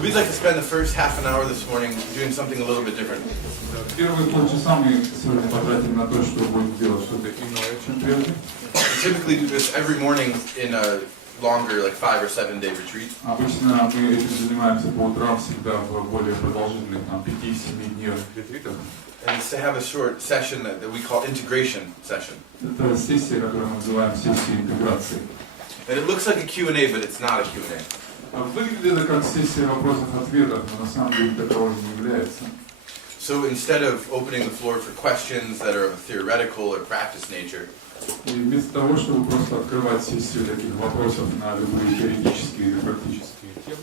So we'd like to spend the first half an hour this morning doing something a little bit different. Первые полчаса мы сегодня потратим на то, что будем делать что-то иное, чем прежде. We typically do this every morning in a longer, like 5 or 7 day retreat. Обычно мы этим занимаемся по утрам всегда в более продолжительных 5-7 дней ретритах. And it's to have a short session that we call integration session. Это сессия, которую мы называем сессией интеграции. And it looks like a Q&A, but it's not a Q&A. Выглядит это как сессия вопросов-ответов, но на самом деле таковой не является. So instead of opening the floor for questions that are of a theoretical or practice nature, И вместо того, чтобы просто открывать сессию таких вопросов на любые теоретические или практические темы,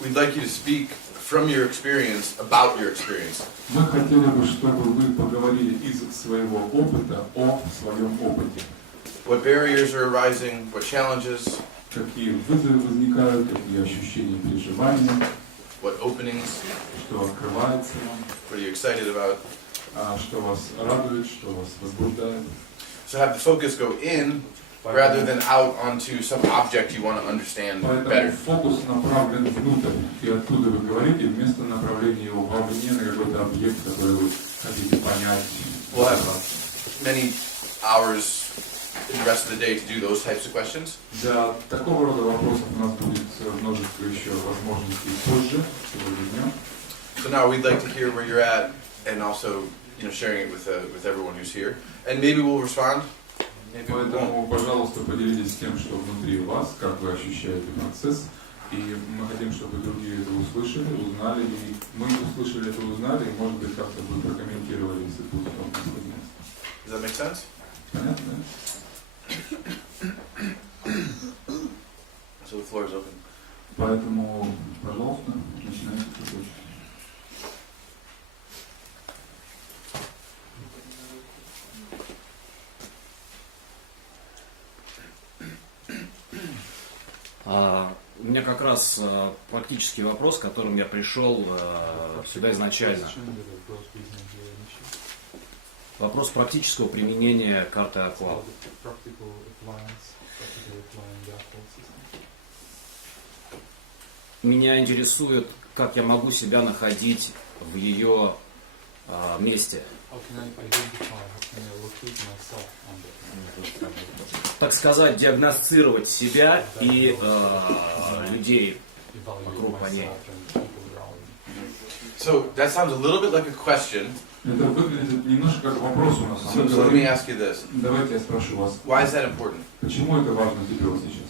we'd like you to speak from your experience about your experience. мы хотели бы, чтобы вы поговорили из своего опыта о своем опыте. What barriers are arising, what challenges, Какие вызовы возникают, какие ощущения, переживания, what openings, что открывается вам, what are you excited about. что вас радует, что вас возбуждает. So have the focus go in rather than out onto some object you want to understand Поэтому better. фокус направлен внутрь, и оттуда вы говорите, вместо направления его вовне на какой-то объект, который вы хотите понять. We'll have many hours in the rest of the day to do those types of questions. Для такого рода вопросов у нас будет множество еще возможностей позже, сегодня днем. So now we'd like to hear where you're at, and also, sharing it with everyone who's here. And maybe we'll respond. Maybe we won't. Поэтому, пожалуйста, поделитесь тем, что внутри вас, как вы ощущаете процесс. И мы хотим, чтобы другие это услышали, узнали, и мы услышали это, узнали, и, может быть, как-то бы прокомментировали, если будет вам необходимость. Does that make sense? Понятно, да? So the floor is open. Поэтому, пожалуйста, начинайте отвечать. У меня как раз практический вопрос, с которым я пришел сюда изначально. Вопрос практического применения карты Аквал. Меня интересует, как я могу себя находить в ее месте. Так сказать, диагностировать себя и людей вокруг по ней. So that sounds a little bit like a question. Это выглядит немножко как вопрос у нас. So let me ask you this. Давайте я спрошу вас. Why is that important? Почему это важно тебе вот сейчас?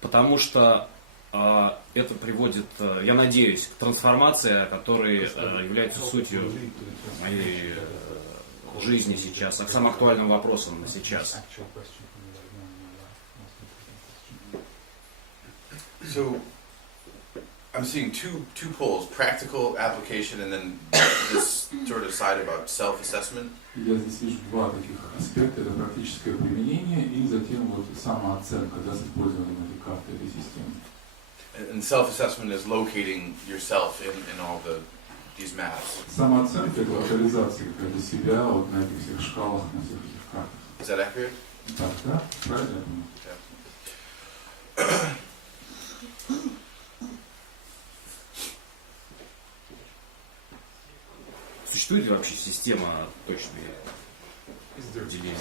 Потому что это приводит, я надеюсь, к трансформации, которая является сутью моей жизни сейчас, а к самым актуальным вопросам сейчас. So I'm seeing two poles: practical application, and then this sort of side about self-assessment. Я здесь вижу два таких аспекта: это практическое применение и затем вот самооценка, да, с использованием этой карты, этой системы. And self-assessment is locating yourself in all these maps. Самооценка — это локализация какая-то себя вот на этих всех шкалах, на всех этих картах. Is that accurate? Так, да? Правильно? Yeah. Существует ли вообще система точной деления?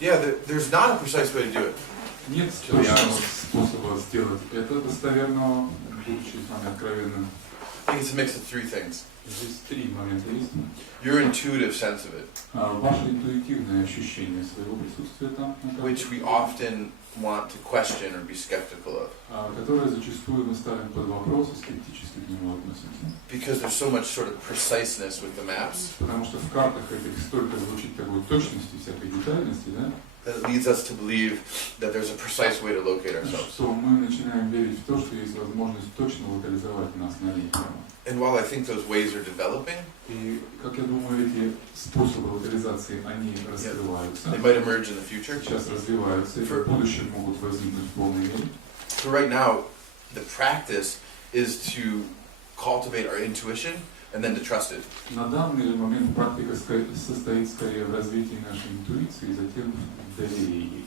Yeah, there's not a precise way to do it. Нет точного способа сделать это достоверного, будучи с вами откровенным. I think it's a mix of three things. Здесь три момента есть. Your intuitive sense of it, Ваше интуитивное ощущение своего присутствия там, which we often want to question or be skeptical of, которое зачастую мы ставим под вопрос и скептически к нему относимся. because there's so much sort of preciseness with the maps, Потому что в картах этих столько звучит такой точности, всякой детальности, да, that it leads us to believe that there's a precise way to locate ourselves. что мы начинаем верить в то, что есть возможность точно локализовать нас на ней прямо. And while I think those ways are developing, И, как я думаю, эти способы локализации, они раскрываются. they might emerge in the future. Сейчас развиваются, и в будущем могут возникнуть в полной мере. So right now, the practice is to cultivate our intuition and then to trust it. На данный момент практика состоит скорее в развитии нашей интуиции и затем в доверии ей.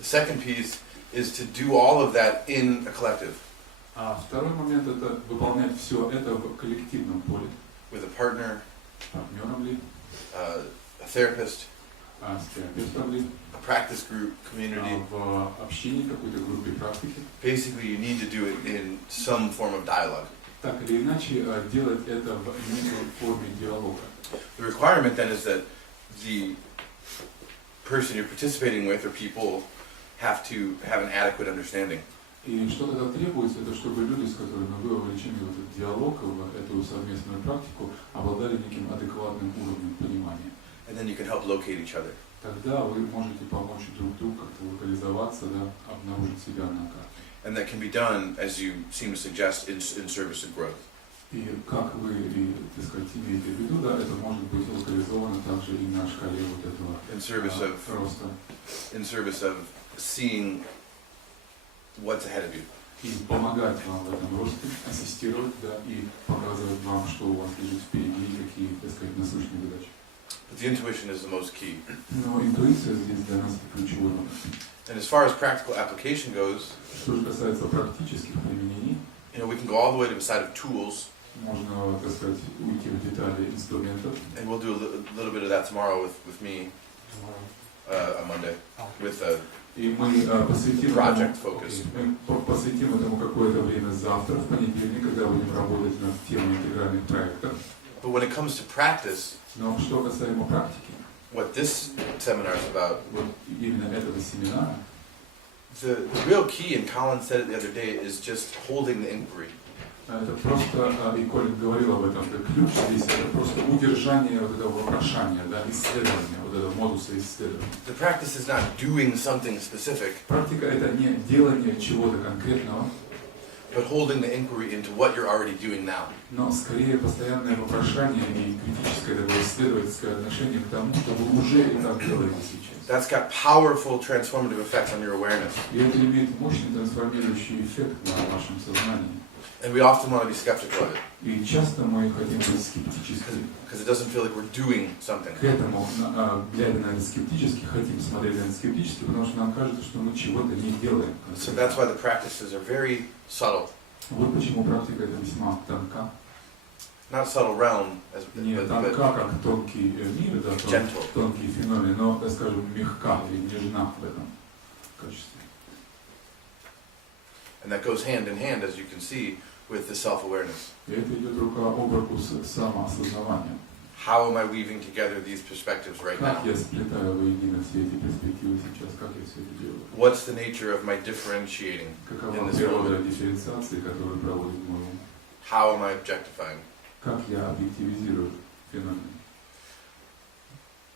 The second piece is to do all of that in a collective. А второй момент — это выполнять все это в коллективном поле. With a partner, Партнером ли, a therapist, с терапевтом ли, a practice group, community. в общении, какой-то группе практики. Basically, you need to do it in some form of dialogue. Так или иначе, делать это в некой форме диалога. The requirement then is that the person you're participating with or people have to have an adequate understanding. И что тогда требуется, это чтобы люди, с которыми вы вовлечены в этот диалог, в эту совместную практику, обладали неким адекватным уровнем понимания. And then you can help locate each other. Тогда вы можете помочь друг другу как-то локализоваться, да, обнаружить себя на карте. And that can be done, as you seem to suggest, in service of growth. И как вы, так сказать, имеете в виду, да, это может быть локализовано также и на шкале вот этого роста. In service of seeing what's ahead of you. И помогать вам в этом росте, ассистировать, да, и показывать вам, что у вас лежит впереди, и какие, так сказать, насущные задачи. But the intuition is the most key. Но интуиция здесь для нас ключевой момент. And as far as practical application goes, что же касается практических применений, we can go all the way to the side of tools. Можно, так сказать, уйти в детали инструментов. And we'll do a little bit of that tomorrow with me on Monday with и мы посвятим project focus. Мы посвятим этому какое-то время завтра, в понедельник, когда будем работать над темой интегральных проектов. But when it comes to practice, но что касаемо практики, what this seminar is about, вот именно этого семинара, the real key, and Colin said it the other day, is just holding the inquiry. Это просто, и Колин говорил об этом, как ключ здесь, это просто удержание вот этого вопрошания, да, исследования, вот этого модуса исследования. The practice is not doing something specific. Практика — это не делание чего-то конкретного, but holding the inquiry into what you're already doing now. Но скорее постоянное вопрошание и критическое такое исследовательское отношение к тому, что вы уже и так делаете сейчас. That's got powerful transformative effects on your awareness. И это имеет мощный трансформирующий эффект на вашем сознании. And we often want to be skeptical of it. И часто мы хотим быть скептически. Because it doesn't feel like we're doing something. К этому, глядя на это скептически, хотим смотреть на это скептически, потому что нам кажется, что мы чего-то не делаем. So that's why the practices are very subtle. Вот почему практика это весьма тонка. Not subtle realm, не тонка, как тонкий мир, да, тонкий феномен, но, так скажем, мягка или нежна в этом качестве. And that goes hand in hand, as you can see, with the self-awareness. И это идет рука об руку с самоосознаванием. How am I weaving together these perspectives right now? Как я сплетаю воедино все эти перспективы сейчас, как я все это делаю? What's the nature of my differentiating in this природа дифференциации, которую проводит мой ум? How am I objectifying? Как я объективизирую феномен?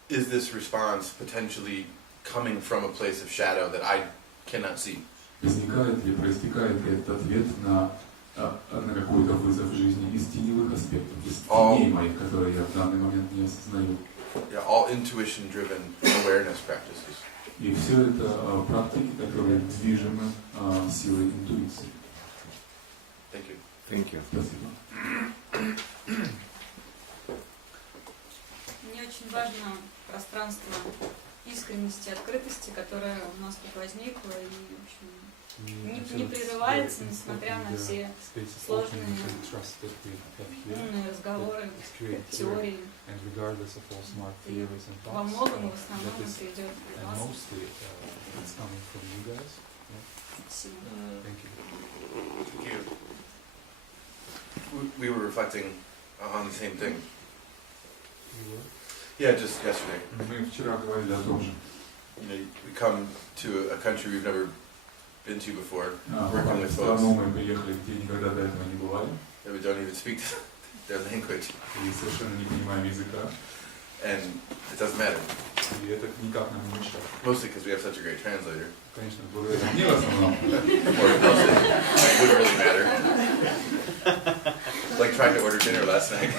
Is this response potentially coming from a place of shadow that I cannot see? Возникает ли, проистекает ли этот ответ на какой-то вызов в жизни из теневых аспектов, из теней моих, которые я в данный момент не осознаю? Yeah, all intuition-driven awareness practices. И все это практики, которые движимы силой интуиции. Thank you. Thank you. Спасибо. Мне очень важно пространство искренности, открытости, которое у нас тут возникло и, в общем, не прерывается, несмотря на все сложные умные разговоры, теории. И во многом, в основном, это идет от вас. Спасибо. Thank you. We were reflecting on the same thing. Yeah, just yesterday. Мы вчера говорили о том же. You know, we come to a country we've never been to before, working with В folks страну мы приехали, где никогда до этого не бывали. that we don't even speak their language, И совершенно не понимаем языка. and it doesn't matter. И это никак нам не мешает. Mostly because we have such a great translator. Конечно, благодаря мне в основном. Or mostly, it wouldn't really matter. Like trying to order dinner last night.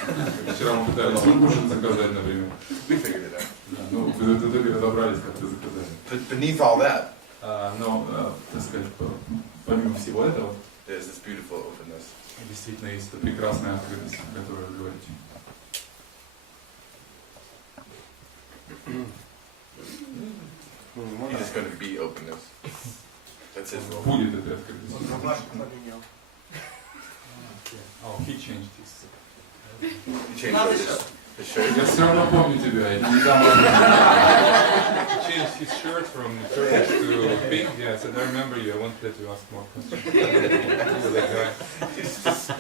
Вчера мы пытались ужин заказать, например. We figured it out. Да, ну, в итоге разобрались, как это заказали. But beneath all that Но, так сказать, помимо всего этого, is this beautiful openness. действительно есть эта прекрасная открытость, о которой вы говорите. You're just going to be openness. That's his role. будет этой открытостью. Он рубашку поменял. Oh, he changed his. He changed his shirt. Я все равно помню тебя, я не дам Changed his shirt from Turkish to pink. Yeah, I said, I remember you. I wanted to ask more questions.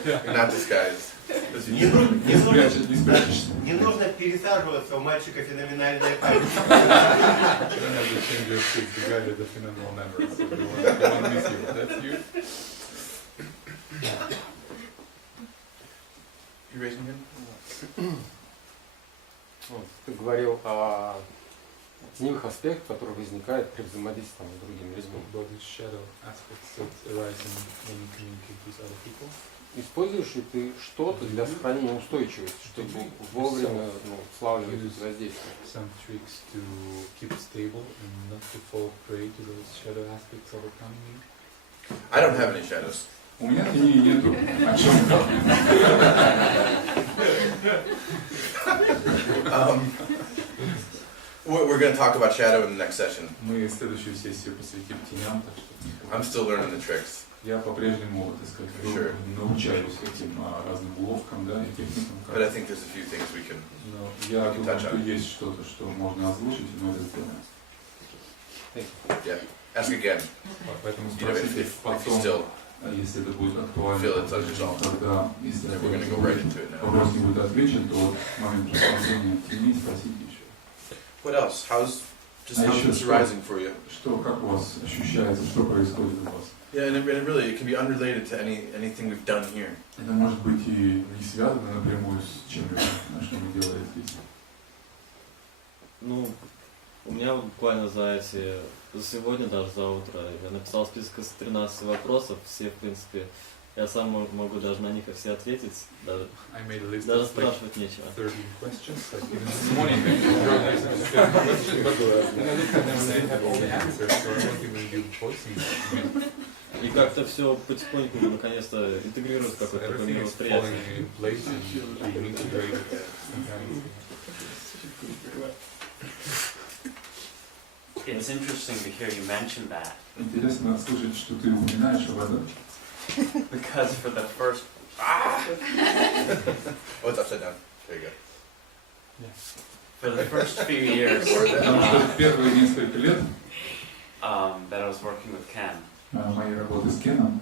You're not disguised. Не нужно, не спрячешься. не нужно пересаживаться, у мальчика феноменальная память. You don't have to change your seat. The guy is a phenomenal member. So they won't miss you. That's you. You raising him? Вот, ты говорил о теневых аспектах, которые возникают при взаимодействии с другими людьми. About the shadow aspects that arise when you communicate with other people. Используешь ли ты что-то для сохранения устойчивости, чтобы вовремя славливать эти воздействия? Some tricks to keep stable and not to fall prey to those shadow aspects overcoming you. I don't have any shadows. У меня теней нету. О чем We're going to talk about shadow in the next session. Мы следующую сессию посвятим теням, так что I'm still learning the tricks. я по-прежнему, так сказать, Sure. научаюсь этим разным уловкам, да, и техникам. But I think there's a few things we can. Но я We can думаю, touch что on. есть что-то, что можно озвучить, и мы это сделаем. Yeah. Ask again. Поэтому You know, спросите if you потом, still если это будет актуально, feel it's unresolved, тогда, если then we're going to go right into it now. вопрос не будет отвечен, то вот в момент рассмотрения теней спросите еще. What else? How's еще this arising for you? Что, как у вас ощущается, что происходит у вас? Yeah, and it really it can be unrelated to anything we've done here. Это может быть и не связано напрямую с чем-либо, что мы делаем здесь. Ну, у меня вот буквально за сегодня, даже за утро, я написал список из 13 вопросов, все, в принципе, я сам могу даже на них все ответить, даже спрашивать нечего. 30 questions, like even this morning, I wrote nice questions, but when I look at them, they have all the answers, so I won't even give voicing. И как-то все потихоньку, наконец-то, интегрируется в какое-то такое Everything is мероприятие. falling in place and being integrated sometimes. It's interesting to hear you mention that. Интересно слышать, что ты упоминаешь об этом. Because for the first Oh, it's upside down. There you go. for the first few years Потому что первые несколько лет that I was working with Ken, моей работы с Кеном,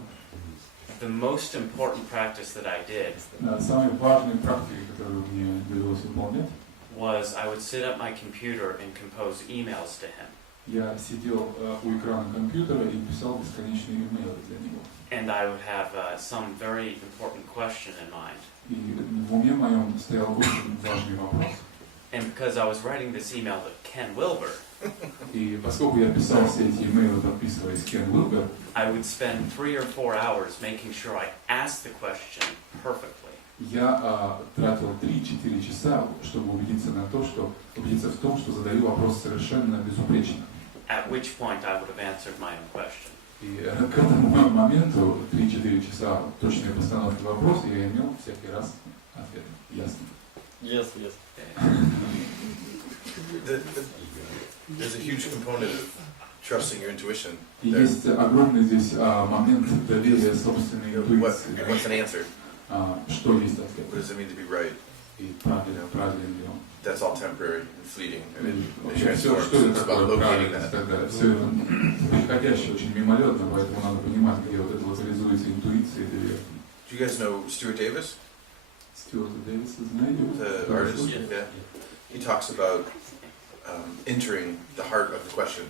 the most important practice that I did самые важные практики, которые мне довелось выполнять, was I would sit at my computer and compose emails to him. я сидел у экрана компьютера и писал бесконечные имейлы для него. And I would have some very important question in mind. И в уме моем стоял очень важный вопрос. And because I was writing this email to Ken Wilber, И поскольку я писал все эти имейлы, подписываясь Кен Уилбер, I would spend 3 or 4 hours making sure I asked the question perfectly. я тратил 3-4 часа, чтобы убедиться в том, что задаю вопрос совершенно безупречно. At which point I would have answered my own question. И к этому моменту, 3-4 часа точной постановки вопроса, я имел всякий раз ответ. Ясно. Yes. There's a huge component of trusting your intuition. И есть огромный здесь момент доверия собственной интуиции. What's an answer? Что есть ответ? What does it mean to be right? И правильный ли он? That's all temporary and fleeting, and it Вообще все, transforms. что это It's about такое locating правильность и that. так далее. Все это приходящее, очень мимолетно, поэтому надо понимать, где вот это локализуется интуиция и доверие. Do you guys know Stuart Davis, Стюарта Дэвиса знаете? the artist? Yeah. He talks about entering the heart of the question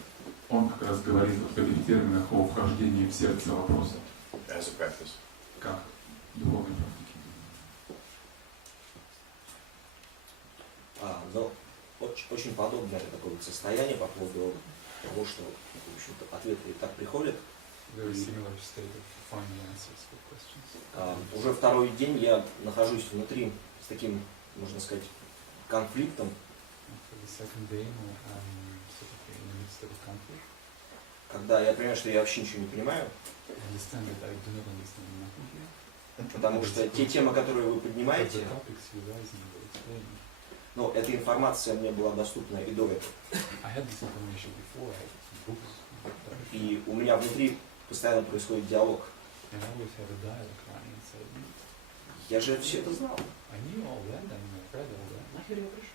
Он как раз говорит в этих терминах о вхождении в сердце вопроса, as a practice. как духовной практики. Очень подобное такое вот состояние по поводу того, что, в общем-то, ответы и так приходят. Very similar state of finding answers for questions. Уже второй день я нахожусь внутри с таким, можно сказать, конфликтом. For the second day, I'm sort of in the midst of a conflict. Когда я понимаю, что я вообще ничего не понимаю. I understand that I do not understand nothing here. Потому что те темы, которые вы поднимаете, The topics you raise and you explain. ну, эта информация мне была доступна и до этого. I had this information before, I had some books. И у меня внутри постоянно происходит диалог. And I always have a dialogue running inside me. Я же все это знал. I knew all that, I read all that. Нахер я пришел?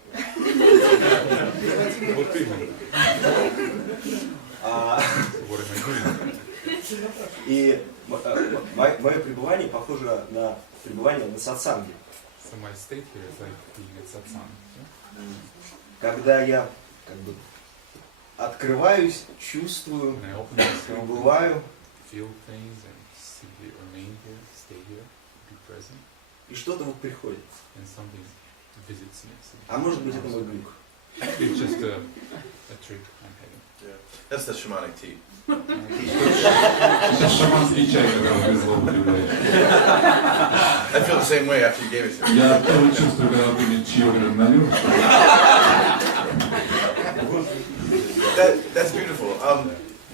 Вот именно. What am I doing? И мое пребывание похоже на пребывание на сатсанге. So my state here is like being at satsang. Когда я как бы открываюсь, чувствую, And I open myself, пребываю, feel things, and simply remain here, stay here, be present, и что-то вот приходит. and something visits me. А может быть, это мой глюк. It's just a trick I'm having. Yeah. That's the shamanic tea. Сейчас шаманский чай, который вы злоупотребляете. I feel the same way after you gave it to me. Я тоже чувствую, когда вы мне чьё-то налил. That's beautiful.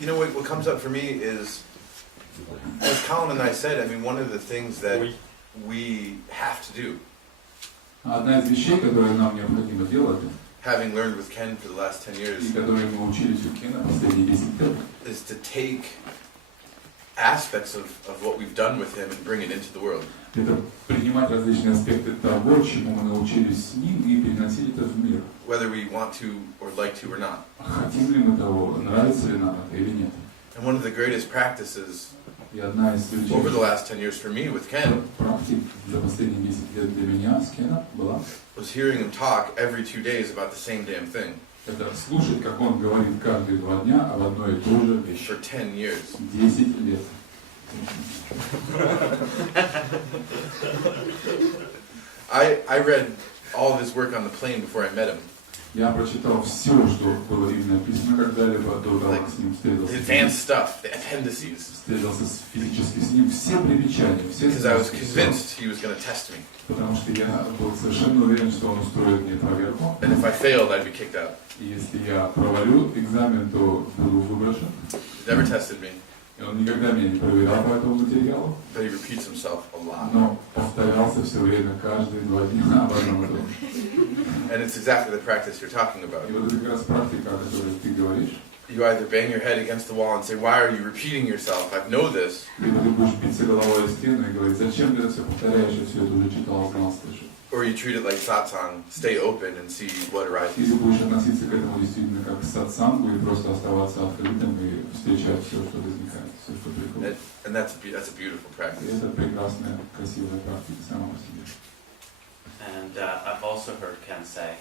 You know what comes up for me is, as Colin and I said, I mean, one of the things that we have to do, Одна из вещей, которые нам необходимо делать, having learned with Ken for the last 10 years, и которые мы учились у Кена последние 10 лет, is to take aspects of what we've done with him and bring it into the world. это принимать различные аспекты того, чему мы научились с ним, и переносить это в мир. Whether we want to or like to or not. Хотим ли мы того, нравится ли нам это или нет. And one of the greatest practices И одна из over the last 10 years for me with Ken практик за последние 10 лет для меня с Кеном была was hearing him talk every 2 days about the same damn thing это слушать, как он говорит каждые 2 дня об одной и той же вещи. for 10 years. 10 лет. I read all of his work on the plane before I met him. Я прочитал все, что было именно написано когда-либо до того, как с ним The advanced stuff, the appendices. встретился физически с ним, все примечания, все Because I was сказки, convinced he was going to test me. потому что я был совершенно уверен, что он устроит мне проверку. And if I failed, I'd be kicked out. И если я провалю экзамен, то буду выброшен. He never tested me, И он никогда меня не проверял по этому материалу, but he repeats himself a lot. но повторялся все время, каждые 2 дня об одном и том же. And it's exactly the practice you're talking about. И вот это как раз практика, о которой ты говоришь. You either bang your head against the wall and say, why are you repeating yourself? I know this. Либо ты будешь биться головой о стену и говорить, зачем ты это все повторяешь, я все это уже читал, знал, слышал. Or you treat it like satsang, stay open and see what arises. Если будешь относиться к этому действительно как к сатсангу и просто оставаться открытым и встречать все, что возникает, все, что приходит. And that's a beautiful И practice. это прекрасная, красивая практика сама по себе. And I've also heard Ken say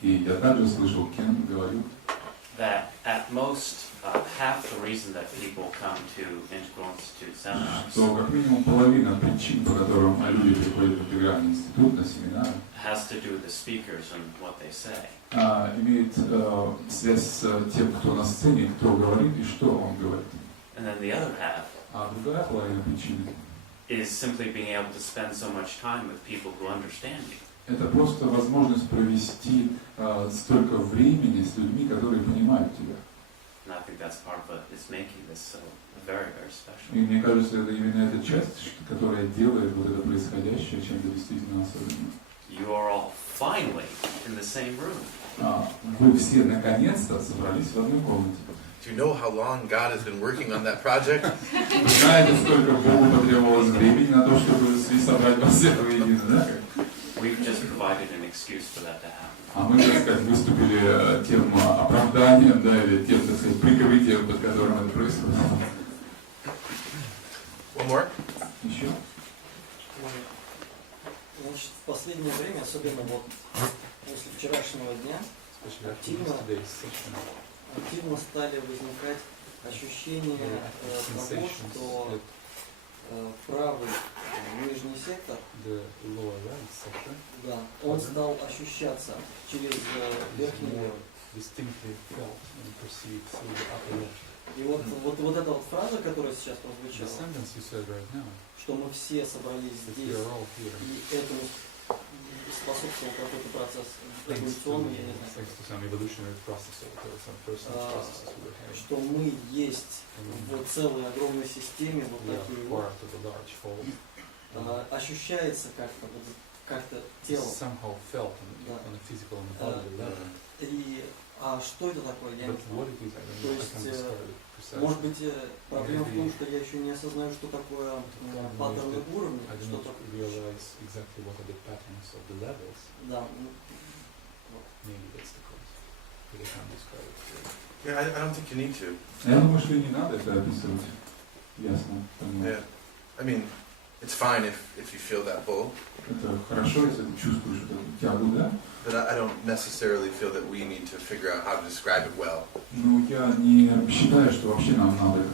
И я также слышал, Кен говорил, that at most half the reason that people come to Integral Institute seminars что как минимум половина причин, по которым люди приходят в интегральный институт на семинары, has to do with the speakers and what they say. имеет связь с тем, кто на сцене, кто говорит и что он говорит. And then the other half А другая половина причин is simply being able to spend so much time with people who understand you. это просто возможность провести столько времени с людьми, которые понимают тебя. And I think that's part of what is making this so very, very special. И мне кажется, это именно эта часть, которая делает вот это происходящее чем-то действительно особенным. You are all finally in the same room. Вы все наконец-то собрались в одной комнате. Do you know how long God has been working on that project? Вы знаете, сколько Богу потребовалось времени на то, чтобы собрать вас всех воедино, да? We've just provided an excuse for that to happen. А мы, так сказать, выступили тем оправданием, да, или тем, так сказать, прикрытием, под которым это происходит. One more? Еще? Значит, в последнее время, особенно вот после вчерашнего дня, активно стали возникать ощущения того, что правый нижний сектор, да, он стал ощущаться через верхний левый. И вот эта вот фраза, которая сейчас прозвучала, что мы все собрались здесь, и этому способствовал какой-то процесс эволюционный, я не знаю, что мы есть в целой огромной системе, вот такие вот, ощущается как-то вот как-то тело. Somehow felt Да. on a physical and bodily level. И что это такое? Я не But what знаю. it is, I То don't know, I есть, can't describe it precisely. может быть, проблема в том, что я еще не осознаю, что такое паттерны уровня, I do что not такое. realize exactly what are the patterns of the levels. Да, Maybe that's the cause. But I can't describe it. Yeah, I don't think you need to. Я думаю, что и не надо это описывать. Ясно. Yeah. I mean, it's fine if you feel that pull. Это хорошо, если ты чувствуешь эту тягу, да? But I don't necessarily feel that we need to figure out how to describe it well. Ну, я не считаю, что вообще нам надо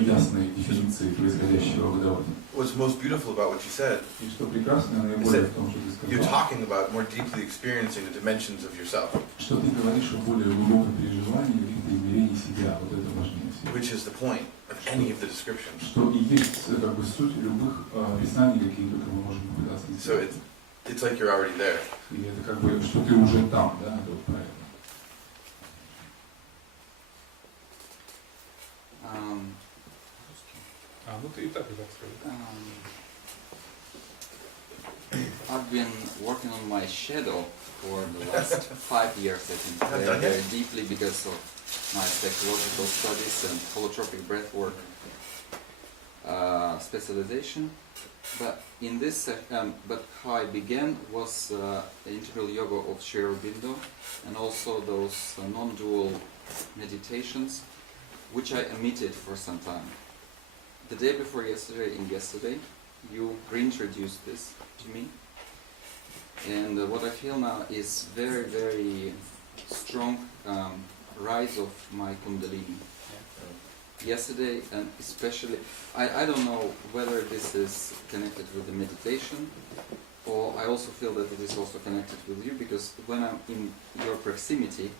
ясной дефиниции происходящего выдавать. What's most beautiful about what you said И что прекрасно, наиболее в том, что ты you're сказал, talking about more deeply experiencing the dimensions of yourself, что ты говоришь о более глубоком переживании каких-то измерений себя, вот это важнее всего. which is the point of any of the descriptions. Что и есть как бы суть любых описаний, какие только мы можем попытаться So сделать. it's like you're already there. И это как бы, что ты уже там, да, это вот правильно. Ну ты и так сказал. I've been working on my shadow for the last 5 years, I think, Not very, done yet? very deeply because of my psychological studies and holotropic breathwork specialization. But in this, but how I began was the integral yoga of Sri Aurobindo, and also those non-dual meditations, which I omitted for some time. The day before yesterday, you reintroduced this to me, and what I feel now is very, very strong rise of my Kundalini. Yesterday, and especially, I don't know whether this is connected with the meditation, or I also feel that it is also connected with you, because when I'm in your proximity,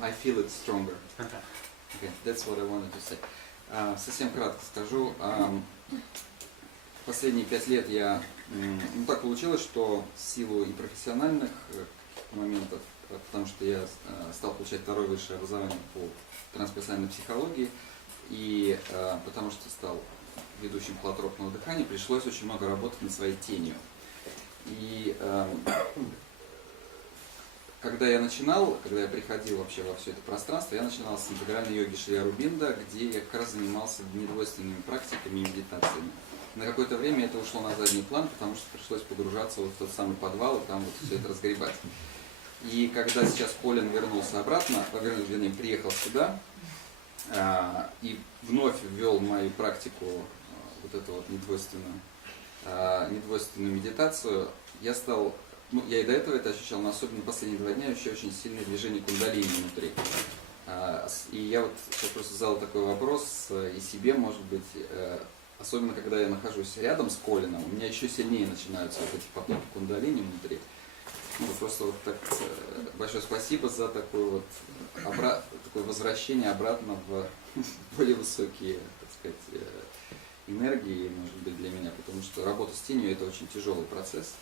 I feel it stronger. Okay, that's what I wanted to say. Совсем кратко скажу. Последние 5 лет я, так получилось, что в силу и профессиональных моментов, потому что я стал получать второе высшее образование по трансперсональной психологии, и потому что стал ведущим холотропного дыхания, пришлось очень много работать над своей тенью. И когда я приходил вообще во все это пространство, я начинал с интегральной йоги Шри Aurobindo, где я как раз занимался недвойственными практиками и медитациями. На какое-то время это ушло на задний план, потому что пришлось погружаться вот в тот самый подвал и там вот все это разгребать. И когда сейчас Колин вернулся обратно, вернее, приехал сюда, и вновь ввел мою практику, вот эту вот недвойственную медитацию, я стал, я и до этого это ощущал, но особенно последние 2 дня ощущаю очень сильное движение кундалини внутри. И я вот сейчас просто задал такой вопрос и себе, может быть, особенно когда я нахожусь рядом с Колином, у меня еще сильнее начинаются вот эти потоки кундалини внутри. Ну, просто вот так большое спасибо за такое вот такое возвращение обратно в более высокие, так сказать, энергии, может быть, для меня, потому что работа с тенью — это очень тяжелый процесс.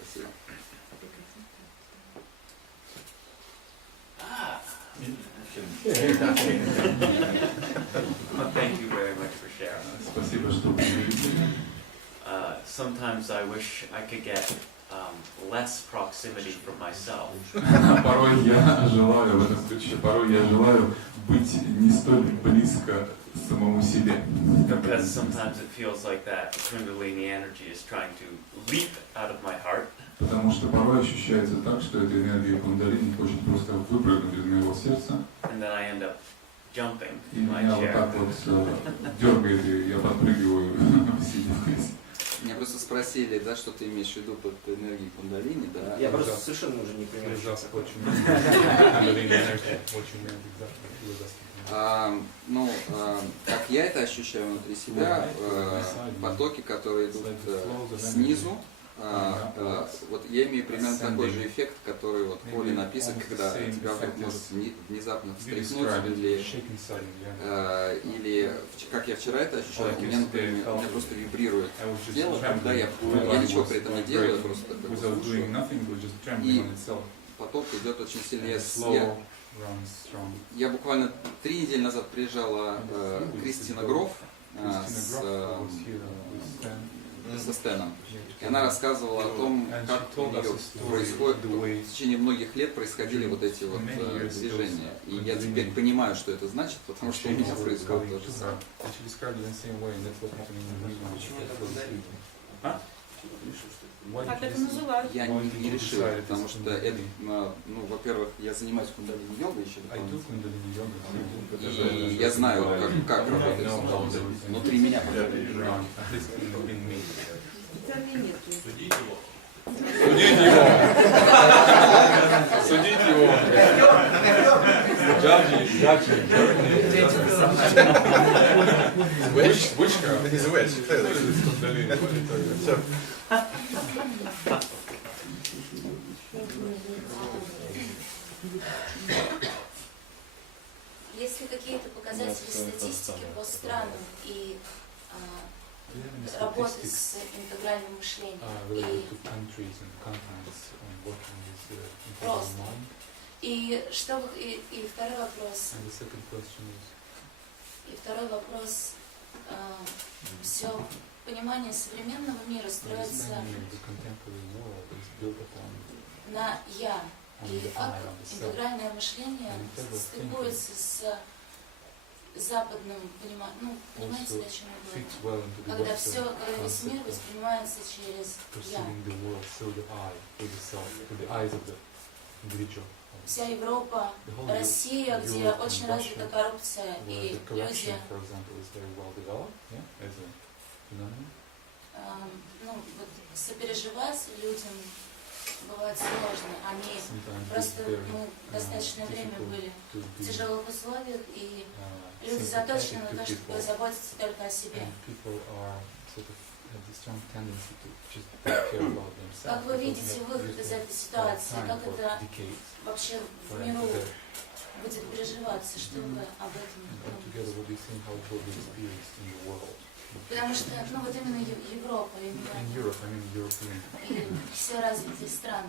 Спасибо. Thank you very much for sharing. Спасибо, что поделились. Sometimes I wish I could get less proximity from myself. Порой я желаю, в этом случае, быть не столь близко самому себе. Because sometimes it feels like that Kundalini energy is trying to leap out of my heart. Потому что порой ощущается так, что эта энергия кундалини хочет просто выпрыгнуть из моего сердца. And then I end up jumping И in my меня вот chair. так вот дергает, и я подпрыгиваю, сидя в кресле. Меня просто спросили, да, что ты имеешь в виду под энергией кундалини, да? Я просто совершенно уже не понимаю. Как я это ощущаю внутри себя, потоки, которые идут снизу, вот я имею примерно такой же эффект, который вот Колин описывает, когда тебя вдруг может внезапно встряхнуть, или как я вчера это ощущал, у меня просто вибрирует тело, когда я ничего при этом не делаю, я просто как бы слушаю, и поток идет очень сильно. Я буквально 3 недели назад приезжала Кристина Гроф с со Стэном. И она рассказывала о том, как у нее происходит, в течение многих лет происходили вот эти вот движения. И я теперь понимаю, что это значит, потому что у меня происходит то же самое. Как это называют? Я не решил, потому что это, ну, во-первых, я занимаюсь кундалини-йогой еще дополнительно. И я знаю, как работает внутри меня. Судите его! Судите его! Джаджи! Вышка? He's a witch, clearly. So, Есть ли какие-то показатели статистики по странам и работы с интегральным мышлением? Просто. И что вы, и второй вопрос. И второй вопрос. Все понимание современного мира строится на «я». И как интегральное мощение стыкуется с западным пониманием. Ну, понимаете, о чем я говорю? Когда весь мир воспринимается через «я». Вся Европа, Россия, где очень развита коррупция, и люди, ну, вот, сопереживать людям бывает сложно. Они просто, мы достаточное время были в тяжелых условиях, и люди заточены на то, чтобы заботиться только о себе. Как вы видите выход из этой ситуации? Как это вообще в миру будет переживаться? Что вы об этом думаете? Потому что, ну вот именно Европа, именно и все развитые страны.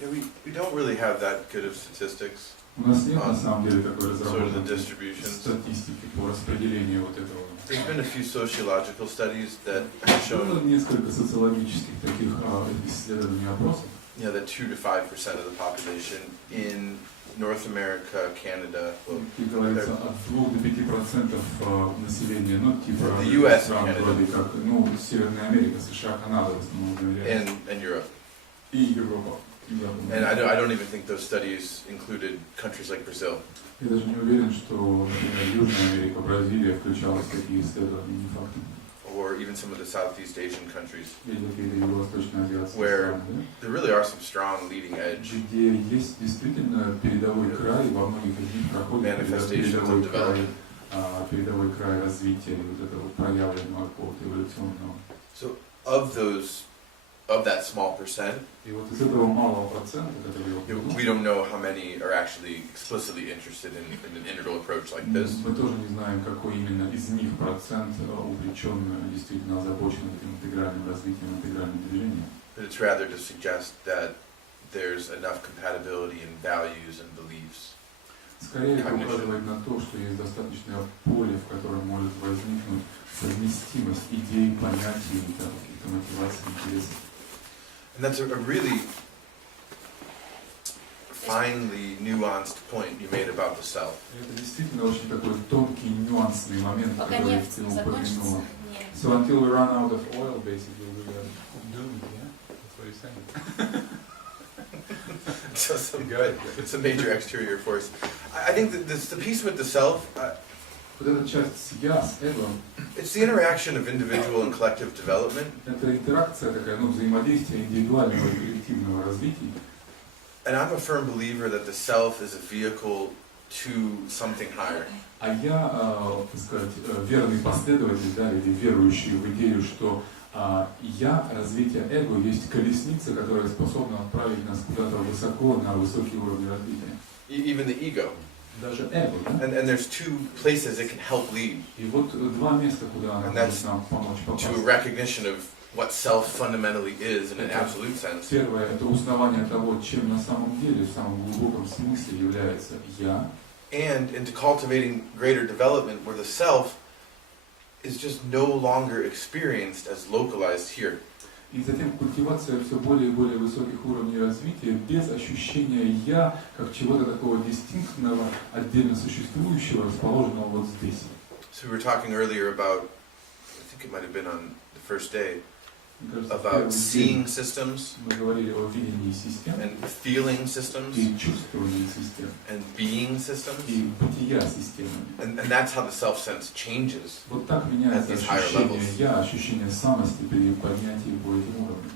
yeah, we don't really have that good of statistics. У нас нет на самом деле такой Sort of the разработанной distribution. статистики по распределению вот этого. There's been a few sociological studies that have Было shown, несколько социологических таких исследований, опросов. you know, that 2 to 5% of the population in North America, Canada, Как говорится, от 2 до 5% населения, ну, типа The US стран and Canada. вроде как, ну, Северная Америка, США, Канада в основном говорят, and Europe. и Европа. And I don't even think those studies included countries like Brazil. Я даже не уверен, что, например, Южная Америка, Бразилия включалась в такие исследования, не факт. Or even some of the Southeast Asian countries, Или какие-то юго-восточноазиатские where страны, there really are some strong leading edge где есть действительно передовой край, во многих из них проходит передовой край развития и вот этого проявленного какого-то эволюционного. So of that small percent, И вот из этого малого процента, который я упомянул, we don't know how many are actually explicitly interested in an integral approach like this. мы тоже не знаем, какой именно из них процент увлечен, действительно озабочен этим интегральным развитием, интегральным движением. But it's rather to suggest that there's enough compatibility in values and beliefs. Скорее это указывает на то, что есть достаточное поле, в котором может возникнуть совместимость идей, понятий, каких-то мотиваций, интересов. And that's a really finely nuanced point you made about the self. Это действительно очень такой тонкий, нюансный момент, Пока который нефть ты не закончится, упомянула. нет. So until we run out of oil, basically, we are doomed, yeah? That's what you're saying. So good. It's a major exterior force. I think that the piece with the self, Вот эта часть «я» с «эго» it's the interaction of individual and collective development. это интеракция такая, ну, взаимодействие индивидуального и коллективного развития. And I'm a firm believer that the self is a vehicle to something higher. А я, так сказать, верный последователь, да, или верующий в идею, что я, развитие эго, есть колесница, которая способна отправить нас куда-то высоко, на высокий уровень развития. Even the ego. Даже эго, да? And there's 2 places it can help lead. И вот 2 места, куда она может нам помочь попасть. To a recognition of what self fundamentally is in an absolute sense. Первое – это узнавание того, чем на самом деле, в самом глубоком смысле является «я». and into cultivating greater development where the self is just no longer experienced as localized here. И затем культивация все более и более высоких уровней развития без ощущения «я» как чего-то такого дистинктного, отдельно существующего, расположенного вот здесь. So we were talking earlier about, I think it might have been on the first day, about seeing systems, мы говорили о видении систем, and feeling systems, и чувствовании систем, and being systems, и бытия системами. and that's how the self-sense changes Вот так at меняется these higher levels. ощущение «я», ощущение самости при поднятии по этим уровням.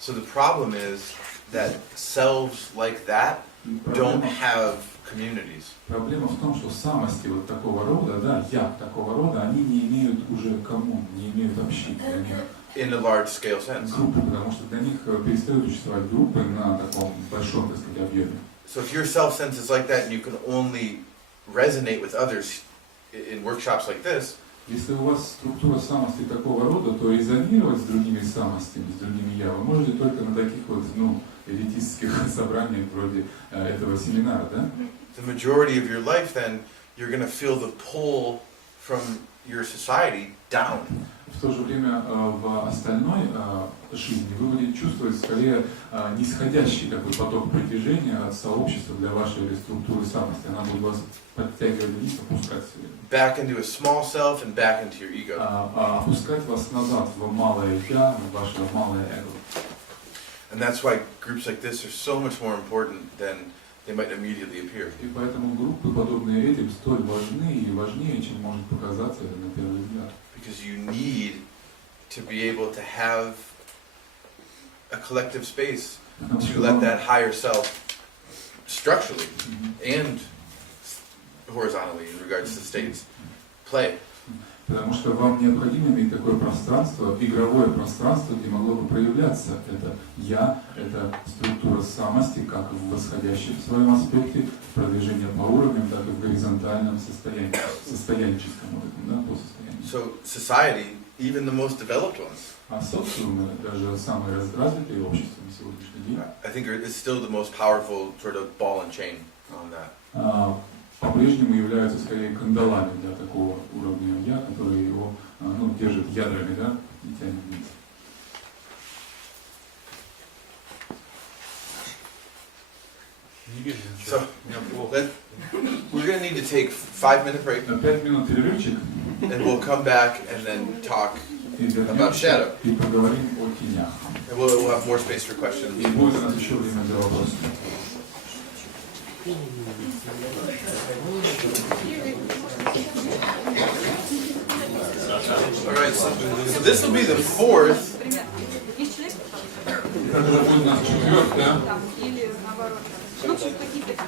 So the problem is that selves like that don't have communities. Проблема в том, что самости вот такого рода, да, «я» такого рода, они не имеют уже коммун, не имеют общин для них. In a large scale sense. Группы, потому что для них перестают существовать группы на таком большом, так сказать, объеме. So if your self-sense is like that and you can only resonate with others in workshops like this, если у вас структура самости такого рода, то резонировать с другими самостями, с другими «я» вы можете только на таких вот, элитистских собраниях вроде этого семинара, да? the majority of your life then, you're going to feel the pull from your society down. В то же время в остальной жизни вы будете чувствовать скорее нисходящий такой поток притяжения от сообщества для вашей структуры самости. Она будет вас подтягивать вниз, опускать себе. Back into a small self and back into your ego. Опускать вас назад в малое «я», в ваше малое эго. And that's why groups like this are so much more important than they might immediately appear. И поэтому группы, подобные этим, столь важны и важнее, чем может показаться это на первый взгляд. Because you need to be able to have a collective space to let that higher self structurally and horizontally in regards to states play. Потому что вам необходимо иметь такое пространство, игровое пространство, где могло бы проявляться это «я», это структура самости, как в восходящем своем аспекте, продвижение по уровням, так и в горизонтальном состоянии, состоянческом вот этом, да, по состоянию. So society, even the most developed ones, А социумы, даже самые развитые общества на сегодняшний день, I think is still the most powerful sort of ball and chain on that. по-прежнему являются скорее кандалами для такого уровня «я», которые его держат ядрами, да, и тянет вниз. So, we're going to need to take a 5-minute break. 5 минут перерывчик. And we'll come back and then talk about shadow. И поговорим о тенях. And we'll have more space for questions. И будет у нас еще время для вопросов. All right, so this will be the fourth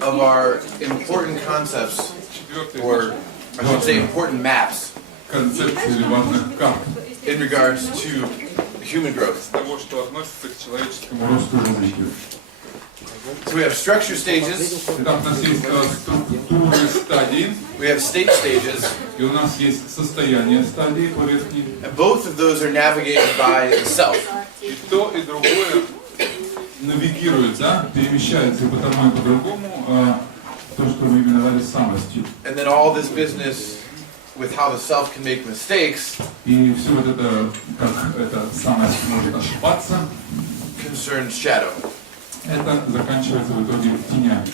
of our important concepts, or I should say important maps, in regards to human growth. So we have structure stages, we have state stages, и у нас есть состояние стадии по верхней. and both of those are navigated by the self. И то, и другое навигирует, да, перемещается и по тому, и по другому, то, что мы именовали самостью. And then all this business with how the self can make mistakes И все вот это, как эта самость может ошибаться, concerns shadow. это заканчивается в итоге тенями.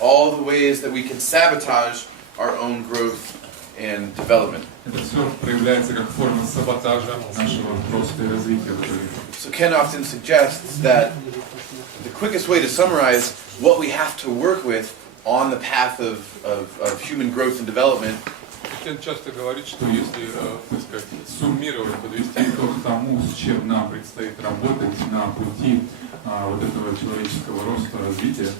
All the ways that we can sabotage our own growth and development. Это все проявляется как форма саботажа нашего роста и развития в итоге. So Ken often suggests that the quickest way to summarize what we have to work with on the path of human growth and development Кен часто говорит, что если, так сказать, суммировать, подвести итог тому, с чем нам предстоит работать на пути вот этого человеческого роста, развития,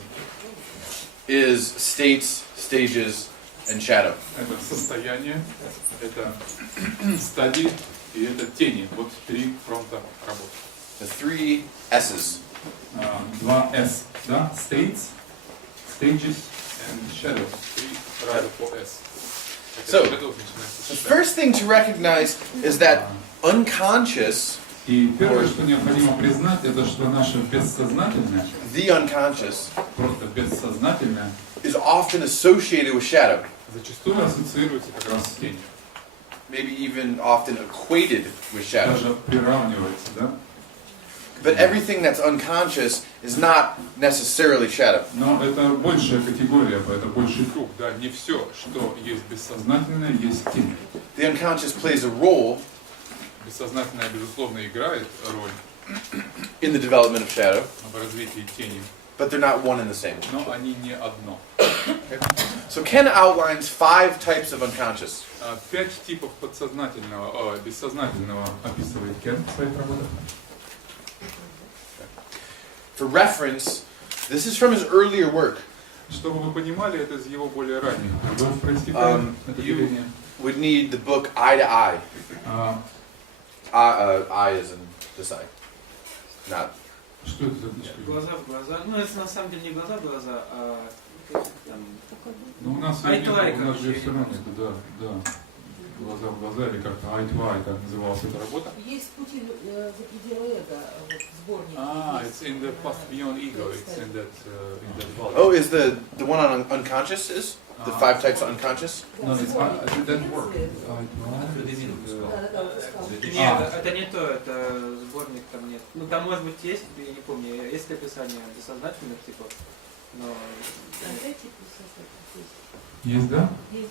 is states, stages, and shadow. это состояние, это стадии и это тени. Вот 3 фронта работы. The 3 S's. 2 S, да? States, stages, and shadows. 3 ряда по S. So, the first thing to recognize is that unconscious, И первое, что необходимо признать, это что наше бессознательное, the unconscious, просто бессознательное, is often associated with shadow. Зачастую ассоциируется как раз с тенью. Maybe even often equated with shadow. Даже приравнивается, да? But everything that's unconscious is not necessarily shadow. Но это большая категория, это больший круг, да, не все, что есть бессознательное, есть тень. The unconscious plays a role Бессознательное, безусловно, играет роль in the development of shadow, в развитии тени, but they're not one and the same. но они не одно. So Ken outlines 5 types of unconscious. 5 типов подсознательного, бессознательного описывает Кен в своих работах. For reference, this is from his earlier work. Чтобы вы понимали, это из его более ранних трудов You would need the book Eye to Eye. Eye is in this eye. Not. Что это за книжка? Глаза в глаза. Ну, это на самом деле не глаза в глаза, а там... Ну, у нас же все равно это, да. Глаза в глаза, или как-то Eye to Eye, так называлась эта работа. Есть пути за пределы эго, сборник. It's in the path beyond ego, it's in that volume. Oh, is the one on unconscious is? The 5 types of unconscious? No, it's that work. Нет, это не то, это сборник там нет. Ну там может быть есть, я не помню, есть описание бессознательных типов, но... Есть, да? Есть.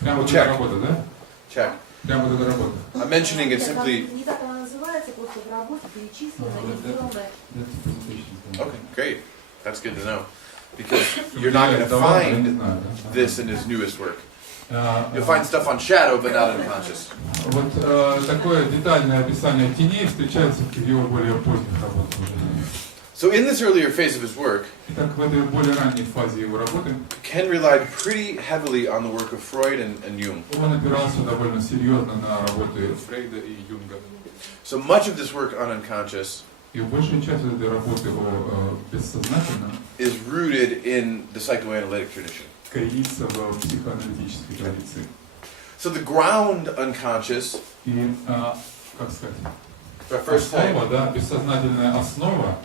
Прямо вот эта работа, да? Check. Прямо вот эта работа. I'm mentioning it simply. Не так она называется, просто в работе перечислена и сделана. Okay, great. That's good to know. Because you're not going to find this in his newest work. You'll find stuff on shadow, but not unconscious. Вот такое детальное описание теней встречается в его более поздних работах уже. So in this earlier phase of his work, Итак, в этой более ранней фазе его работы Ken relied pretty heavily on the work of Freud and Jung. он опирался довольно серьезно на работы Фрейда и Юнга. So much of this work on unconscious И большая часть этой работы о бессознательном is rooted in the psychoanalytic tradition. коренится в психоаналитической традиции. So the ground unconscious, И, как сказать, first основа, да, бессознательная основа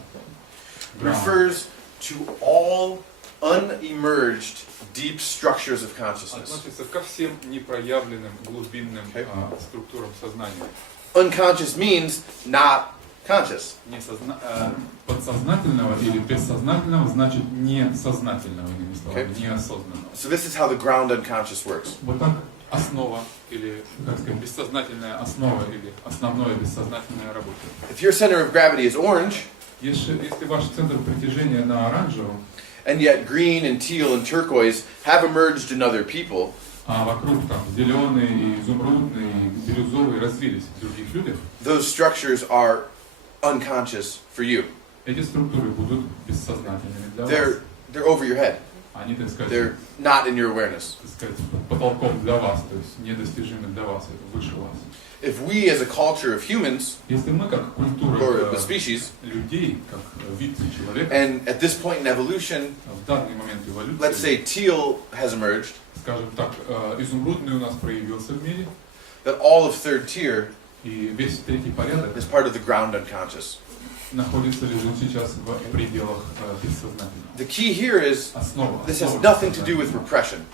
refers to all unemerged deep structures of consciousness. относится ко всем непроявленным глубинным структурам сознания. Unconscious means not conscious. Подсознательного или бессознательного значит несознательного, иными словами, неосознанного. So this is how the ground unconscious works. Вот так основа или, как сказать, бессознательная основа или основное бессознательное работает. If your center of gravity is orange, если ваш центр притяжения на оранжевом, and yet green and teal and turquoise have emerged in other people, а вокруг там зеленый, и изумрудный, и бирюзовый развились в других людях, those structures are unconscious for you. эти структуры будут бессознательными для вас. They're over your head. Они, так сказать, They're not in your awareness. так сказать, под потолком для вас, то есть недостижимы для вас, это выше вас. If we as a culture of humans, Если мы как культура or a species, людей, как вид человека, and at this point in evolution, в данный момент эволюции, let's say teal has emerged, скажем так, изумрудный у нас проявился в мире, that all of third tier и весь третий порядок is part of the ground unconscious. находится, лежит сейчас в пределах бессознательного. The key here is Основа. this has nothing to do with repression.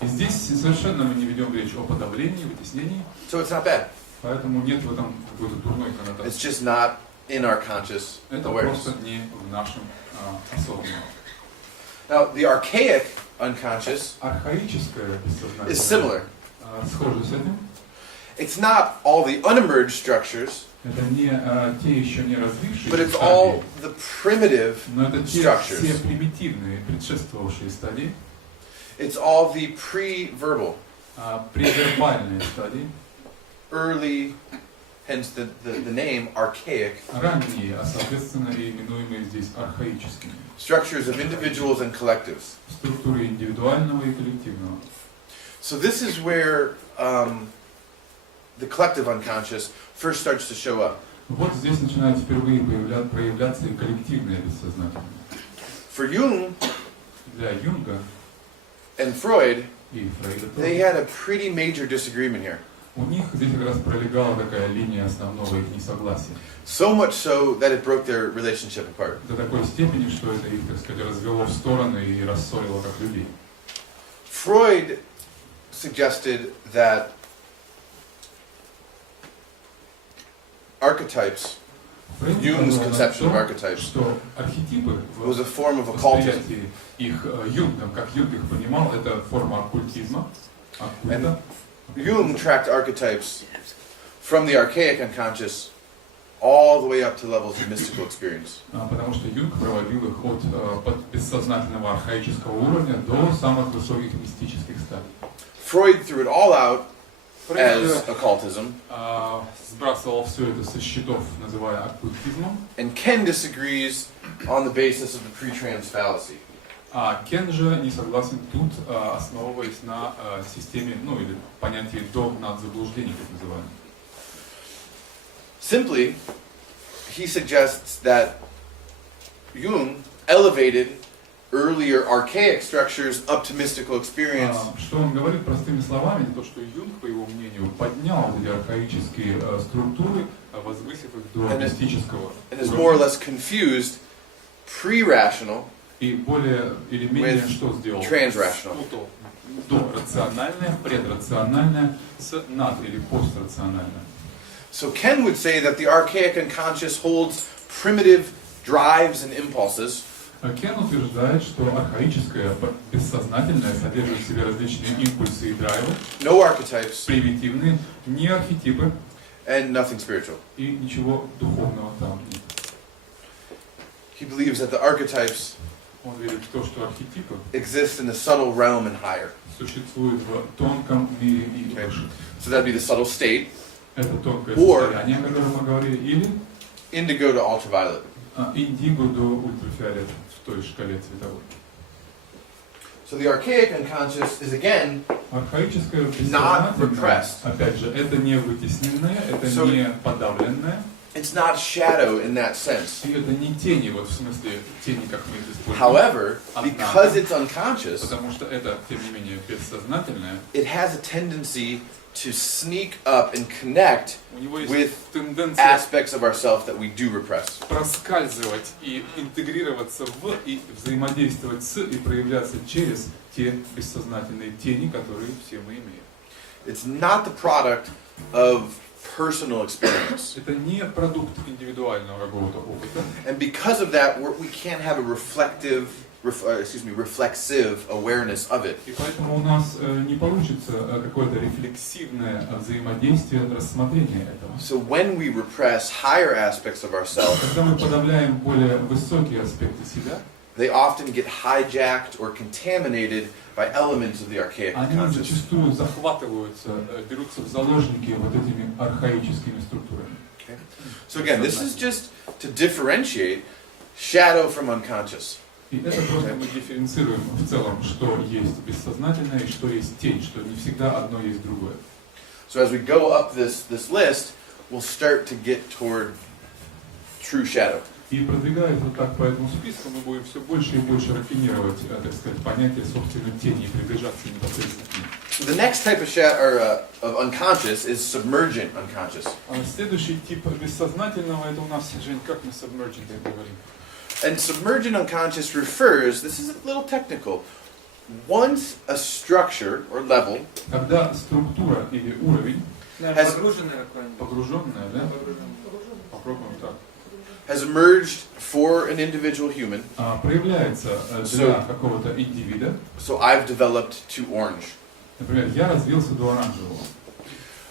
И здесь совершенно мы не ведем речь о подавлении, вытеснении, So it's not bad. поэтому нет в этом какой-то дурной коннотации. It's just not in our conscious Это awareness. просто не в нашем осознанном. Now, the archaic unconscious Архаическое бессознательное is similar. Схоже с этим. It's not all the unemerged structures, Это не те еще не развившиеся but it's стадии, all the primitive но это те structures. все примитивные, предшествовавшие стадии, It's all the pre-verbal, превербальные стадии, early, hence the name archaic, ранние, а соответственно и именуемые здесь архаическими, structures of individuals and collectives. структуры индивидуального и коллективного. So this is where the collective unconscious first starts to show up. Вот здесь начинает впервые проявляться и коллективное бессознательное. For Jung Для Юнга and Freud, и Фрейда they had a pretty major disagreement here. У них здесь как раз пролегала такая линия основного их несогласия. So much so that it broke their relationship apart. До такой степени, что это их, так сказать, развело в стороны и рассорило как людей. Freud suggested that archetypes, Jung's conception of archetypes, что архетипы was a form of в occultism. восприятии их Юнгом, как Юнг их понимал, это форма оккультизма. And Jung tracked archetypes from the archaic unconscious all the way up to levels of mystical experience. Потому что Юнг проводил их от бессознательного архаического уровня до самых высоких мистических стадий. Freud threw it all out as occultism. Сбрасывал все это со счетов, называя оккультизмом. And Ken disagrees on the basis of the pre-trans fallacy. А Кен же не согласен тут, основываясь на системе, ну или понятии до надзаблуждений, так называемых. Simply, he suggests that Jung elevated earlier archaic structures up to mystical experience. Что он говорит простыми словами, то что Юнг, по его мнению, поднял эти архаические структуры, возвысив их до мистического. And is more or less confused pre-rational и более или менее что сделал? Transrational. Дорациональное, предрациональное с над или пострациональное. So Ken would say that the archaic unconscious holds primitive drives and impulses. Кен утверждает, что архаическое бессознательное содержит в себе различные импульсы и драйвы, no archetypes, примитивные, не архетипы, and nothing spiritual. И ничего духовного там нет. He believes that the archetypes Он верит в то, что архетипы exist in the subtle realm and higher. Существуют в тонком мире и выше. So that'd be the subtle state. Это тонкое состояние, о котором мы говорили, или indigo to ultraviolet. Индиго до ультрафиолета в той шкале цветовой. So the archaic unconscious is again not repressed. Опять же, это не вытесненное, это не подавленное. It's not shadow in that sense. И это не тени, вот в смысле тени, как мы это используем. However, because it's unconscious, потому что это, тем не менее, бессознательное, it has a tendency to sneak up and connect with aspects of ourselves that we do repress. Проскальзывать и интегрироваться в и взаимодействовать с и проявляться через те бессознательные тени, которые все мы имеем. It's not the product of personal experience. Это не продукт индивидуального какого-то опыта. And because of that, we can't have a reflexive awareness of it. И поэтому у нас не получится какое-то рефлексивное взаимодействие, рассмотрение этого. So when we repress higher aspects of ourselves, когда мы подавляем более высокие аспекты себя, they often get hijacked or contaminated by elements of the archaic они conscious. зачастую захватываются, берутся в заложники вот этими архаическими структурами. Okay. So again, this is just to differentiate shadow from unconscious. И это просто мы дифференцируем в целом, что есть бессознательное и что есть тень, что не всегда одно есть другое. So as we go up this list, we'll start to get toward true shadow. И продвигаясь вот так по этому списку, мы будем все больше и больше рафинировать, так сказать, понятие собственной тени и приближаться непосредственно к ним. So the next type of unconscious is submergent unconscious. Следующий тип бессознательного, это у нас, Жень, как мы submergent говорим? And submergent unconscious refers, this is a little technical, once a structure or level когда структура или уровень погруженная, да? Попробуем так. Has emerged for an individual human. Проявляется для какого-то индивида. So I've developed to orange. Например, я развился до оранжевого.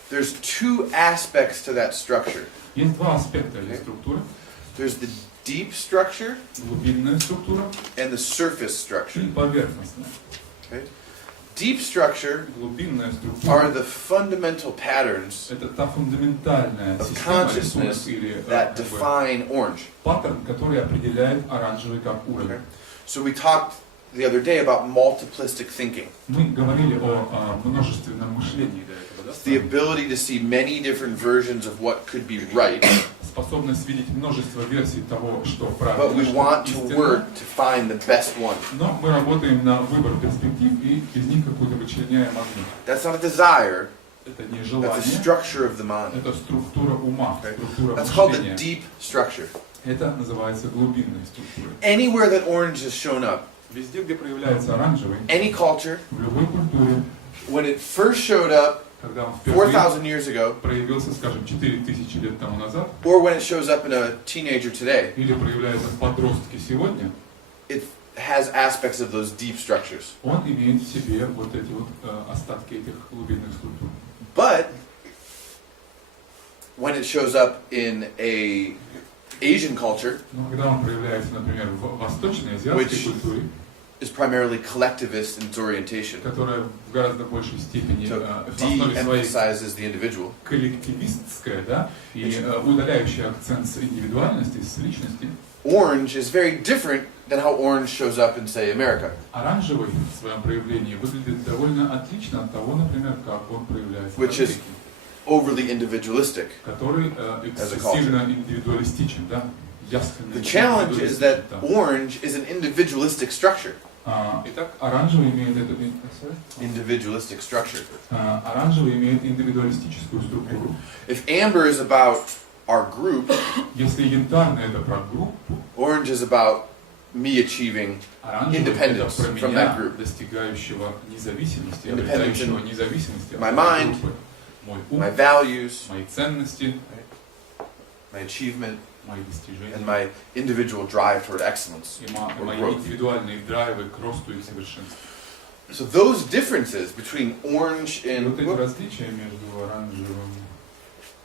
There's two aspects to that structure. Есть два аспекта этой структуры. There's the deep structure глубинная структура and the surface structure. И поверхностная. Okay? Deep structure глубинная структура are the fundamental patterns это та фундаментальная of система consciousness that define orange. Паттерн, который определяет оранжевый как уровень. Okay? So we talked the other day about multiplistic thinking. Мы говорили о множественном мышлении до этого, да? The ability to see many different versions of what could be right. Способность видеть множество версий того, что правильно, But we want to work to find the best one. Но мы работаем на выбор перспектив и из них какую-то вычленяем одну. That's not a desire. Это не That's the желание, structure of the mind. это структура ума, структура That's called the мышления. deep structure. Это называется глубинной структурой. Anywhere that orange has shown up, Везде, где проявляется оранжевый, any culture, в любой культуре, when it first showed up когда он впервые 4,000 years ago, проявился, скажем, 4000 лет тому назад, or when it shows up in a teenager today, или проявляется в подростке сегодня, it has aspects of those deep structures. он имеет в себе вот эти вот остатки этих глубинных структур. But when it shows up in a Asian culture, Но когда он проявляется, например, в восточной азиатской культуре, is primarily collectivist in its orientation, которая в гораздо большей степени so в основе своей de-emphasizes the individual, коллективистская, да, и удаляющая акцент с индивидуальности, с личности. orange is very different than how orange shows up in, say, America. Оранжевый в своем проявлении выглядит довольно отлично от того, например, как он проявляется в Which is Америке, overly individualistic. который эксцессивно индивидуалистичен, да, явственно. The challenge is that да. orange is an individualistic structure. Итак, оранжевый имеет эту Individualistic structure. оранжевый имеет индивидуалистическую структуру. If amber is about our group, если янтарный это про группу, orange is about me achieving independence это про from меня, that group. достигающего независимости, Independence обретающего in независимости my от mind, группы. Мой ум, my values, мои ценности, my achievement, мои достижения and my individual drive toward excellence и or мои growth. индивидуальные драйвы к росту и к совершенству. So those differences between orange Вот эти and различия между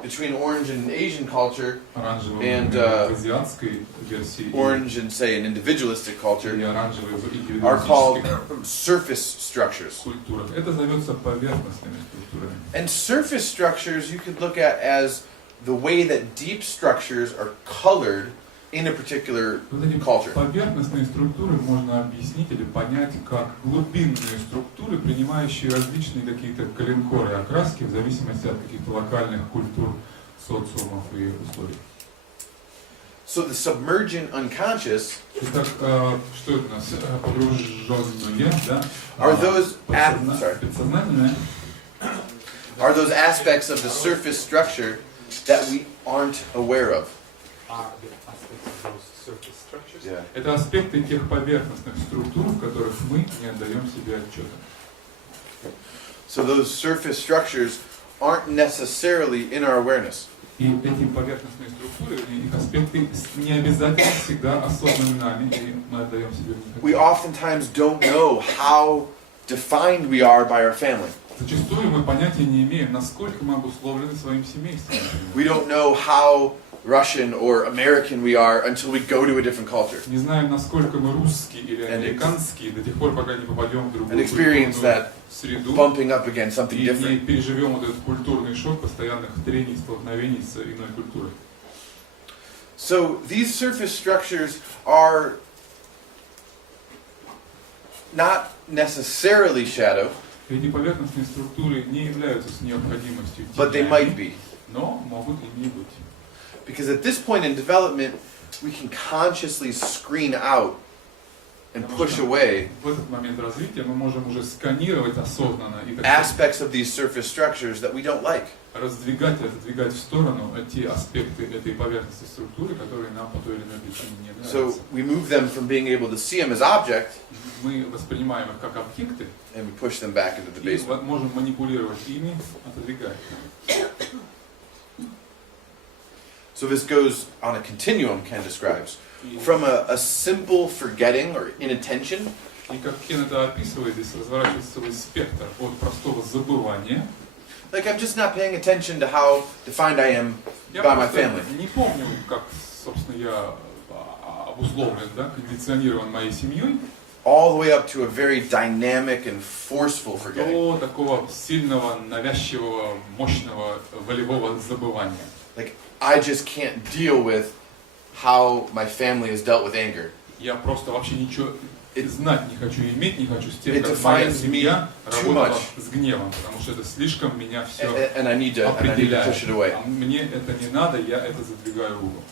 Asian culture оранжевым and в азиатской версии orange and, say, an individualistic culture и оранжевый в are called индивидуалистических surface structures. культурах. Это зовется поверхностными структурами. And surface structures you could look at as the way that deep structures are colored in a particular Вот эти culture. поверхностные структуры можно объяснить или понять как глубинные структуры, принимающие различные какие-то коленкоры, окраски в зависимости от каких-то локальных культур, социумов и условий. So the submergent unconscious Итак, что это у нас? Погруженные, да? are those Подсознательное. are those aspects of the surface structure that we aren't aware of. Yeah. Это аспекты тех поверхностных структур, в которых мы не отдаем себе отчета. So those surface structures aren't necessarily in our awareness. И эти поверхностные структуры, их аспекты не обязательно всегда осознаны нами, и мы отдаем себе в них We отчет. oftentimes don't know how defined we are by our family. Зачастую мы понятия не имеем, насколько мы обусловлены своим семейством. We don't know how Russian or American we are until we go to a different culture Не знаем, насколько мы русские или американские до тех пор, пока не попадем в and другую experience культурную that среду bumping up against something и не different. переживем вот этот культурный шок постоянных трений, столкновений с иной культурой. So these surface structures are not necessarily shadow, Эти поверхностные структуры не являются с необходимостью but they might be. но могут и не быть. Because at this point in development, we can consciously screen out and push away В этот момент развития мы можем уже сканировать осознанно и aspects of these surface structures that we don't like. раздвигать и отодвигать в сторону те аспекты этой поверхностной структуры, которые нам по той или иной причине не So нравятся. we move them from being able to see them as object, Мы воспринимаем их как объекты and we push them back into the и basement. можем манипулировать ими, отодвигая их. So this goes on a continuum, Ken describes, from a simple forgetting or inattention И как Кен это описывает, здесь разворачивается целый спектр от простого забывания. like I'm just not paying attention to how defined I am Я by my просто family. не помню, как, собственно, я обусловлен, да, кондиционирован моей семьей, All the way up to a very dynamic and forceful forgetting. до такого сильного, навязчивого, мощного, волевого забывания. Like I just can't deal with how my family has dealt with anger. Я просто вообще ничего знать не хочу, иметь не хочу с тем, It как моя defines семья me too работала much. с гневом, потому что это слишком меня все And I need to определяет. push it away. А мне это не надо, я это задвигаю в угол.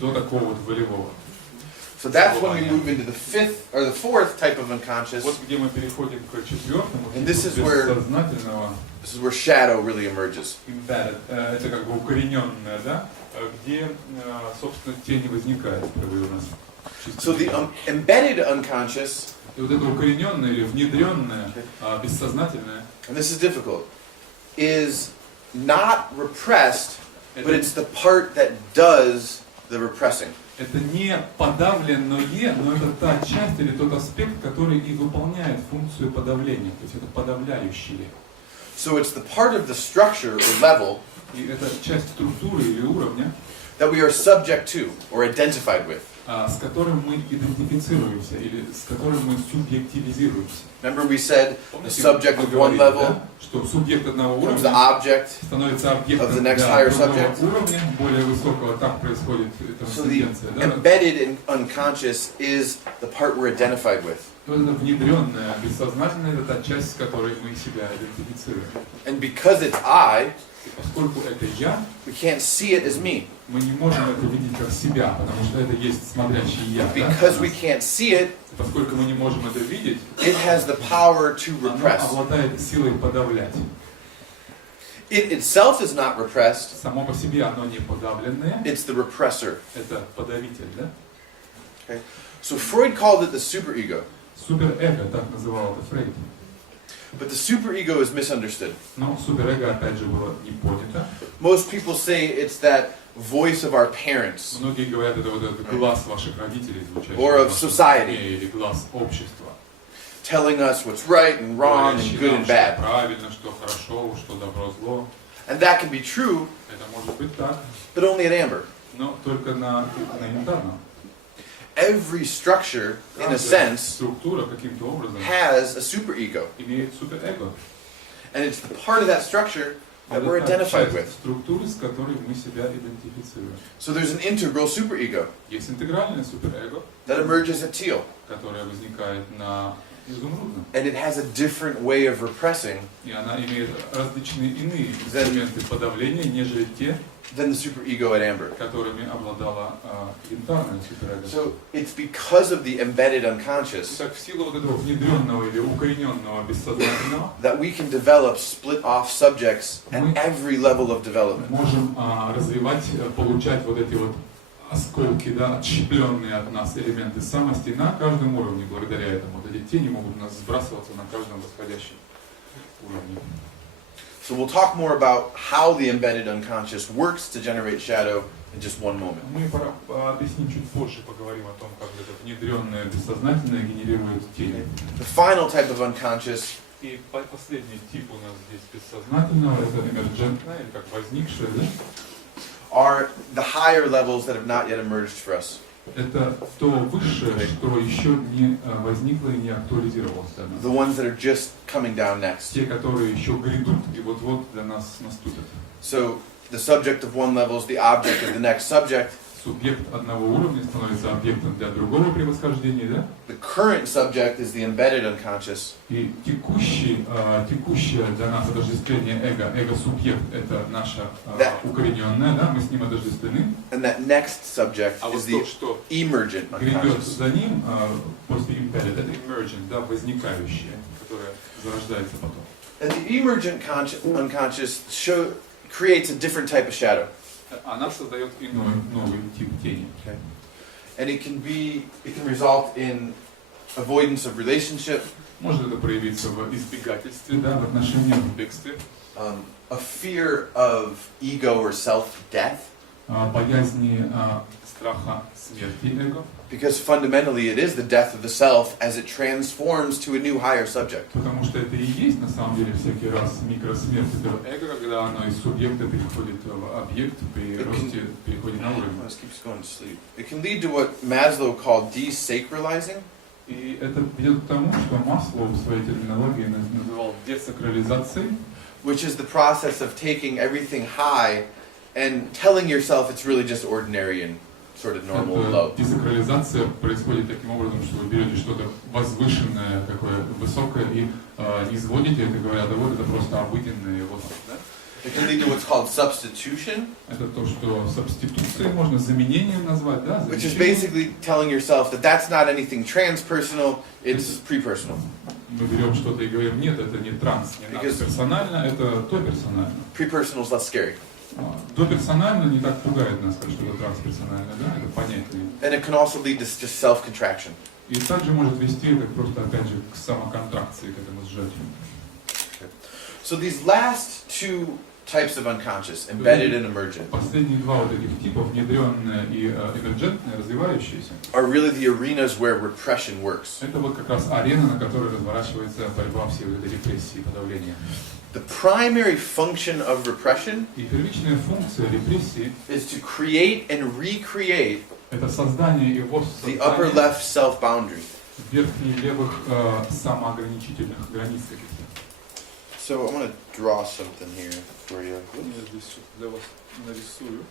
До такого вот волевого. So that's when we move into the fifth or the fourth type of unconscious. Вот где мы переходим к четвертому And типу this is where бессознательного. This is where shadow really emerges. Embedded. Это как бы укорененное, да, где, собственно, тень возникает впервые у нас. So the embedded unconscious. И вот это укорененное или внедренное, бессознательное. And this is difficult. Is not repressed, but it's the part that does the repressing. Это не подавленное, но это та часть или тот аспект, который и выполняет функцию подавления, то есть это подавляющее. So it's the part of the structure or level И это часть структуры или уровня, that we are subject to or identified with. С которым мы идентифицируемся или с которым мы субъективизируемся. Remember we said the subject of one level что субъект одного becomes уровня the object становится of объектом the next higher другого subject. уровня, более высокого. Так происходит So the трансценденция. embedded in unconscious is the part we're identified with. Это внедренная, бессознательная, это та часть, с которой мы себя идентифицируем. And because it's I, поскольку это я, we can't see it as me. Мы не можем это видеть как себя, потому что это есть смотрящий я. Because we can't see it, поскольку мы не можем это видеть, it has the power to repress. Оно обладает силой подавлять. It itself is not repressed. Само по себе оно не подавленное. It's the repressor. Это подавитель, да? Okay. So Freud called it the superego. Суперэго, так называл это Фрейд. But the superego is misunderstood. Но суперэго опять же было не понято. Most people say it's that voice of our parents. Многие говорят, это вот этот глаз ваших родителей звучащий. Or of society. Или глаз общества. Telling us what's right and wrong and good and bad. Что правильно, что хорошо, что добро, зло. And that can be true. Это может быть так. But only at amber. Но только на янтарном. Every structure, in a sense, has a superego. Имеет суперэго. And it's the part of that structure that we're identified with. Структуры, с которой мы себя идентифицируем. So there's an integral superego. Есть интегральное суперэго, that emerges at teal. которое возникает на изумрудном. And it has a different way of repressing. И она имеет различные иные инструменты подавления, нежели те, than the superego at amber. которыми обладала янтарная суперэго. So it's because of the embedded unconscious Так в силу вот этого внедренного или укорененного бессознательного that we can develop split-off subjects at every level of development. Можем развивать, получать вот эти вот осколки, да, отщепленные от нас элементы самости на каждом уровне. Благодаря этому вот эти тени могут у нас сбрасываться на каждом восходящем уровне. So we'll talk more about how the embedded unconscious works to generate shadow in just one moment. Мы объясним чуть позже, поговорим о том, как это внедренное бессознательное генерирует тени. The final type of unconscious И последний тип у нас здесь бессознательного, это эмерджентное, или как возникшее, да? Are the higher levels that have not yet emerged for us. Это то высшее, что еще не возникло и не актуализировалось для нас. The ones that are just coming down next. Те, которые еще грядут и вот-вот для нас наступят. So the subject of one level is the object of the next subject. Субъект одного уровня становится объектом для другого при восхождении, да? The current subject is the embedded unconscious. И текущее для нас отождествление эго-субъект, это наше укорененное, да, мы с ним отождествлены. And that next subject А is вот the то, что emergent грядет unconscious. за ним, после embedded, это emergent, да, возникающее, которое зарождается потом. And the emergent unconscious creates a different type of shadow. Она создает иной, новый тип тени. Okay. And it can result in avoidance of relationship. Может это проявиться в избегательстве, да, в отношениях, в бегстве. A fear of ego or self-death. Боязни страха смерти эго. Because fundamentally it is the death of the self as it transforms to a new higher subject. Потому что это и есть на самом деле всякий раз микросмерть этого эго, когда оно из субъекта переходит в объект при росте, переходе на уровень. It can lead to what Maslow called desacralizing. И это ведет к тому, что Маслоу в своей терминологии называл десакрализацией. Which is the process of taking everything high and telling yourself it's really just ordinary and sort of normal low. Десакрализация происходит таким образом, что вы берете что-то возвышенное, такое высокое, и не сводите это, говоря, да вот это просто обыденное, вот, да? It can lead to what's called substitution. Это то, что субституцией можно заменением назвать, да? Which is basically telling yourself that that's not anything transpersonal, it's prepersonal. Мы берем что-то и говорим, нет, это не транс, не персонально, это то персонально. Prepersonal is less scary. То персонально не так пугает нас, как что-то трансперсонально, да? Это понятнее. And it can also lead to just self-contraction. И также может вести это просто, опять же, к самоконтракции, к этому сжатию. So these last two types of unconscious, embedded and emergent, последние два вот этих типа, внедренные и эмерджентные, развивающиеся, are really the arenas where repression works. Это вот как раз арена, на которой разворачивается борьба всей вот этой репрессии, подавления. The primary function of repression и первичная функция репрессии is to create and recreate это создание и the upper left self-boundary. верхних левых самоограничительных границ каких-то. So I'm going to draw something here for you. Я здесь для вас нарисую.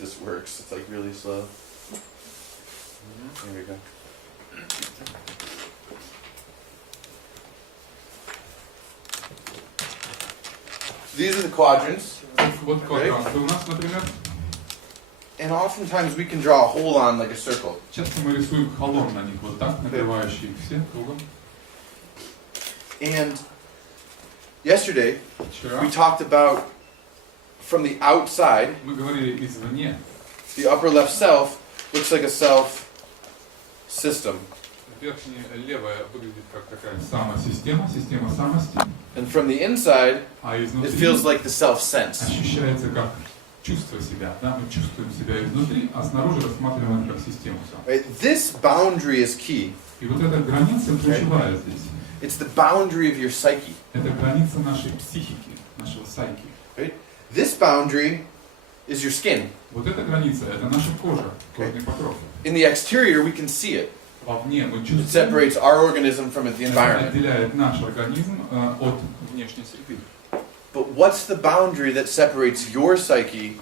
This works. It's like really slow. Here we go. These are the quadrants. Вот квадранты у нас, например. And oftentimes we can draw a hole on like a circle. Часто мы рисуем холон на них, вот так, накрывающий их все кругом. And yesterday we talked about from the outside. Мы говорили извне. The upper left self looks like a self system. Верхняя левая выглядит как такая самосистема, система самости. And from the inside, it feels like the self-sense. Ощущается как чувство себя, да? Мы чувствуем себя изнутри, а снаружи рассматриваем как систему. Right? This boundary is key. И вот эта граница ключевая здесь. It's the boundary of your psyche. Это граница нашей психики, нашего сайки. Right? This boundary is your skin. Вот эта граница, это наша кожа, кожный покров. In the exterior, we can see it. Вовне мы It чувствуем. separates our organism from the Это environment. отделяет наш организм от внешней среды. But what's the boundary that separates your psyche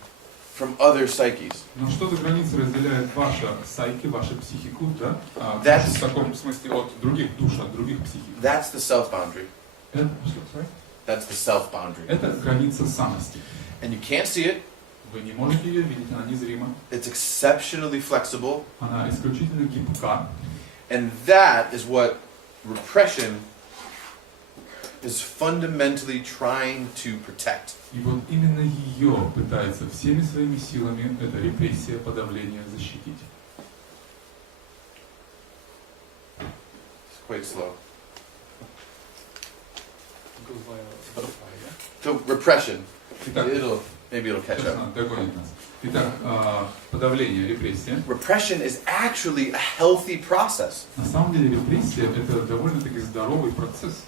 from other psyches? Но что за граница разделяет ваша сайки, вашу психику, да? В таком смысле от других душ, от других психик. That's the self-boundary. Это что, sorry? That's the self-boundary. Это граница самости. And you can't see it. Вы не можете ее видеть, она незрима. It's exceptionally flexible. Она исключительно гибка. And that is what repression is fundamentally trying to protect. И вот именно ее пытается всеми своими силами эта репрессия, подавление защитить. It's quite slow. So repression. Maybe it'll catch up. Итак, подавление, репрессия. Repression is actually a healthy process. На самом деле репрессия это довольно-таки здоровый процесс.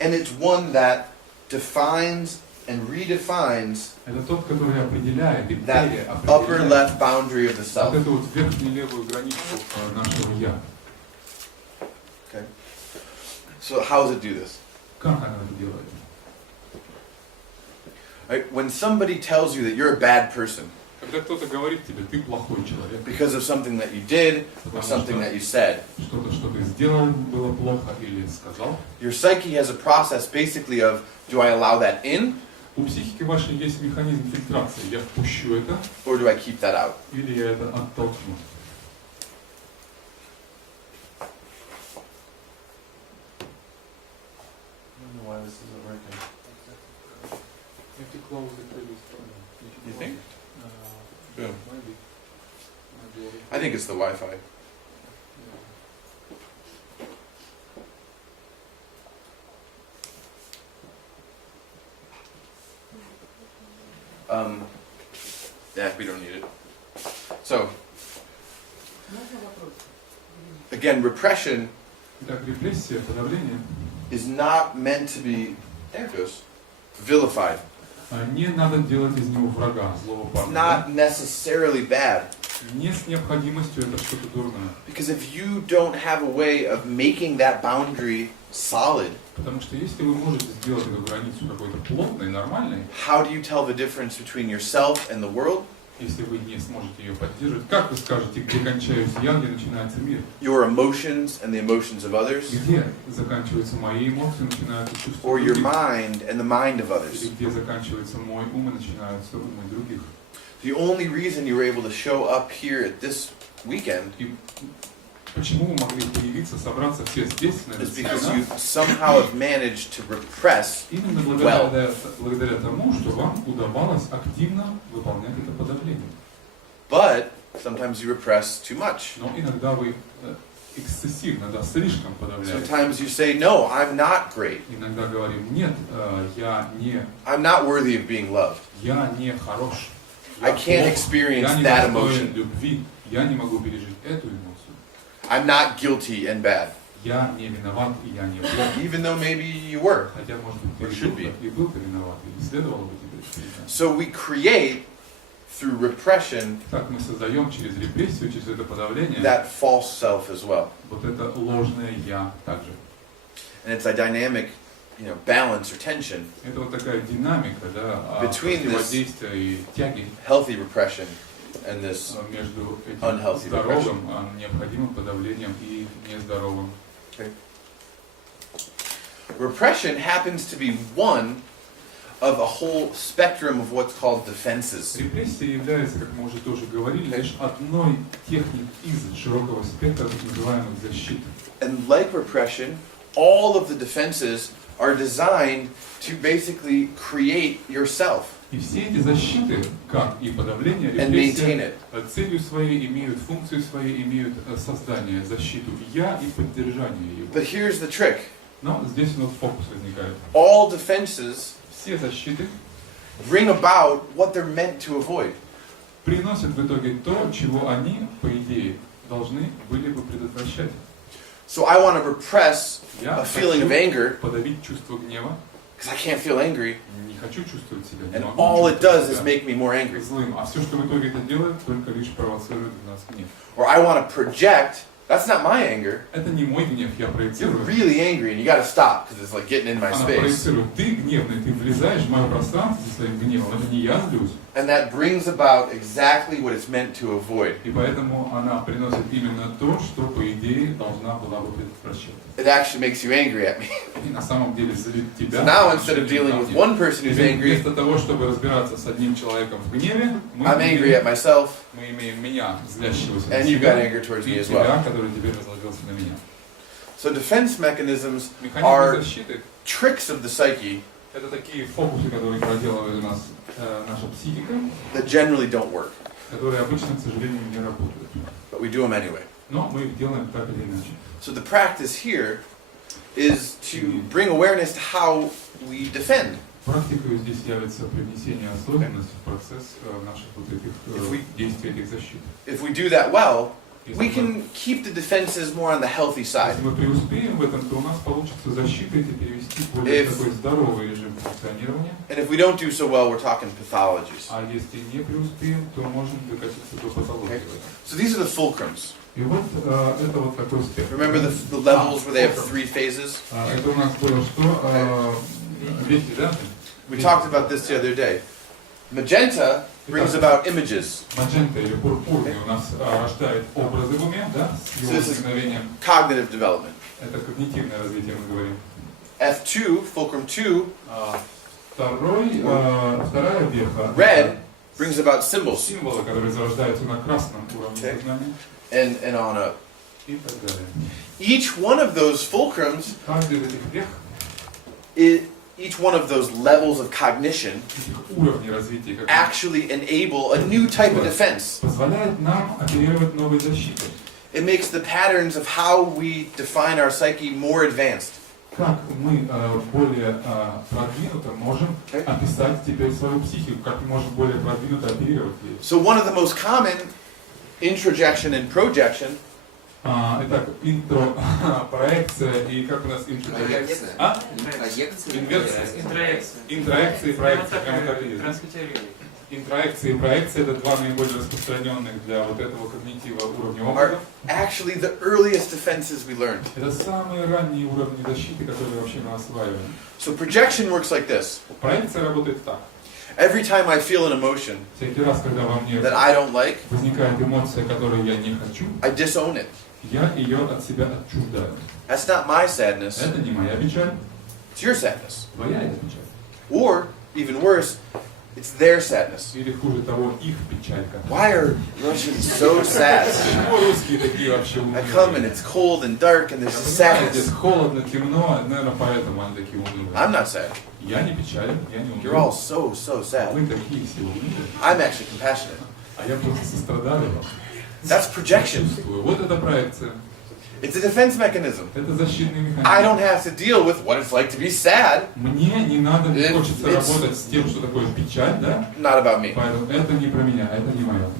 And it's one that defines and redefines это тот, который определяет, that upper left boundary of the self. Вот эту вот верхнюю левую границу нашего я. Okay. So how does it do this? Как она это делает? Right? When somebody tells you that you're a bad person Когда кто-то говорит тебе, ты плохой человек, because of something that you did or something that you said, что-то, что ты сделал, было плохо или сказал, your psyche has a process basically of, do I allow that in? У психики вашей есть механизм фильтрации. Я впущу это, or do I keep that out? Или я это оттолкну. Why this isn't working? You have to close the previous program. You think? Yeah. Maybe. I think it's the Wi-Fi. Yeah, we don't need it. So, again, repression is not meant to be vilified. Не надо делать из него врага, злого парня. Not necessarily bad. Не с необходимостью это что-то дурное. Because if you don't have a way of making that boundary solid, Потому что если вы можете сделать эту границу какой-то плотной, нормальной, how do you tell the difference between yourself and the world? если вы не сможете ее поддерживать, как вы скажете, где кончается я, где начинается мир? Your emotions and the emotions of others? Где заканчиваются мои эмоции, начинаются чувства Or your других? mind and the mind of others? Или где заканчивается мой ум и начинаются умы других? The only reason you were able to show up here at this weekend И почему вы могли появиться, собраться все здесь, на is этот because семинар? you somehow have managed to repress Именно well. благодаря тому, что вам удавалось активно выполнять это подавление. But sometimes you repress too much. Но иногда вы эксцессивно, да, слишком подавляете. Sometimes you say, no, I'm not great. Иногда говорим, нет, я I'm not worthy of being loved. не хорош. I can't experience Я не that достоин emotion. любви, я не могу пережить эту эмоцию. I'm not guilty and bad. Я не виноват и я не плох. Even though maybe you were. Хотя, может быть, Or ты should be. и был виноват, и следовало бы тебе признать. So we create, through repression, Так мы создаем через репрессию, через это подавление, that false self as well. вот это ложное я также. And it's a dynamic, balance or tension Это вот такая динамика, да, Between this противодействия и тяги healthy repression and this между этим unhealthy здоровым, необходимым подавлением и нездоровым. Okay. Repression happens to be one of a whole spectrum of what's called defenses. Репрессия является, как мы уже тоже говорили, лишь одной техникой из широкого спектра так называемых защит. And like repression, all of the defenses are designed to basically create yourself. И все эти защиты, как и подавление, And maintain репрессия, it. целью своей имеют, функцию своей имеют создание, защиту я и поддержание его. But here's the trick. Но здесь у нас фокус возникает. All defenses Все защиты bring about what they're meant to avoid. приносят в итоге то, чего они, по идее, должны были бы предотвращать. So I want to repress Я a feeling of хочу anger подавить чувство гнева, because I can't feel angry, не хочу чувствовать себя, не and могу all it чувствовать does is себя make me more angry. злым. А все, что в итоге это делает, только лишь провоцирует в нас гнев. Or I want to project, that's not my anger. Это не мой гнев, я You're проецирую. really angry and you got to stop because it's like getting in my Она space. проецирует. Ты гневный, ты влезаешь в мое пространство со своим гневом. Это не я злюсь. And that brings about exactly what it's meant to avoid. И поэтому она приносит именно то, что, по идее, должна была бы предотвращать. It actually makes you angry at me. И на самом деле злит тебя. So now instead of dealing with one person who's Теперь angry, вместо того, чтобы разбираться с одним человеком в гневе, мы I'm angry at myself, имеем меня, злящегося на and you got себя, anger towards me и as тебя, well. который теперь разозлился на меня. So defense mechanisms Механизмы are защиты tricks of the psyche — это такие фокусы, которые проделывает у нас наша психика, that generally don't work, которые обычно, к сожалению, не работают. but we do them anyway. Но мы их делаем так или иначе. So the practice here is to bring awareness to how we defend. Практикой здесь явится привнесение осознанности в процесс наших вот этих действий, этих защит. If we do that well, we can keep the defenses more on the healthy side. Если мы преуспеем в этом, то у нас получится защиты эти перевести в более такой здоровый режим функционирования. And if we don't do so well, we're talking pathologies. А если не преуспеем, то можем докатиться до патологии. So these are the fulcrums. И вот это вот такой спектр. Remember the levels where they have three phases? Это у нас было что? Ветки, да? We talked about this the other day. Magenta brings about images. Magenta или пурпурный у нас рождает образы в уме, да? С его возникновением. Cognitive development. Это когнитивное развитие, мы говорим. F2, fulcrum 2, вторая веха. red brings about symbols. Символы, которые зарождаются на красном уровне сознания. And on up. И так далее. Each one of those fulcrums, Каждый из этих вех, each one of those levels of cognition уровней развития, actually enable a new type of defense. позволяет нам оперировать новой защитой. It makes the patterns of how we define our psyche more advanced. Как мы более продвинуто можем описать теперь свою психику, как мы можем более продвинуто оперировать ею. So one of the most common introjection and projection. Итак, проекция и как у нас интроекция? Инверсия. Интроекция и проекция. Интроекция и проекция — это два наиболее распространенных для вот этого когнитива уровня опыта. Actually the earliest defenses we learned. Это самые ранние уровни защиты, которые вообще мы осваиваем. So projection works like this. Проекция работает так. Every time I feel an emotion Всякий раз, когда во мне that I don't like, возникает эмоция, которую я не хочу, I disown it. я ее от себя отчуждаю. That's not my sadness. Это не моя печаль, It's your sadness. твоя это печаль. Or, even worse, it's their sadness. Или хуже того, их печалька. Why are Russians so sad? Почему русские такие вообще I come and унылые? it's cold and dark and there's a Знаете, sadness. холодно, темно, наверное, поэтому они такие унылые. I'm not sad. Я не печален, я не You're all унылый. so sad. Вы такие все унылые. I'm actually compassionate. А я просто сострадаю вам. That's projection. Чувствую. Вот это проекция. It's a defense mechanism. Это защитный I механизм. don't have to deal with what it's like to be sad. Мне не надо, не хочется It's- работать с тем, что такое печаль, да? Not about me. Поэтому это не про меня, это не мое.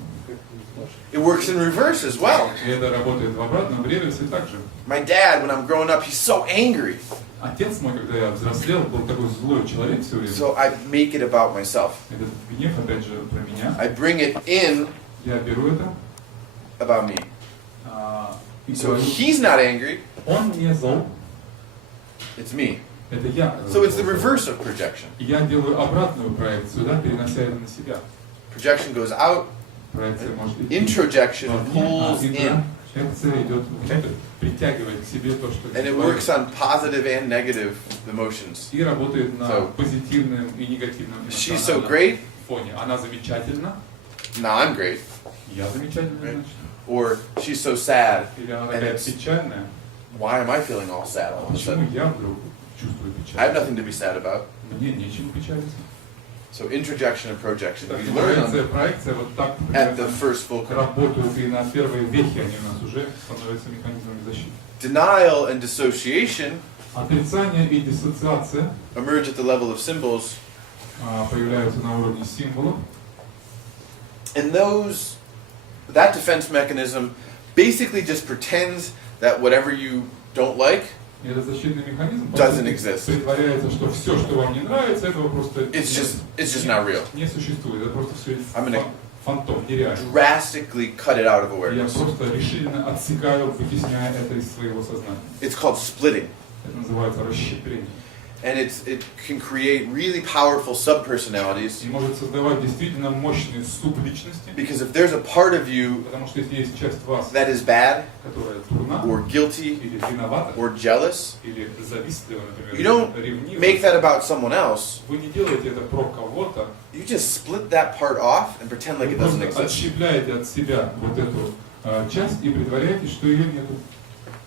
It works in reverse as well. И это работает в обратном, в реверсе также. My dad, when I'm growing up, he's so angry. Отец мой, когда я взрослел, был такой злой человек все время. So I make it about myself. Этот гнев, опять же, про меня. I bring it in Я беру это. about me. И So говорю, he's not angry, он не зол, it's me. это я. So it's the reverse of projection. И я делаю обратную проекцию, да, перенося это на себя. Projection goes out, Проекция может идти introjection вовне, pulls in. интроекция идет внутрь, притягивает к себе то, что And it творит. works on positive and negative emotions. И работает на So, позитивном и негативном She's so эмоциональном great, фоне. Она замечательна, now I'm great. я замечательный, значит. Or she's so sad, Или она and такая it's, печальная. why am I feeling all sad all of a Почему sudden? я вдруг чувствую I have печаль? nothing to be sad about. Мне нечем печалиться. So introjection and projection, Так, we learn проекция, them проекция вот так at the first full contact. работают, и на первой вехе они у нас уже становятся механизмами защиты. Denial and dissociation Отрицание и диссоциация emerge at the level of symbols, появляются на уровне символов. and that defense mechanism basically just pretends that whatever you don't like, И этот защитный механизм Doesn't exist. притворяется, что все, что вам не нравится, этого просто it's just not real. не существует. Это просто все I'm gonna фантом, нереально. drastically cut it out of Я awareness. просто решительно отсекаю, вытесняя это из своего сознания. It's called splitting. Это называется расщепление. And it can create really powerful subpersonalities, И может создавать действительно мощные субличности, because if there's a part of you потому что если есть часть вас, that is bad, которая дурна, or guilty, или виновата, or jealous, или завистлива, you например, don't ревнива, make that about someone else. вы не делаете это про кого-то, You just split that part off and pretend like вы it doesn't просто exist. отщепляете от себя вот эту часть и притворяетесь, что ее нету.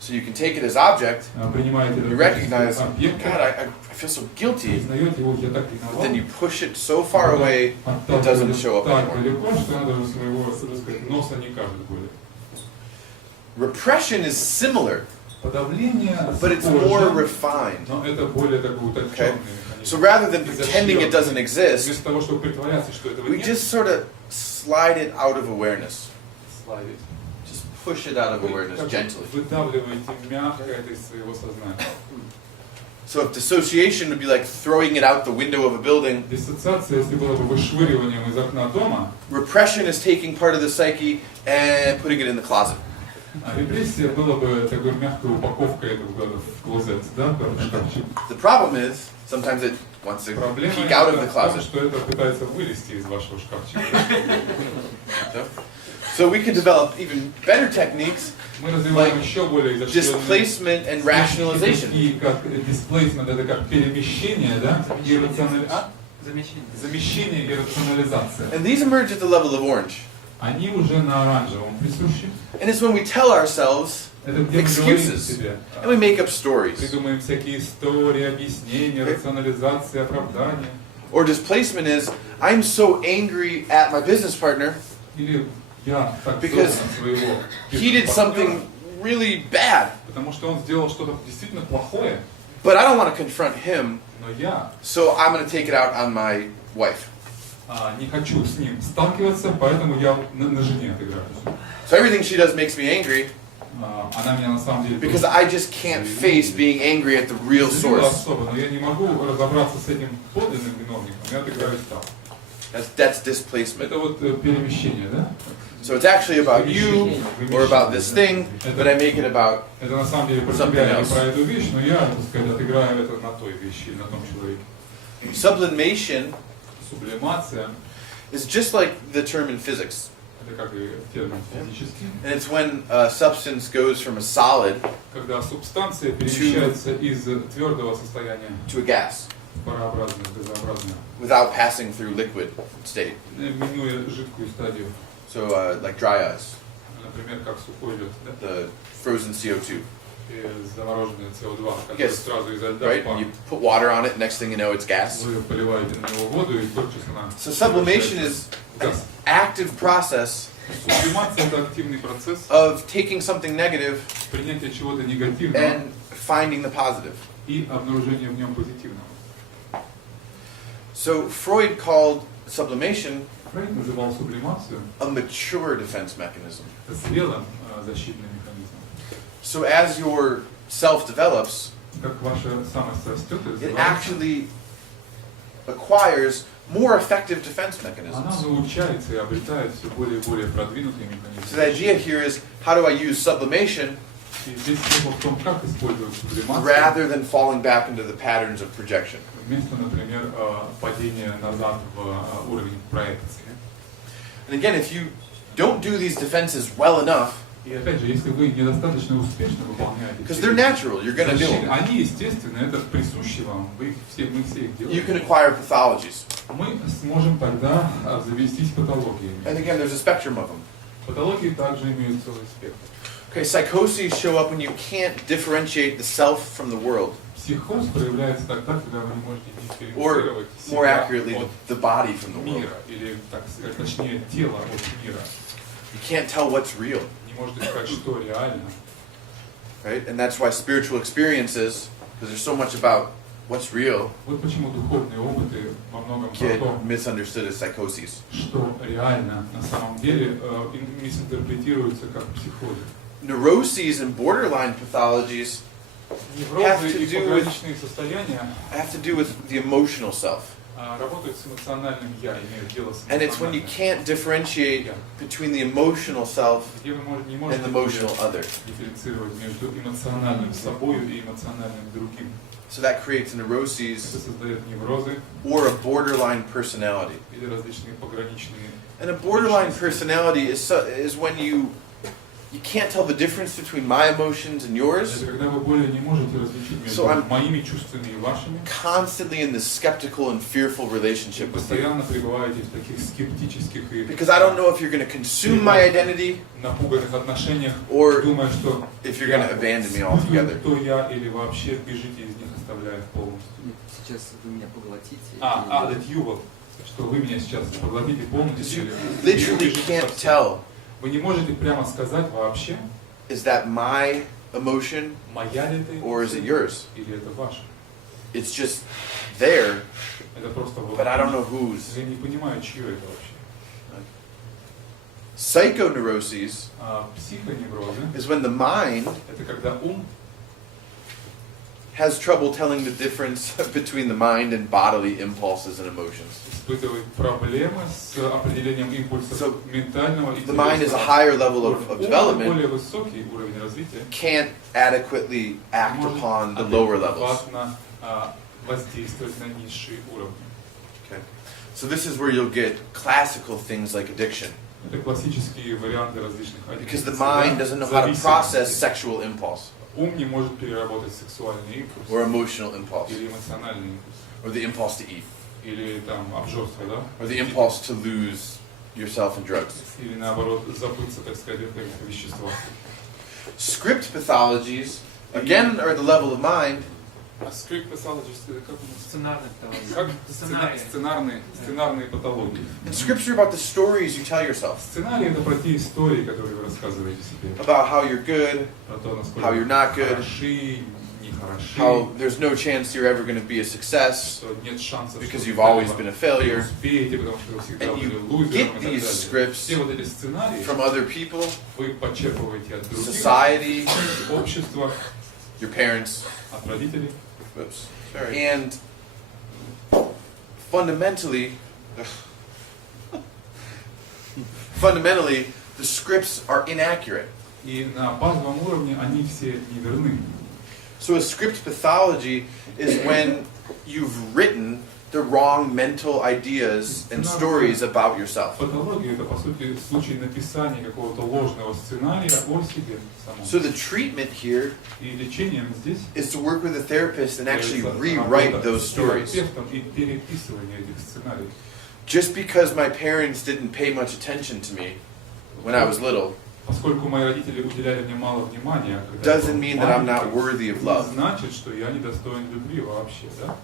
So you can take it as object, Принимаете you это recognize, как объект, God, I feel so guilty, признаете его, я так but then виноват, you push it so far away, it doesn't show up так anymore. далеко, что она даже своего, так сказать, носа не кажет более. Repression is similar, Подавление but it's more схоже, refined. но это более такой утонченный механизм. So rather than pretending it doesn't exist, Вместо того, чтобы притворяться, что этого we нет, just sort of slide it out of awareness. славить. Just push it out of Вы awareness как бы gently. выдавливаете мягко это из своего сознания. So if dissociation would be like throwing it out the window of a building, Диссоциация, если было бы вышвыриванием из окна дома, repression is taking part of the psyche and putting it in the closet. а репрессия была бы такой мягкой упаковкой этого куда-то в клозет, да, в шкафчик. The problem is, sometimes it wants to Проблема peek out of the в том, closet. что это пытается вылезти из вашего шкафчика. So we can develop even better techniques Мы развиваем еще более изощренные displacement and rationalization. такие как displacement, это как перемещение, да, и замещение и рационализация. And these emerge at the level of orange. Они уже на оранжевом присущи. And it's when we tell ourselves Это где мы говорим excuses себе, and we make up stories. придумаем всякие истории, объяснения, рационализации, оправдания. Or displacement is, I'm so angry at my business partner Или я так because зол на своего he did something really bad, потому что он сделал что-то действительно плохое, but I don't want to confront him, но я so I'm going to take it out on my wife. не хочу с ним сталкиваться, поэтому я на жене отыграюсь. So everything she does makes me angry Она меня на самом деле because I just can't face being angry at the real злила source. особо, но я не могу разобраться с этим подлинным виновником, я отыграюсь так. That's displacement. Это вот перемещение, да? So it's actually about you or about this thing, but I make it about это на самом деле про тебя и про эту вещь, но я, так сказать, отыграю это на той вещи или на том человеке. Sublimation Сублимация is just like the term in physics. это как и термин физический. And it's when a substance goes from a solid Когда субстанция перемещается из твердого состояния to a gas парообразное, газообразное, without passing through liquid state. минуя жидкую стадию. So like dry ice, Например, как сухой лед, да? the frozen CO2. И замороженное СО2, которое Yes. сразу изо льда Right? в пар. You put water on it, next thing you know, it's gas. Вы поливаете на него воду, и тотчас она So sublimation is an газ. active process Сублимация — это активный процесс of taking something negative принятия чего-то негативного and finding the positive. и обнаружения в нем позитивного. So Freud called sublimation Фрейд называл сублимацию a mature defense mechanism. зрелым защитным механизмом. So as your self develops, Как ваша самость растет и it развивается, actually acquires more effective defense она mechanisms. научается и обретает все более и более продвинутые So the механизмы. idea here is, how do I use sublimation И здесь смысл в том, как использовать сублимацию, rather than falling back into the patterns of projection. вместо, например, падения назад в уровень проекции. And again, if you don't do these defenses well enough, И опять же, если вы недостаточно успешно выполняете because все they're эти natural, you're going to do защиты, them, они естественны, это присуще вам, мы все их you can делаем. acquire pathologies. Мы сможем тогда обзавестись патологиями. And again, there's a spectrum of them. Патологии также имеют целый спектр. Okay, psychoses show up when you can't differentiate the self from the world, Психоз проявляется тогда, когда вы не можете or дифференцировать more себя accurately, от the body from the world. мира, или, так сказать, точнее, тело от мира. You can't tell what's real, Не можете сказать, что реально. right? And that's why spiritual experiences, because there's so much about what's real, Вот почему духовные опыты во многом про get то, misunderstood as psychoses. что реально на самом деле мисинтерпретируется как психозы. Neuroses and borderline pathologies Неврозы и пограничные состояния have to do with the emotional self. работают с эмоциональным «я», имеют дело с And it's when you эмоциональным can't differentiate «я», between the emotional self где вы не and можете the emotional other. дифференцировать между эмоциональным собою и эмоциональным другим. So that creates neuroses Это создает неврозы or a borderline personality. или различные пограничные. And a borderline personality is when you can't tell the difference between my emotions and yours. Это когда вы более не можете различить между моими чувствами и вашими. Constantly in this skeptical and fearful relationship with you. Постоянно пребываете в таких скептических и Because I don't know if you're going to consume my identity напуганных отношениях, or думая, что if you're going to abandon me altogether. кто я или вообще бежите из них, оставляя их полностью. Сейчас вы меня поглотите. That you will, что вы меня сейчас поглотите полностью. Literally can't tell. Вы не можете прямо сказать вообще, is that my emotion моя ли это or is it yours? или это ваше. It's just there, Это просто вот. but I don't know whose. Я не понимаю, чье это вообще. Psychoneuroses Психоневрозы is when the mind это когда ум has trouble telling the difference between the mind and bodily impulses and emotions. испытывает проблемы с определением импульсов ментального и The mind is a higher level of development, более высокий уровень развития, can't adequately act upon the lower levels. адекватно воздействовать на низшие уровни. Okay. So this is where you'll get classical things like addiction. Это классические варианты различных Because the mind doesn't know how to process sexual impulse Ум не может переработать сексуальный импульс or emotional impulse или эмоциональный импульс, or the impulse to eat или там обжорство, да? or the impulse to lose yourself in drugs. Или наоборот забыться, так сказать, в каких-то веществах. Script pathologies, again, are the level of mind. А script pathologies это как у нас? Сценарные патологии. Как сценарные патологии. And scripts are about the stories you tell yourself. Сценарий это про те истории, которые вы рассказываете себе. About how you're good, Про то, насколько how you're not good, хороши, нехороши. how there's no chance you're ever going to be a success Что нет шансов, because что you've вы always been a failure. успеете, потому что вы всегда And были you лузером get и так these далее. scripts Все вот эти сценарии from other people, вы подчерпываете от других, society, общества, your parents, от родителей. and fundamentally, fundamentally, the scripts are inaccurate. И на базовом уровне они все неверны. So a script pathology is when you've written the wrong mental ideas and stories about yourself. Патология — это, по сути, случай написания какого-то ложного сценария о себе самом. So the treatment here И лечением здесь is to work with a therapist and actually rewrite those stories. и переписывание этих сценариев. Just because my parents didn't pay much attention to me when I was little Поскольку мои родители уделяли мне мало внимания, когда я был doesn't mean that I'm not маленький, worthy of не love. значит, что я недостоин любви вообще, да?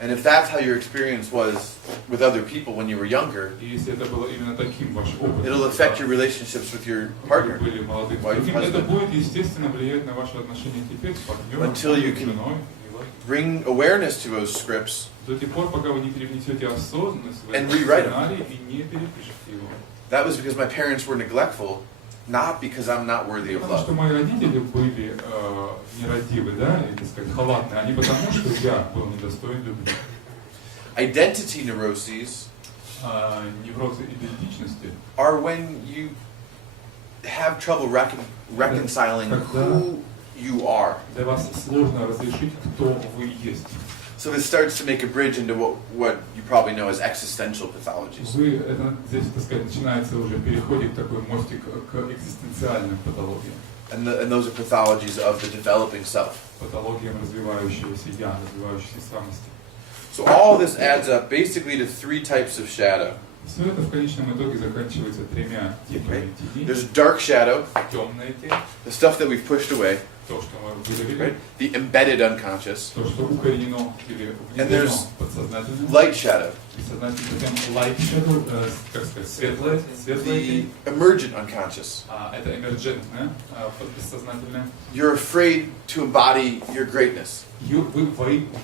And if that's how your experience was with other people when you were younger, И если это было именно таким ваш опыт, it'll affect your relationships with your partner. вы были молодым, wife, это husband. будет, естественно, влиять на ваши отношения теперь с партнером, Until you can женой. bring awareness to those scripts До тех пор, пока вы не привнесете осознанность в and этот rewrite them. сценарий и не перепишете его. That was because my parents were neglectful, not because I'm not worthy of Потому что love. мои родители были нерадивы, да, или, так сказать, халатные, а не потому, что я был недостоин любви. Identity neuroses Неврозы идентичности are when you have trouble reconciling who you are. для вас сложно разрешить, кто вы есть. So it starts to make a bridge into what you probably know as existential pathologies. Вы, это здесь, так сказать, начинается уже, переходит такой мостик к экзистенциальным патологиям. And those are pathologies of the developing self. Патологиям развивающегося я, развивающейся самости. So all this adds up basically to 3 types of shadow. Все это в конечном итоге заканчивается 3 типами теней. There's dark shadow, Темная тень, the stuff that we've pushed away, то, что мы выдавили, right? The embedded unconscious, то, что укоренено или and внедрено there's подсознательно. light shadow, Бессознательно, затем light shadow, как сказать, светлая the тень. emergent unconscious. Это эмерджентная, бессознательная. You're afraid to embody your greatness.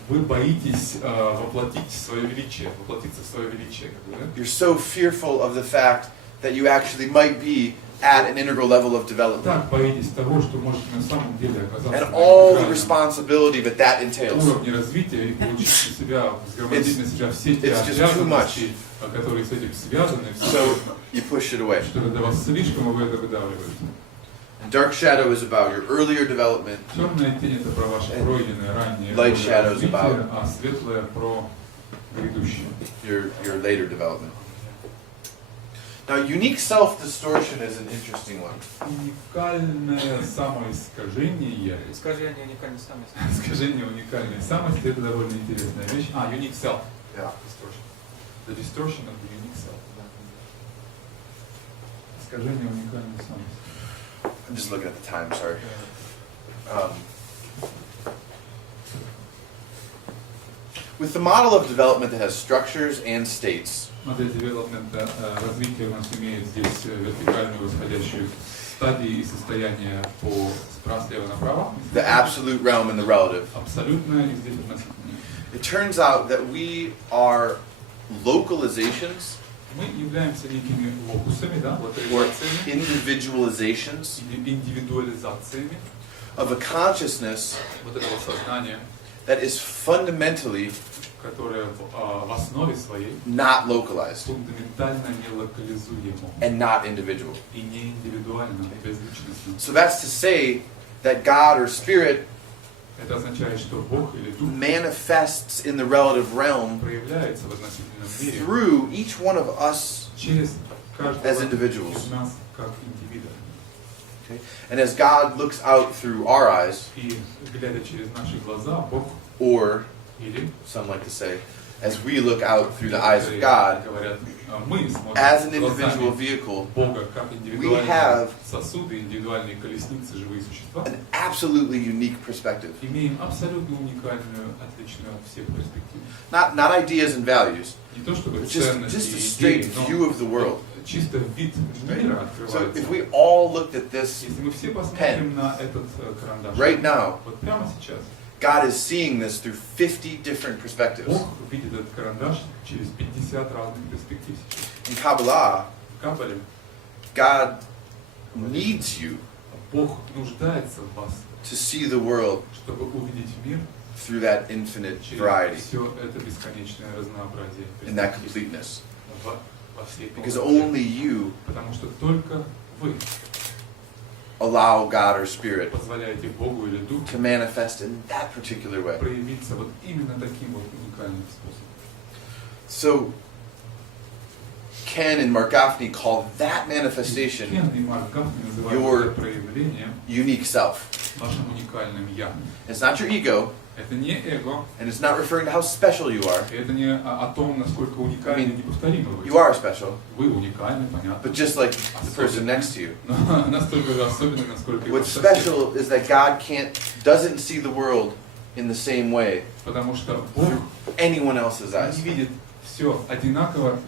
Вы боитесь воплотить свое величие, воплотиться в свое величие. You're so fearful of the fact that you actually might be at an integral level of development. Так боитесь того, что можете на самом деле оказаться And на all the интегральном responsibility that that entails. уровне развития и получить на себя, взгромоздить на себя все те it's just too much. обязанности, которые с этим связаны, So you push it away. что это для вас слишком, и вы это выдавливаете. And dark shadow is about your earlier development. Темная тень — это про ваше пройденное раннее Light shadow is развитие, about а светлое про грядущее. your later development. Now, unique self-distortion is an interesting one. Уникальное самоискажение. Искажение уникальной самости. Искажение уникальной самости — это довольно интересная вещь. Unique self. Yeah. Distortion. The distortion of the unique self. Искажение уникальной самости. I'm just looking at the time, sorry. With the model of development that has structures and states, Модель девелопмента развития у нас имеет здесь вертикальную восходящую стадии и состояние слева направо. the absolute realm and the relative. Абсолютное и здесь относительное. It turns out that we are localizations Мы являемся некими локусами, да, or локализациями, individualizations или индивидуализациями of a consciousness вот этого сознания, that is fundamentally которое в основе своей not localized фундаментально не локализуемо and not individual. и не индивидуально, безличностно. So that's to say that God or Spirit Это означает, что Бог или Дух manifests in the relative realm проявляется в относительном мире through each one of us через каждого as individuals. из нас как индивида. Okay? And as God looks out through our eyes, И глядя через наши глаза, Бог or или some like to say, as we look out through the eyes of God, говорят, мы смотрим as an individual глазами vehicle, Бога как we индивидуальные have сосуды, индивидуальные колесницы, живые существа, an absolutely unique perspective. имеем абсолютно уникальную, отличную от всех перспективу. Not ideas and values, Не то чтобы but ценности just a и straight идеи, но view of the world. чисто вид мира So открывается. if we all looked at this Если мы все посмотрим на этот карандаш, right now, вот прямо сейчас, God is seeing this through 50 different perspectives. Бог видит этот карандаш через 50 разных перспектив сейчас. In Kabbalah, В Каббале God needs you Бог нуждается в вас, to see the world чтобы увидеть мир through that infinite через variety все это бесконечное разнообразие and that перспектив, completeness. в во всей Because полноте. only you Потому что только вы allow God or Spirit позволяете Богу или Духу to manifest in that particular way. проявиться вот именно таким вот уникальным способом. So, Ken and Mark Gaffney call that manifestation Кен и Марк Гафни называют your это проявлением unique self. вашим уникальным «я». It's not your ego, Это не эго, and it's not referring to how special you are. это не о том, насколько уникальны и неповторимы вы. You are special, Вы уникальны, понятно. but just like the person next to you. Но настолько же особенно, насколько и What's ваш сосед. special is that God doesn't see the world in the same way Потому что Бог anyone else's eyes. не видит все одинаково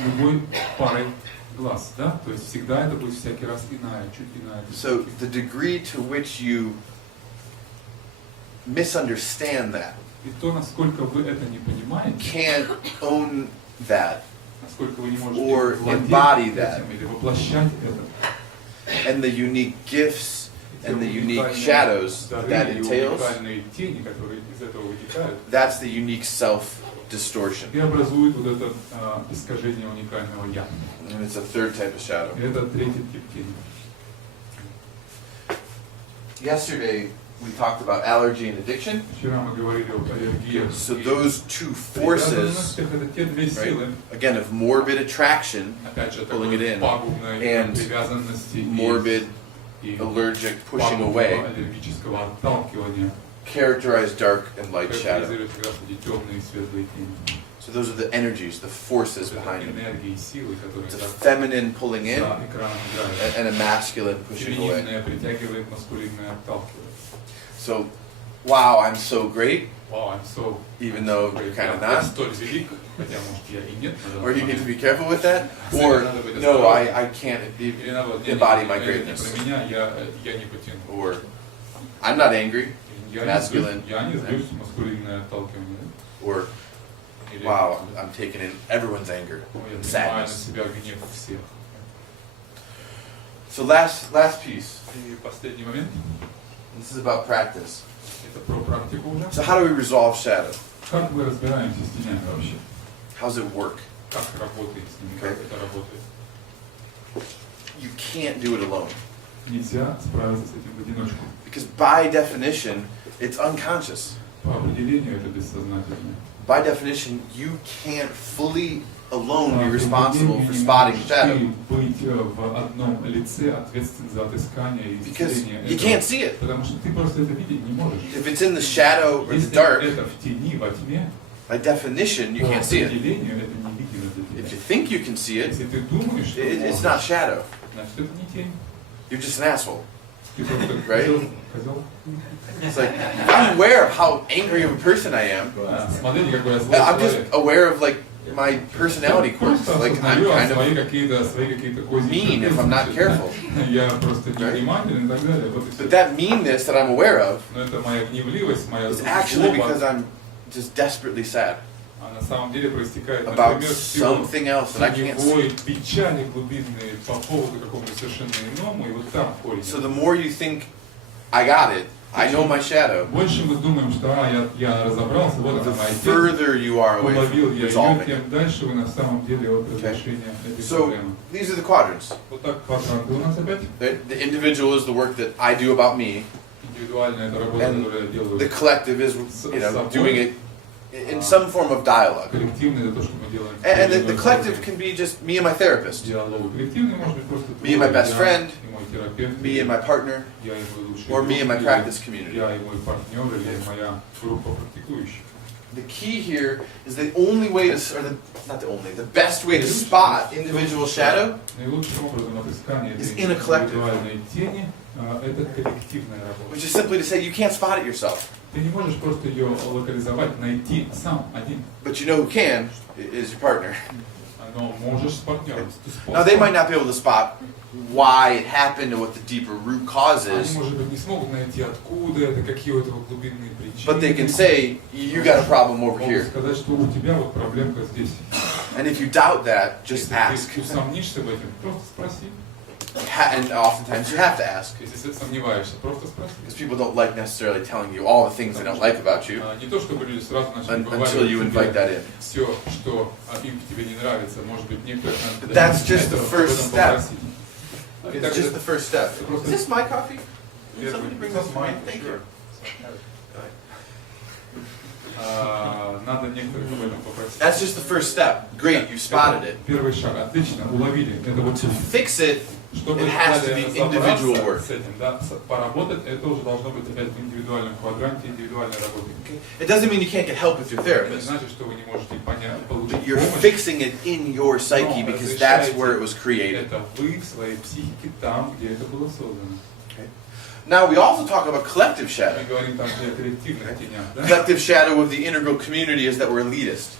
любой парой глаз, да? То есть всегда это будет всякий раз иная, чуть иная. So the degree to which you misunderstand that, И то, насколько вы это не понимаете, can't own that, насколько вы не можете or владеть embody that, этим или воплощать это, and the unique gifts те and the unique уникальные shadows дары that и entails, уникальные тени, которые из этого вытекают, that's the unique self distortion. и образуют вот это искажение уникального «я». And it's a third type of shadow. И это третий тип тени. Yesterday we talked about allergy and addiction. Вчера мы говорили об аллергиях. So those two forces, Это те две силы, again, of morbid attraction, опять же, pulling it такой in, пагубной and привязанности morbid и allergic pushing пагубного away, аллергического отталкивания, characterize dark and light shadow. характеризуют как раз эти темные и светлые тени. So those are the energies, the forces behind it. Энергии, силы, которые It's a за feminine pulling in экраном играют. and a masculine pushing away. Фемининное притягивает, маскулинное отталкивает. So, wow, I'm so great, Wow, I'm so even though you're kind of я not. столь велик, хотя, может, я и нет. Or you need to be careful with that. Or, no, I can't Или наоборот, embody my это не greatness. про меня, я не потяну. Or, I'm not angry, Я masculine. не злюсь, маскулинное отталкивание. Or, Или, wow, I'm taking in everyone's anger я and принимаю на sadness. себя гнев всех. So last piece. И последний момент, This is about practice. это про практику уже. So how do we resolve shadow? Как мы разбираемся с тенями вообще? How does it work? Как работает с ними, как это работает? You can't do it alone. Нельзя справиться с этим в одиночку. Because by definition, it's unconscious. По определению это бессознательно. By definition, you can't fully alone be responsible for spotting shadow. Быть в одном лице ответственен за отыскание и Because исцеление you can't see it. Потому что ты просто это видеть не можешь. If it's in the shadow or the Если dark, это в тени, во тьме, by definition, you по can't see it. определению это не видно для If тебя. you think you can see it, Если ты думаешь, что it's not shadow. значит это не тень. You're just an asshole. Ты просто Right? козел. It's like, if I'm aware of how angry of a person I am, Смотрите, какой я злой I'm just человек. aware of like my personality quirks. Просто Like I'm осознаю kind свои of какие-то козьи mean if черты, I'm not значит, careful. Я просто невнимателен и так далее. Вот и But всё. that meanness that I'm aware of Но это моя гневливость, моя is actually because злоба, I'm just desperately sad а на самом деле проистекает, about например, всего something else that I can't теневой see. печали глубинной по поводу какому-то совершенно иному, и вот там в корне. So the more you think I got it, I know my shadow, Больше мы думаем, что я разобрался, вот the она моя тень, further you are away уловил from я ее, resolving it. тем дальше вы на самом деле от разрешения этой So проблемы. these are the quadrants. Вот так квадранты у нас опять. The individual is the work that I do about me. Индивидуальная это работа, And которую я делаю. the collective is, doing it in some form of dialogue. Коллективный это то, что мы делаем. And the collective can be just me and my therapist, Диалог. Коллективный может быть просто me and my best friend, и мой терапевт, me and my partner, я и мой лучший or me and my друг, practice или community. я и мой партнер, или моя группа практикующих. The key here is the only way to, or not the only, the best way to spot individual shadow Наилучшим образом отыскание is этой in a collective, индивидуальной тени это коллективная работа. which is simply to say you can't spot it yourself. Ты не можешь просто ее локализовать, найти сам один. But you know who can is your partner. Но можешь с партнером. Now they might not be able to spot why it happened or what the deeper root cause Они, is, может быть, не смогут найти, откуда это, какие у этого глубинные причины. but they can say you got a problem over Могут here. сказать, что у тебя вот проблемка здесь. And if you doubt that, just Если ask. ты усомнишься в этом, просто спроси. And oftentimes you have to ask. Если сомневаешься, просто спроси. Because people don't like necessarily telling you all the things they don't like about you Не то, чтобы люди сразу начали until you invite that in. все, что им к тебе не нравится, может быть, некоторых надо That's just the first step. It's It's just the first step. Is this my coffee? Somebody bring this wine? Thank you. Надо некоторых об этом попросить. That's just the first step. Great, you spotted it. Первый шаг, отлично, уловили. Это вот To fix it, it has to be individual work. с этим, да, поработать, это уже должно быть опять в индивидуальном квадранте, индивидуальной работе. It doesn't mean you can't get help with your Это не therapist. значит, что вы не можете понять, получить You're помощь. fixing it in your psyche because that's where it was created. Это вы в своей психике там, где это было создано. Now we also talk about collective shadow. Мы говорим там о коллективных тенях, да? Collective shadow of the integral community is that we're elitist.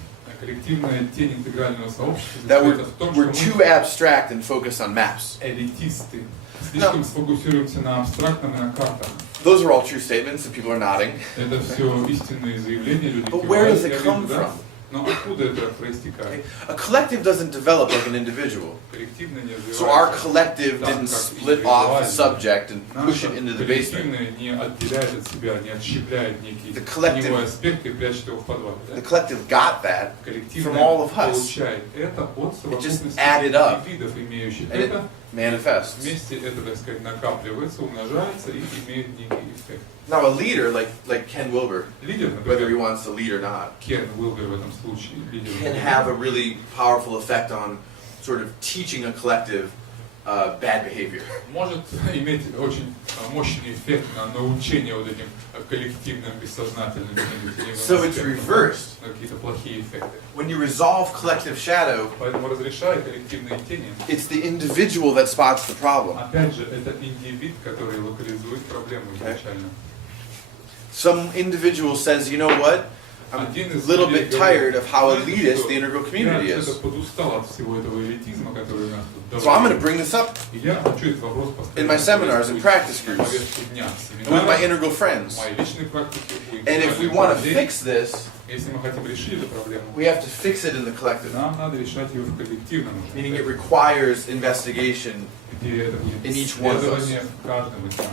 Коллективная тень интегрального сообщества That заключается в том, we're что too abstract and focused on maps. элитисты. Слишком сфокусируемся на абстрактном и на картах. Those are all true statements and people are nodding. Это все истинные заявления, люди But where does it кивают, come да? from? Но откуда это проистекает? A collective doesn't develop like an individual. Коллективно не So our развивается collective так, didn't как split off the индивидуально. subject and push it Наше into the basement. коллективное не отделяет от себя, не отщепляет некий The collective- теневой аспект и прячет его в подвале. Да? The collective got that Коллективное from all of us. получает это от совокупности added up. индивидов, имеющих And it это. manifests. Вместе это, так сказать, накапливается, умножается и имеет некий эффект. Now a leader like Ken Wilber, Лидер, whether he например, wants to lead or not, Кен Уилбер в этом случае, лидер, can have a really powerful effect on sort of teaching a collective bad behavior. может иметь очень мощный эффект на научение вот этим коллективным бессознательным теневым So it's аспектам, reversed. какие-то плохие эффекты. When you resolve collective shadow, Поэтому разрешая коллективные тени, it's the individual that spots the problem. опять же, это индивид, который локализует проблему изначально. Some individual says, you know what? I'm a little bit tired of how elitist the integral community Я is. подустал от всего этого элитизма, который у нас тут So I'm going to bring this up И я хочу этот вопрос in поставить my seminars and practice на groups повестку дня, with my семинарах, integral friends. моей личной практике, у And if we индивидуальных want to людей. fix this, Если мы хотим решить эту проблему, we have to fix it in the collective. нам надо решать ее в коллективном уже, Meaning it requires investigation. где это будет in each one of us. исследование в каждом из нас.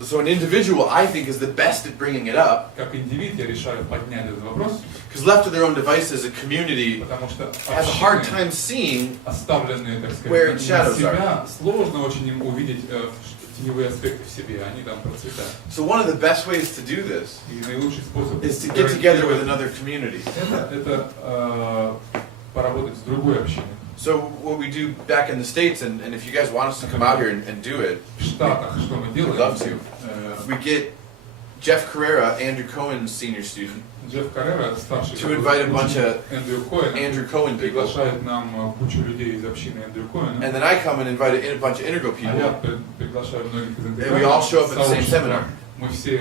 So an individual, I think, is the best at bringing it up. Как индивид я решаю поднять этот вопрос, Because left to their own devices, a community потому что has a hard общины, time seeing оставленные, так where сказать, its на shadows себя, сложно очень им увидеть теневые аспекты в себе, они там процветают. So one of the best ways to do this И наилучший способ is to get together with another community. это поработать с другой общиной. So what we do back in the States, and if you guys want us to come out here and do it, В Штатах что мы we'd делаем? love to. We get Jeff Carrera, Andrew Cohen's senior student, Джефф Каррера, старший to invite a bunch of Эндрю Коэна, Andrew Cohen people. приглашает нам кучу людей из общины Эндрю Коэна, And then I come and invite a bunch of integral а я people, приглашаю многих из and we all show up at the same сообщества. seminar. Мы все,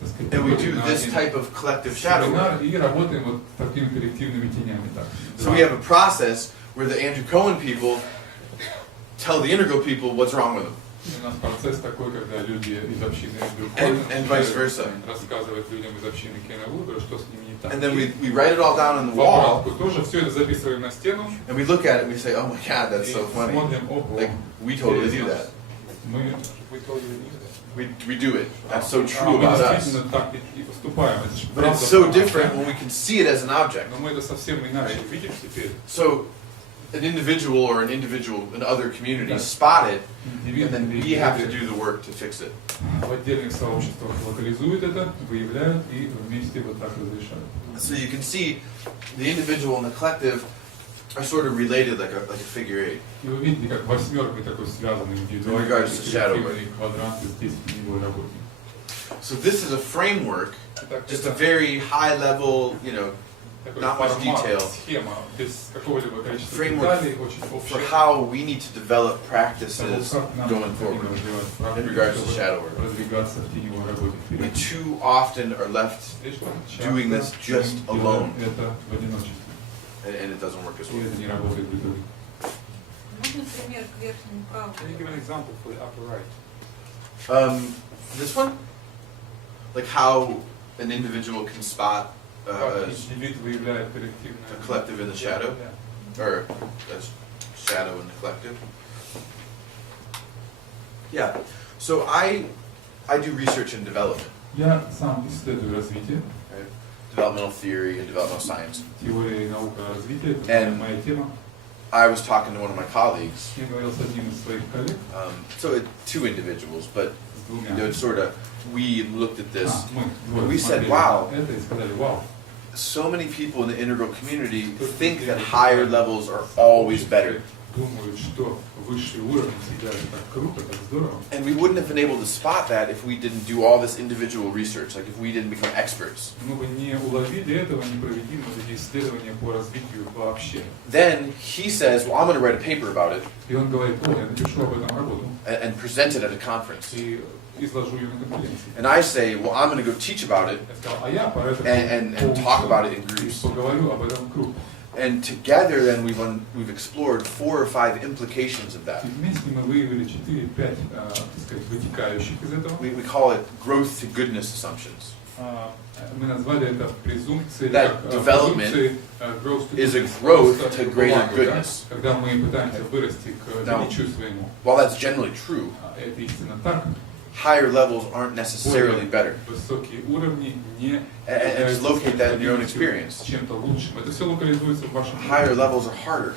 так сказать, And we do приходим на this один type of collective shadow work. семинар и работаем вот такими коллективными тенями. Так. So we have a process where the Andrew Cohen people tell the integral people what's wrong with them. У нас процесс такой, когда люди из общины Эндрю And vice versa. рассказывают людям из общины Кена Уилбера, что с ними не так. And then we write it all down on the В wall, обратку тоже все это записываем на стену and we look at it and we say, oh my God, that's и so funny. смотрим, ого, Like, we totally do that. мы We do it. That's so true мы about us. действительно так и поступаем. Это же But правда it's so про нас, different да? when we can see it as an object. Но мы это совсем иначе видим теперь. So an individual or an individual in other communities spot it, and then we have to do the work to fix it. В отдельных сообществах локализуют это, выявляют и вместе вот так разрешают. So you can see the individual and the collective are sort of related like a figure eight. И вы видите, как восьмеркой такой связанный индивидуальный In regards to shadow work. коллективный квадрант здесь в теневой работе. So this is a framework, Итак, just a это very high level, такой not much формат, detail, схема, без какого-либо количества framework деталей, очень for общая. how we need to develop Того, practices как нам going необходимо forward развивать in практики, regards to чтобы shadow work. продвигаться в теневой работе We вперед. too often are left Слишком doing this часто just мы alone. делаем это в одиночестве, and it doesn't work as и well. это не работает в итоге. Можно пример к верхнему правому? Can you give an example for the upper right? This one? Like how an individual can spot Как индивид выявляет коллективное a collective in the shadow, Да. or a shadow in the collective. Yeah. So I do research and development. Я сам исследую развитие. Right? Developmental theory and developmental science. Теория и наука развития — это And моя тема. I was talking to one of my colleagues. Я говорил с одним из своих коллег. So two individuals, but sort of we looked at this. And we said, wow. Это и сказали, вау. So many people in the integral community think that higher levels are always better. Думают, что высший уровень всегда так круто, так здорово. And we wouldn't have been able to spot that if we didn't do all this individual research, like if we didn't become experts. Мы бы не уловили этого, не провели вот эти исследования по развитию вообще. Then he says, well, I'm going to write a paper about it. И он говорит, я напишу об этом работу. And present it at a conference. И изложу ее на конференции. And I say, well, I'm going to go teach about it. And talk about it in groups. Поговорю об этом в группе. And together, then we've explored 4 or 5 implications of that. We call it growth to goodness assumptions. That development is a growth to greater goodness. Now, while that's generally true, higher levels aren't necessarily better. And just locate that in your own experience. Higher levels are harder.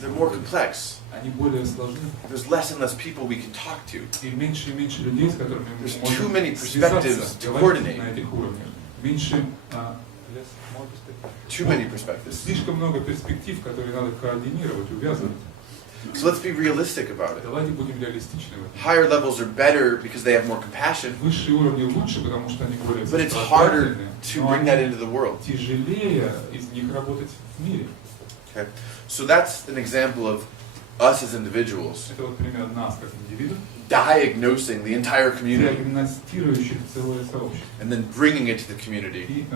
They're more complex. There's less and less people we can talk to. There's too many perspectives to coordinate. Too many perspectives. So let's be realistic about it. Higher levels are better because they have more compassion. But it's harder to bring that into the world. Okay. So that's an example of us as individuals diagnosing the entire community and then bringing it to the community.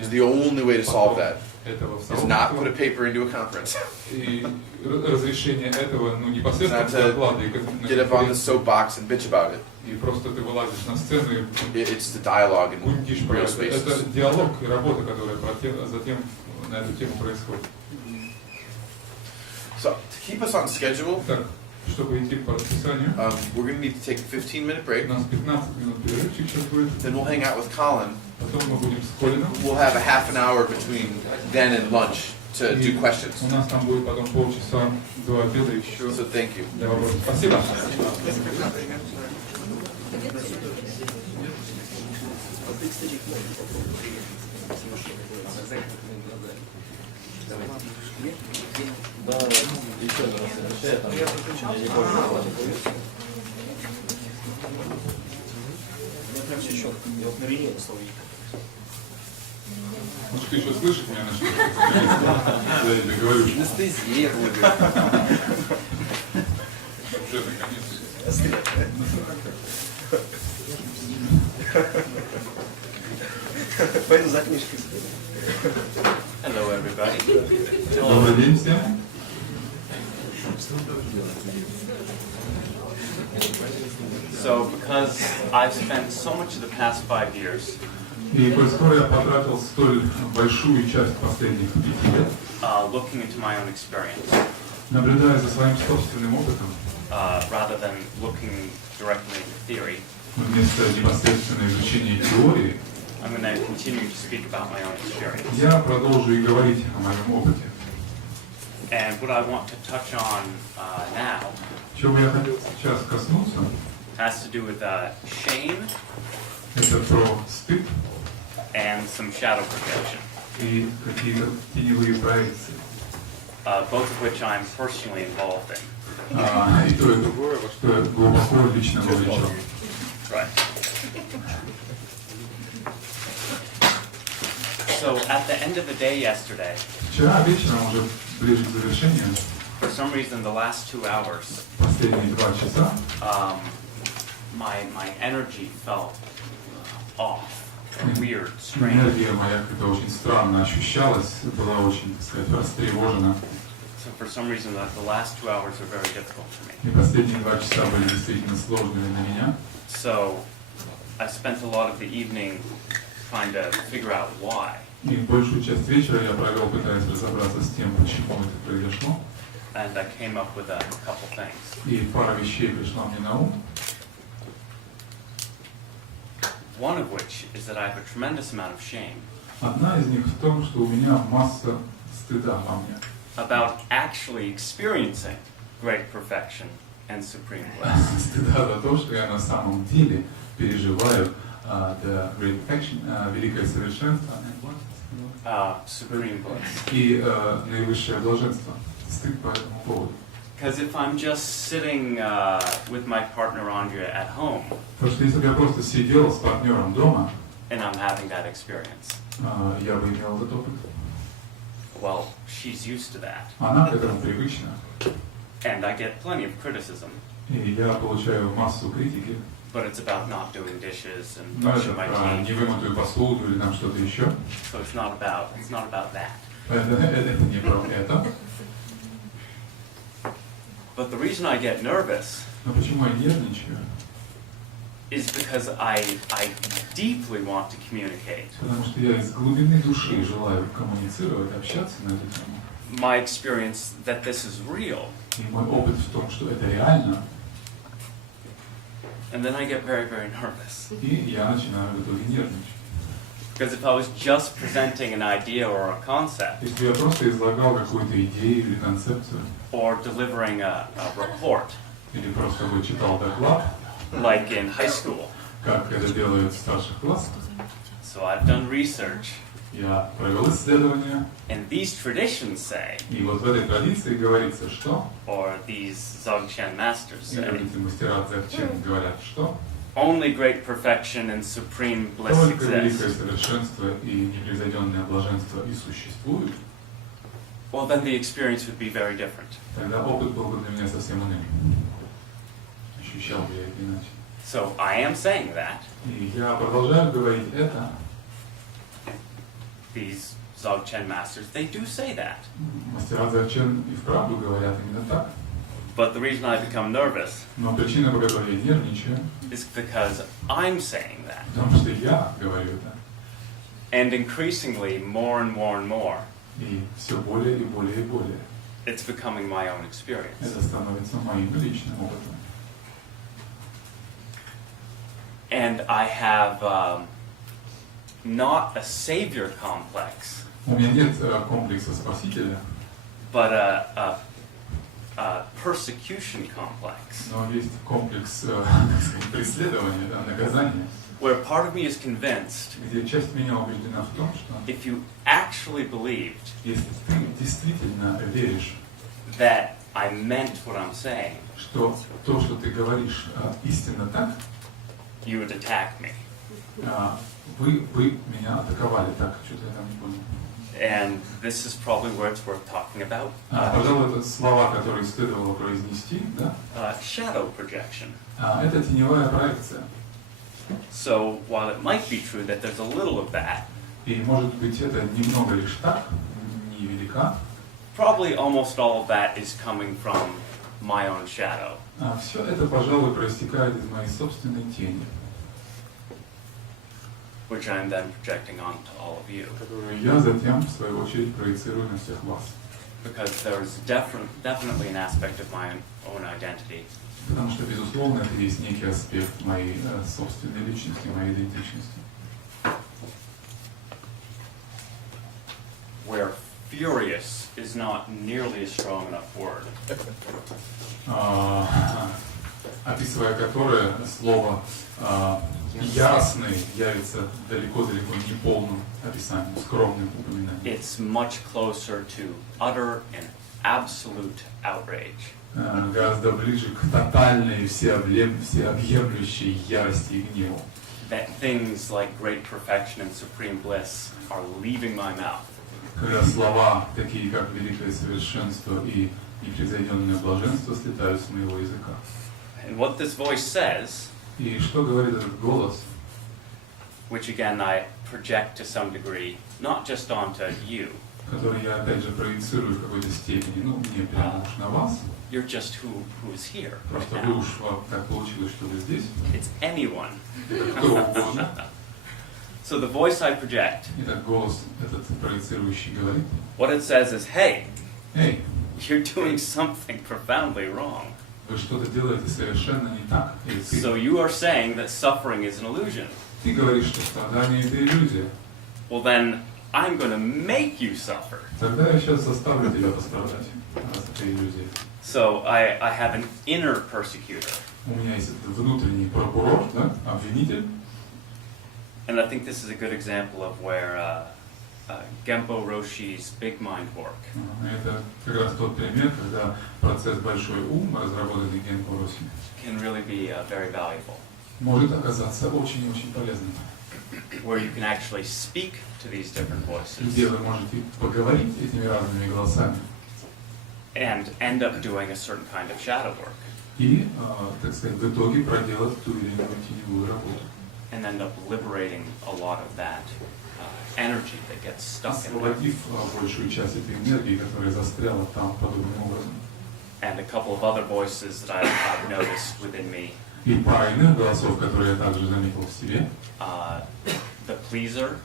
Is the only way to solve that. Is not put a paper into a conference. Not to get up on the soapbox and bitch about it. It's the dialogue in real spaces. So to keep us on schedule, we're going to need to take a 15-minute break. Then we'll hang out with Colin. We'll have a half an hour between then and lunch to do questions. So thank you. Да, еще раз возвращай, там, я не больше. У меня прям все четко. Я вот на реле словил. Может, ты еще слышишь меня, начнешь? Я тебе говорю. Анестезия будет. Уже наконец-то. Пойду за книжкой. Hello, everybody. Добрый день всем. So, because I've spent so much of the past 5 years И поскольку я потратил столь большую часть последних 5 лет, looking into my own experience, наблюдая за своим собственным опытом, rather than looking directly into theory, вместо непосредственного изучения теории, I'm going to continue to speak about my own experience. я продолжу и говорить о моем опыте. And what I want to touch on now Чего я хотел сейчас коснуться, has to do with shame это про стыд and some shadow projection, и какие-то теневые проекции. both of which I'm personally involved in. И то, и другое, во что я глубоко лично вовлечен. Right. So at the end of the day yesterday, Вчера вечером, уже ближе к завершению, for some reason the last 2 hours, последние 2 часа, my energy felt off, weird, strange. энергия моя как-то очень странно ощущалась, была очень, так сказать, растревожена. So for some reason the last 2 hours are very difficult for me. И последние 2 часа были действительно сложными для меня. So I spent a lot of the evening trying to figure out why. И большую часть вечера я провел, пытаясь разобраться с тем, почему это произошло. and I came up with a couple things. И пара вещей пришла мне на ум. One of which is that I have a tremendous amount of shame Одна из них в том, что у меня масса стыда во мне. about actually experiencing great perfection and supreme bliss. Стыда за то, что я на самом деле переживаю the great perfection, великое совершенство Supreme bliss. и наивысшее блаженство. Стыд по этому поводу. Because if I'm just sitting with my partner Andrea at home, Потому что если бы я просто сидел с партнером дома, and I'm having that experience, я бы имел этот опыт. well, she's used to that. Она к этому привычна. And I get plenty of criticism, И я получаю массу критики. but it's about not doing dishes and Но это brushing my про teeth. невымытую посуду или там что-то еще. So it's not about that. Это не про это. But the reason I get nervous Но почему я нервничаю? is because I deeply want to communicate Потому что я из глубины души желаю коммуницировать, общаться на эту тему. my experience that this is real. И мой опыт в том, что это реально. And then I get very, very nervous. И я начинаю в итоге нервничать. Because if I was just presenting an idea or a concept, Если я просто излагал какую-то идею или концепцию, or delivering a report, или просто бы читал доклад, like in high school, как это делают в старших классах, so I've done research, я провел исследования, and these traditions say, и вот в этой традиции говорится, что, or these Dzogchen masters и say, эти мастера дзогчен говорят, что only great perfection and supreme bliss только великое exists. совершенство и непревзойденное блаженство и существуют, Well, then the experience would be very different. тогда опыт был бы для меня совсем иным. Ощущал бы я это иначе. So I am saying that. И я продолжаю говорить это. These Dzogchen masters, they do say that. Мастера дзогчен и вправду говорят именно так. But the reason I become nervous Но причина, по которой я нервничаю, is because I'm saying that. потому что я говорю это. And increasingly, more and more and more, И все более и более и более. it's becoming my own experience. Это становится моим личным опытом. And I have not a savior complex, У меня нет комплекса спасителя, but a persecution complex, но есть комплекс преследования, да, наказания, where part of me is convinced где часть меня убеждена в том, что if you actually believed если ты действительно веришь, that I meant what I'm saying, что то, что ты говоришь, истинно так, you would attack me. вы меня атаковали так, что-то я там не понял. And this is probably where it's worth talking about. Пожалуй, это слова, которые следовало произнести, да? Shadow projection. Это теневая проекция. So while it might be true that there's a little of that, И может быть это немного лишь так, невелика, probably almost all of that is coming from my own shadow. все это, пожалуй, проистекает из моей собственной тени, Which I'm then projecting onto all of you. которую я затем, в свою очередь, проецирую на всех вас. Because there's definitely an aspect of my own identity Потому что, безусловно, это есть некий аспект моей собственной личности, моей идентичности. where furious is not nearly a strong enough word. Описывая которое слово яростный явится далеко-далеко не полным описанием, скромным упоминанием. It's much closer to utter and absolute outrage. Гораздо ближе к тотальной, всеобъемлющей ярости и гневу. That things like great perfection and supreme bliss are leaving my mouth. Когда слова, такие как великое совершенство и непревзойденное блаженство, слетают с моего языка. And what this voice says, И что говорит этот голос, which again I project to some degree, not just onto you. который я опять же проецирую в какой-то степени, ну, не прямо уж на вас. You're just who is here right Просто now. вы уж так получилось, что вы здесь. It's anyone. Это кто угодно. So the voice I project, Итак, голос этот проецирующий говорит. what it says is, hey, Эй, you're doing something profoundly wrong. Вы что-то делаете совершенно не так. So you are saying that suffering is an illusion. Ты говоришь, что страдание это иллюзия. Well then, I'm going to make you suffer. Тогда я сейчас заставлю тебя пострадать, раз это иллюзия. So I have an inner persecutor. У меня есть этот внутренний прокурор, да, обвинитель. And I think this is a good example of where Genpo Roshi's big mind work Это как раз тот пример, когда процесс большой ум, разработанный Генпо Роси, can really be very valuable. может оказаться очень и очень полезным. Where you can actually speak to these different voices Где вы можете поговорить этими разными голосами and end up doing a certain kind of shadow work. и, так сказать, в итоге проделать ту или иную теневую работу. And end up liberating a lot of that energy that gets stuck in there. Освободив большую часть этой энергии, которая застряла там подобным образом. And a couple of other voices that I've noticed within me. И пара иных голосов, которые я также заметил в себе. The pleaser.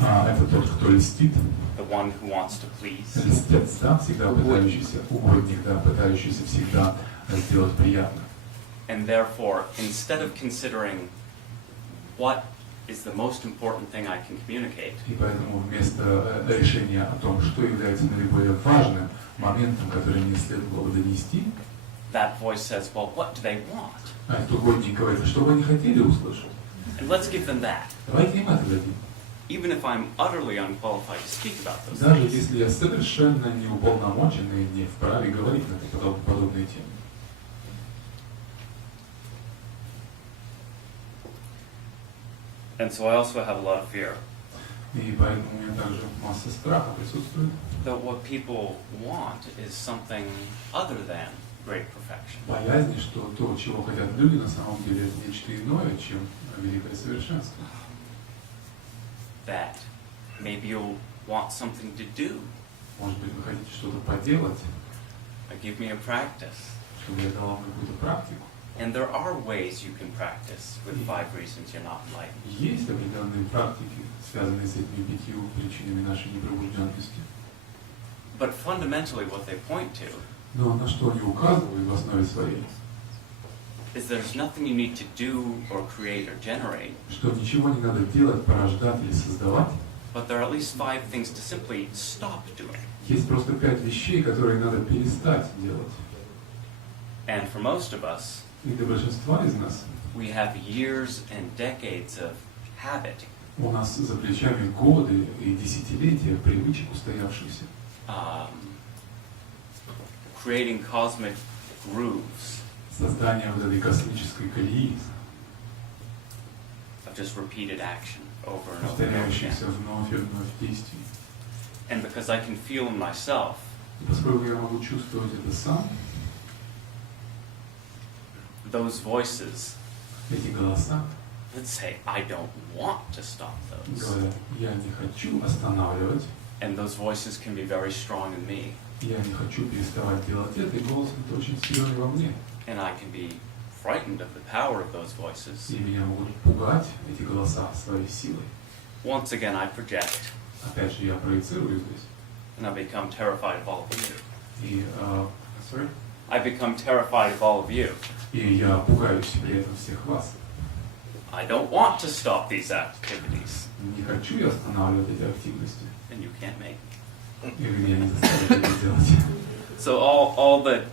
Это тот, кто льстит. The one who wants to please. Льстец, да, всегда пытающийся, угодник, да, пытающийся всегда сделать приятно. And therefore, instead of considering what is the most important thing I can communicate, И поэтому вместо решения о том, что является наиболее важным моментом, который мне следовало бы донести, that voice says, well, what do they want? а этот угодник говорит, что бы они хотели услышать. And let's give them that. Давайте им это дадим. Even if I'm utterly unqualified to speak about those Даже things. если я совершенно не уполномочен и не вправе говорить на подобные темы. And so I also have a lot of fear И поэтому у меня также масса страха присутствует. that what people want is something other than great perfection. Боязнь, что то, чего хотят люди, на самом деле это нечто иное, чем великое совершенство. That maybe you'll want something to do. Может быть, вы хотите что-то поделать, Give me a practice. чтобы я дал вам какую-то практику. And there are ways you can practice with 5 reasons you're not enlightened. Есть определенные практики, связанные с этими 5 причинами нашей непробужденности. But fundamentally what they point to Но на что они указывают в основе своей, is there's nothing you need to do or create or generate, что ничего не надо делать, порождать или создавать. but there are at least 5 things to simply stop doing. Есть просто 5 вещей, которые надо перестать делать. And for most of us, И для большинства из нас we have years and decades of habit, у нас за плечами годы и десятилетия привычек устоявшихся. Creating cosmic grooves Создание вот этой космической колеи, of just repeated action over and over and over again. повторяющихся вновь и вновь действий. And because I can feel in myself И поскольку я могу чувствовать это сам, those voices эти голоса that say, I don't want to stop those. говорят, я не хочу останавливать, And those voices can be very strong in me. я не хочу переставать делать это, и голос это очень сильный во мне. And I can be frightened of the power of those voices. И меня могут пугать эти голоса своей силой. Once again, I project. Опять же, я проецирую здесь. And I become terrified of all of you. И, sorry? I become terrified of all of you. И я пугаюсь при этом всех вас. I don't want to stop these activities. Не хочу я останавливать эти активности. And you can't make me. И вы меня не заставите это делать. So all the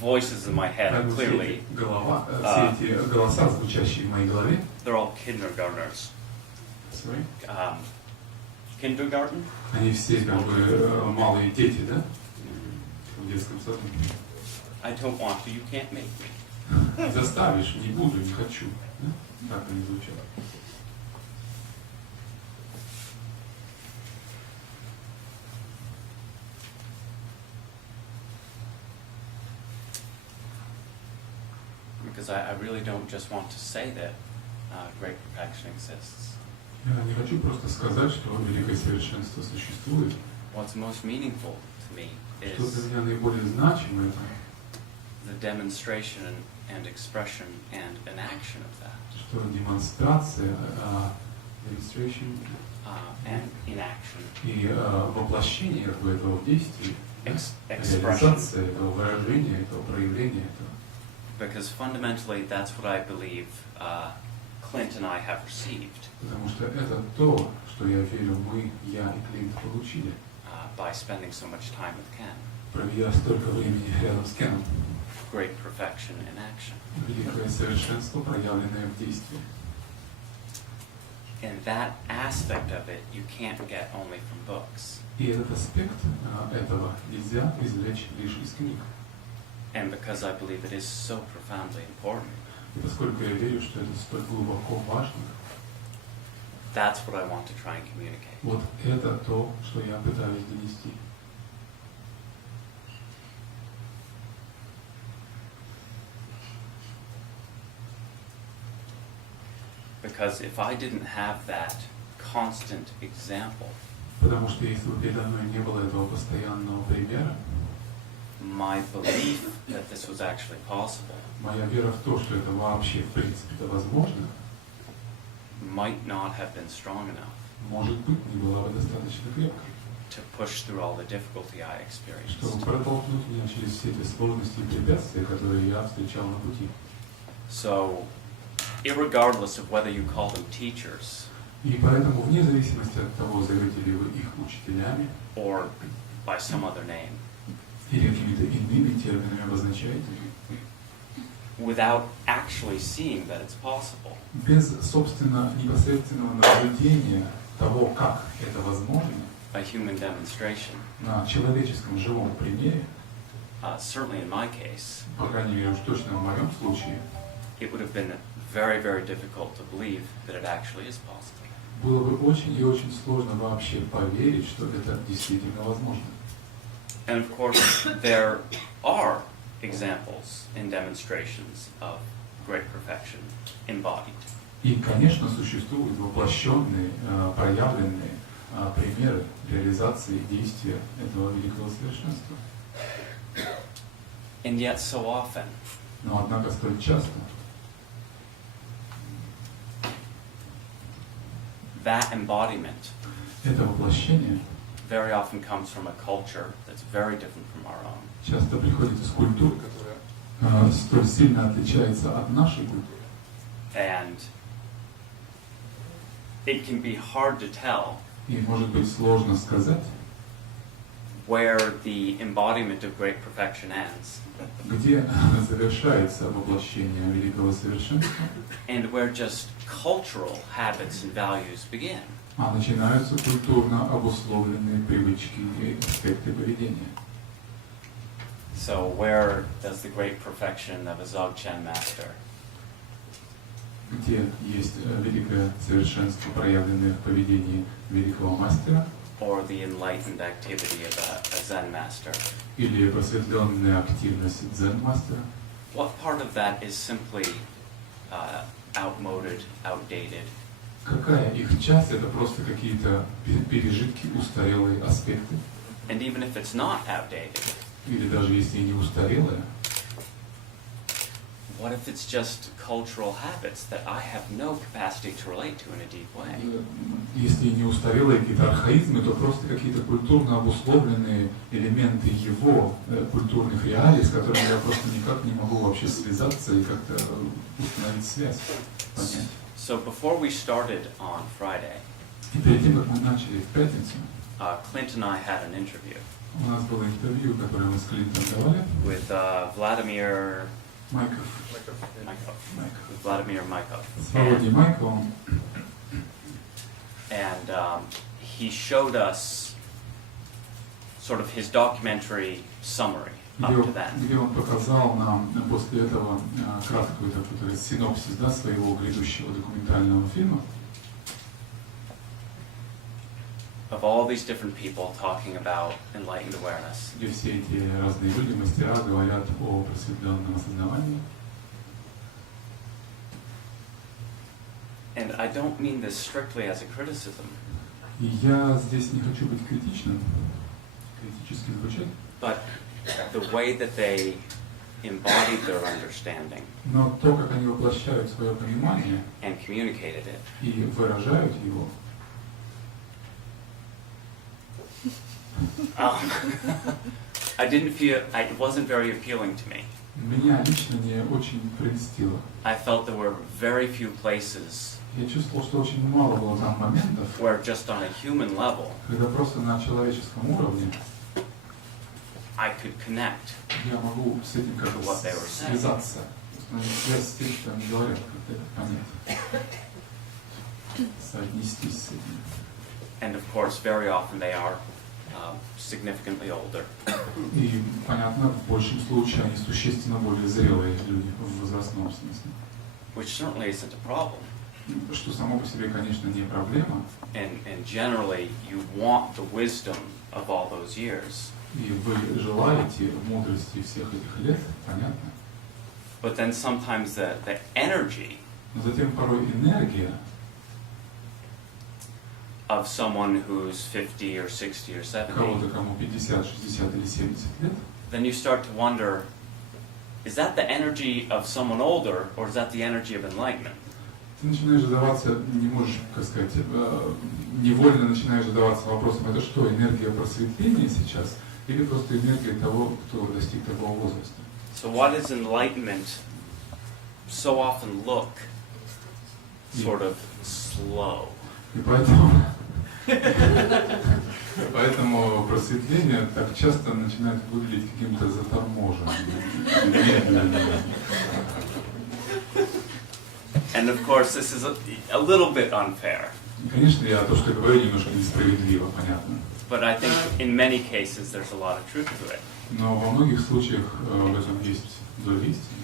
voices in my head are Поэтому clearly, все эти голоса, звучащие в моей голове, they're all kindergartners. sorry? Kindergarten? Они все как бы малые дети, да? В детском саду. I don't want to, you can't make me. Заставишь, не буду, не хочу. Да? Так они звучат. Because I really don't just want to say that great perfection exists. Я не хочу просто сказать, что великое совершенство существует. What's most meaningful to me Что is для меня наиболее значимо это, the demonstration and expression and enaction of that. что демонстрация, demonstration And inaction. и воплощение этого в действии expression. реализация этого выражения, этого проявления этого. Because fundamentally, that's what I believe Clint and I have received. Потому что это то, что я верю, мы, я и Клинт получили. By spending so much time with Ken. Проведя столько времени рядом с Кеном. Great perfection in action. Великое совершенство, проявленное в действии. And that aspect of it you can't get only from books. И этот аспект этого нельзя извлечь лишь из книг. And because I believe it is so profoundly important. И поскольку я верю, что это столь глубоко важно, that's what I want to try and communicate. Вот это то, что я пытаюсь донести. Because if I didn't have that constant example, потому что если бы передо мной не было этого постоянного примера, my belief that this was actually possible, моя вера в то, что это вообще в принципе возможно, might not have been strong enough, может быть, не была бы достаточно крепкой, to push through all the difficulty I experienced. чтобы протолкнуть меня через все эти сложности и препятствия, которые я встречал на пути. So, irregardless of whether you call them teachers, и поэтому, вне зависимости от того, зовете ли вы их учителями, or by some other name, или какими-то иными терминами обозначаете, without actually seeing that it's possible, без, собственно, непосредственного наблюдения того, как это возможно, a human demonstration, на человеческом живом примере, certainly in my case, по крайней мере, уж точно в моем случае, it would have been very, very difficult to believe that it actually is possible. было бы очень и очень сложно вообще поверить, что это действительно возможно. And of course, there are examples and demonstrations of great perfection embodied. И, конечно, существуют воплощенные, проявленные примеры реализации действия этого великого совершенства. And yet so often, но однако столь часто that embodiment это воплощение very often comes from a culture that's very different from our own. часто приходит из культуры, которая столь сильно отличается от нашей культуры. And it can be hard to tell И может быть сложно сказать, where the embodiment of great perfection ends, где завершается воплощение великого совершенства, and where just cultural habits and values begin. а начинаются культурно обусловленные привычки и аспекты поведения. So where does the great perfection of a Dzogchen master, где есть великое совершенство, проявленное в поведении великого мастера, or the enlightened activity of a Zen master, или просветленная активность дзен-мастера? what part of that is simply outmoded, outdated? Какая их часть? Это просто какие-то пережитки, устарелые аспекты? And even if it's not outdated, Или даже если и не устарелые, what if it's just cultural habits that I have no capacity to relate to in a deep way? если и не устарелые какие-то архаизмы, то просто какие-то культурно обусловленные элементы его культурных реалий, с которыми я просто никак не могу вообще связаться и как-то установить связь. Понять. So before we started on Friday, И перед тем, как мы начали в пятницу, Clint and I had an interview у нас было интервью, которое мы с Клинтом давали. with Vladimir Майков. With Vladimir Maikov. С Володей Майковым. And he showed us sort of his documentary summary up to that. Где он показал нам после этого краткую такую синопсис, да, своего грядущего документального фильма. Of all these different people talking about enlightened awareness. Где все эти разные люди, мастера, говорят о просветленном осознавании. And I don't mean this strictly as a criticism. И я здесь не хочу быть критичным, критически звучать. But the way that they embodied their understanding Но то, как они воплощают свое понимание and communicated it, и выражают его, it wasn't very appealing to me. Меня лично не очень прельстило. I felt there were very few places Я чувствовал, что очень мало было там моментов, where just on a human level когда просто на человеческом уровне I could connect. я могу с этим как-то What they were saying. связаться, установить связь с тем, что они говорят, как-то это понять, соотнестись с этим. And of course, very often they are significantly older. И, понятно, в большем случае они существенно более зрелые люди в возрастном смысле. Which certainly isn't a problem. Что само по себе, конечно, не проблема. And generally, you want the wisdom of all those years. И вы желаете мудрости всех этих лет, понятно. But then sometimes the energy Но затем порой энергия of someone who's 50 or 60 or 70, кого-то, кому 50, 60 или 70 лет, then you start to wonder, is that the energy of someone older, or is that the energy of enlightenment? ты начинаешь задаваться, не можешь, как сказать, невольно начинаешь задаваться вопросом, это что, энергия просветления сейчас, или просто энергия того, кто достиг такого возраста? So why does enlightenment so often look sort of slow? И поэтому просветление так часто начинает выглядеть каким-то заторможенным, медленным. And of course, this is a little bit unfair. Конечно, я то, что говорю, немножко несправедливо, понятно. But I think in many cases there's a lot of truth to it. Но во многих случаях в этом есть доля истины.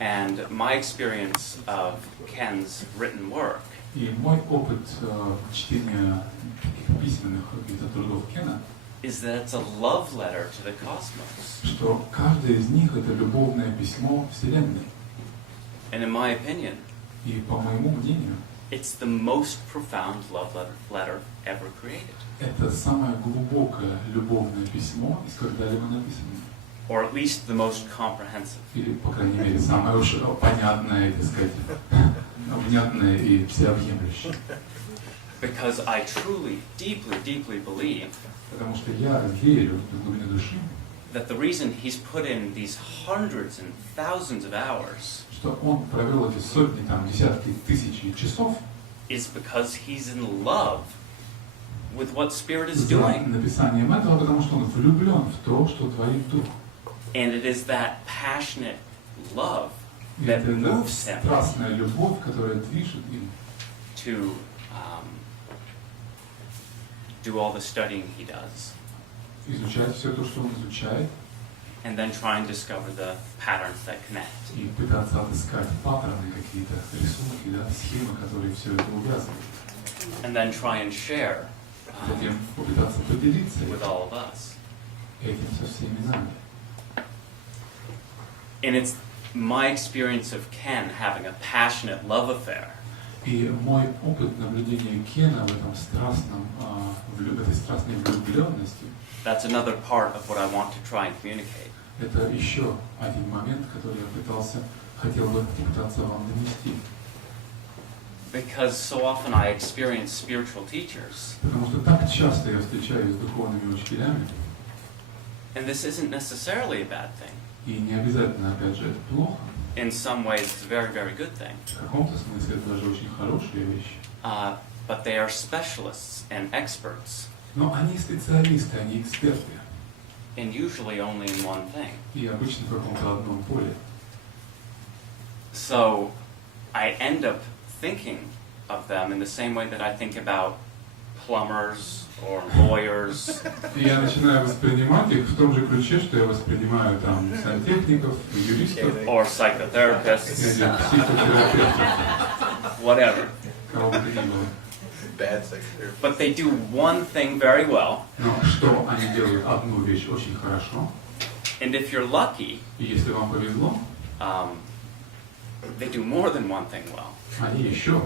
And my experience of Ken's written work И мой опыт чтения таких письменных каких-то трудов Кена, is that it's a love letter to the cosmos. что каждое из них это любовное письмо Вселенной. And in my opinion, И по моему мнению, it's the most profound love letter ever created. это самое глубокое любовное письмо из когда-либо написанное. Or at least the most comprehensive. Или, по крайней мере, самое уж понятное, так сказать, внятное и всеобъемлющее. Because I truly, deeply, deeply believe Потому что я верю в глубине души, that the reason he's put in these hundreds and thousands of hours что он провел эти сотни, там, десятки, тысячи часов is because he's in love with what Spirit is за doing. написанием этого, потому что он влюблен в то, что творит Дух. And it is that passionate love И that это moves him страстная любовь, которая движет им to do all the studying he does, изучать все то, что он изучает, and then try and discover the patterns that connect. и пытаться отыскать паттерны какие-то, рисунки, да, схемы, которые все это увязывают. And then try and share Затем попытаться поделиться with all of us. этим со всеми нами. And it's my experience of Ken having a passionate love affair И мой опыт наблюдения Кена в этом страстном, в этой страстной влюбленности, that's another part of what I want to try and communicate. это еще один момент, который я хотел бы попытаться вам донести. Because so often I experience spiritual teachers, Потому что так часто я встречаюсь с духовными учителями, and this isn't necessarily a bad thing. и не обязательно, опять же, это плохо. In some ways, it's a very, very good thing. В каком-то смысле это даже очень хорошая вещь. But they are specialists and experts, Но они специалисты, они эксперты. and usually only in one thing. И обычно в каком-то одном поле. So I end up thinking of them in the same way that I think about plumbers or lawyers. И я начинаю воспринимать их в том же ключе, что я воспринимаю там сантехников, юристов, or psychotherapists, или психотерапевтов, whatever. кого бы то ни было. Bad secretary. But they do one thing very well, Но что они делают одну вещь очень хорошо, and if you're lucky, и если вам повезло, they do more than one thing well. они еще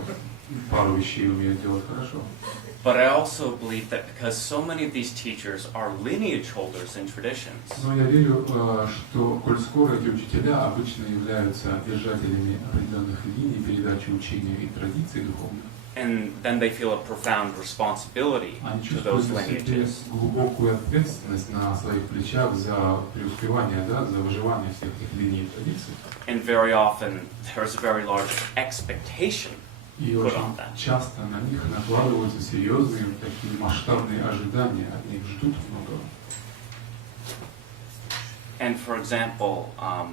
пару вещей умеют делать хорошо. But I also believe that because so many of these teachers are lineage holders in traditions, Но я верю, что, коль скоро эти учителя обычно являются держателями определенных линий передачи учения и традиций духовных, And then they feel a profound responsibility Они to those чувствуют на себе lineages. глубокую ответственность на своих плечах за преуспевание, да, за выживание всех этих линий и традиций. And very often there's a very large expectation И put on очень that. часто на них накладываются серьезные такие масштабные ожидания, от них ждут многого. And for example, I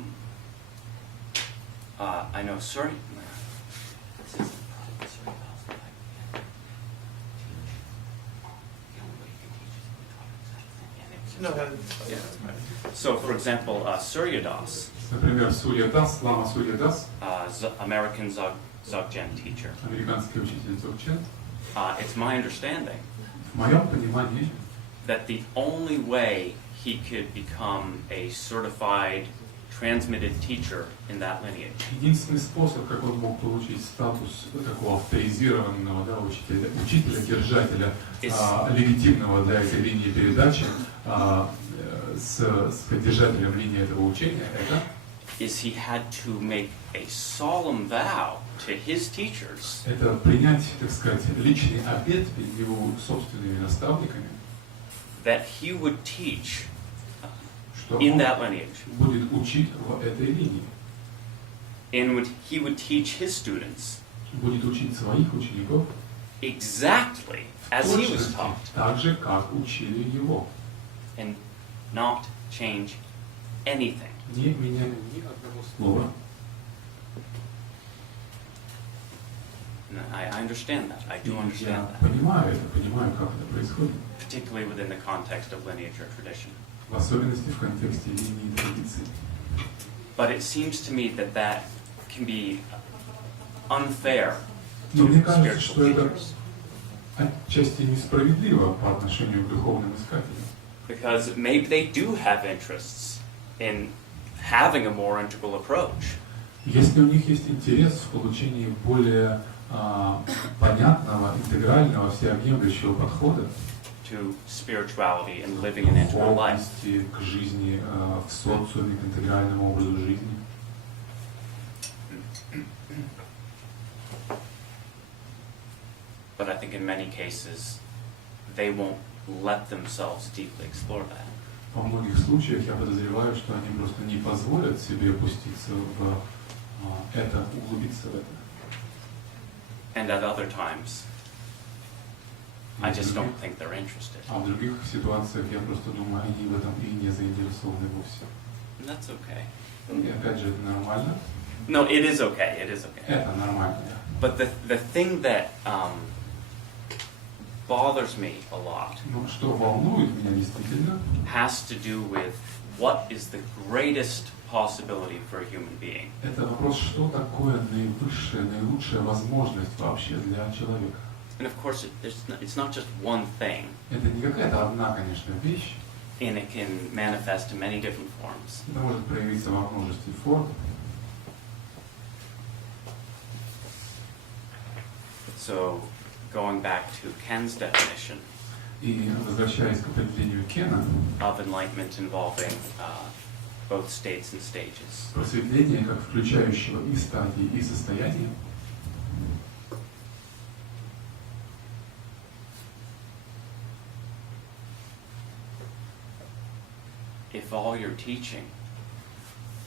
know No, So, for example, Surya Das, Например, Сурья Дас, лама Сурья Дас, American Dzogchen teacher. американский учитель Дзогчен, It's my understanding в моем понимании, that the only way he could become a certified transmitted teacher in that lineage единственный способ, как он мог получить статус такого авторизированного, да, учителя, держателя, легитимного для этой линии передачи, с поддержателем линии этого учения, это is he had to make a solemn vow to his teachers это принять, так сказать, личный обет перед его собственными наставниками, that he would teach что in он that lineage, будет учить в этой линии, he would teach his students будет учить своих учеников exactly as в he was точности, taught так же, как учили его, and not change anything. не меняя ни одного слова. And I understand that. I do Я understand that, понимаю это, понимаю, как это происходит, particularly within the context of lineage or tradition. в особенности в контексте линии традиций. But it seems to me that that can be unfair Но мне to кажется, spiritual что это teachers, отчасти несправедливо по отношению к духовным искателям. because maybe they do have interests in having a more integral approach. Если у них есть интерес в получении более понятного, интегрального, всеобъемлющего подхода To spirituality and living an integral life. духовности, к жизни в социуме, к интегральному образу жизни, But I think in many cases they won't let themselves deeply explore that. во многих случаях я подозреваю, что они просто не позволят себе опуститься в это, углубиться в это. And at other times, I just don't think they're interested. А в других ситуациях я просто думаю, они в этом и не заинтересованы вовсе. And that's okay. И опять же, это нормально. No, it is okay. It is okay. Это нормально, да. But the thing that bothers me a lot Но что волнует меня действительно, has to do with what is the greatest possibility for a human being. это вопрос, что такое наивысшая, наилучшая возможность вообще для человека. And of course, it's not just one thing, Это не какая-то одна, конечно, вещь. and it can manifest in many different forms. Это может проявиться во множестве форм. So, going back to Ken's definition И возвращаясь к определению Кена, of enlightenment involving both states and stages, просветление как включающего и стадии, и состояния, if all your teaching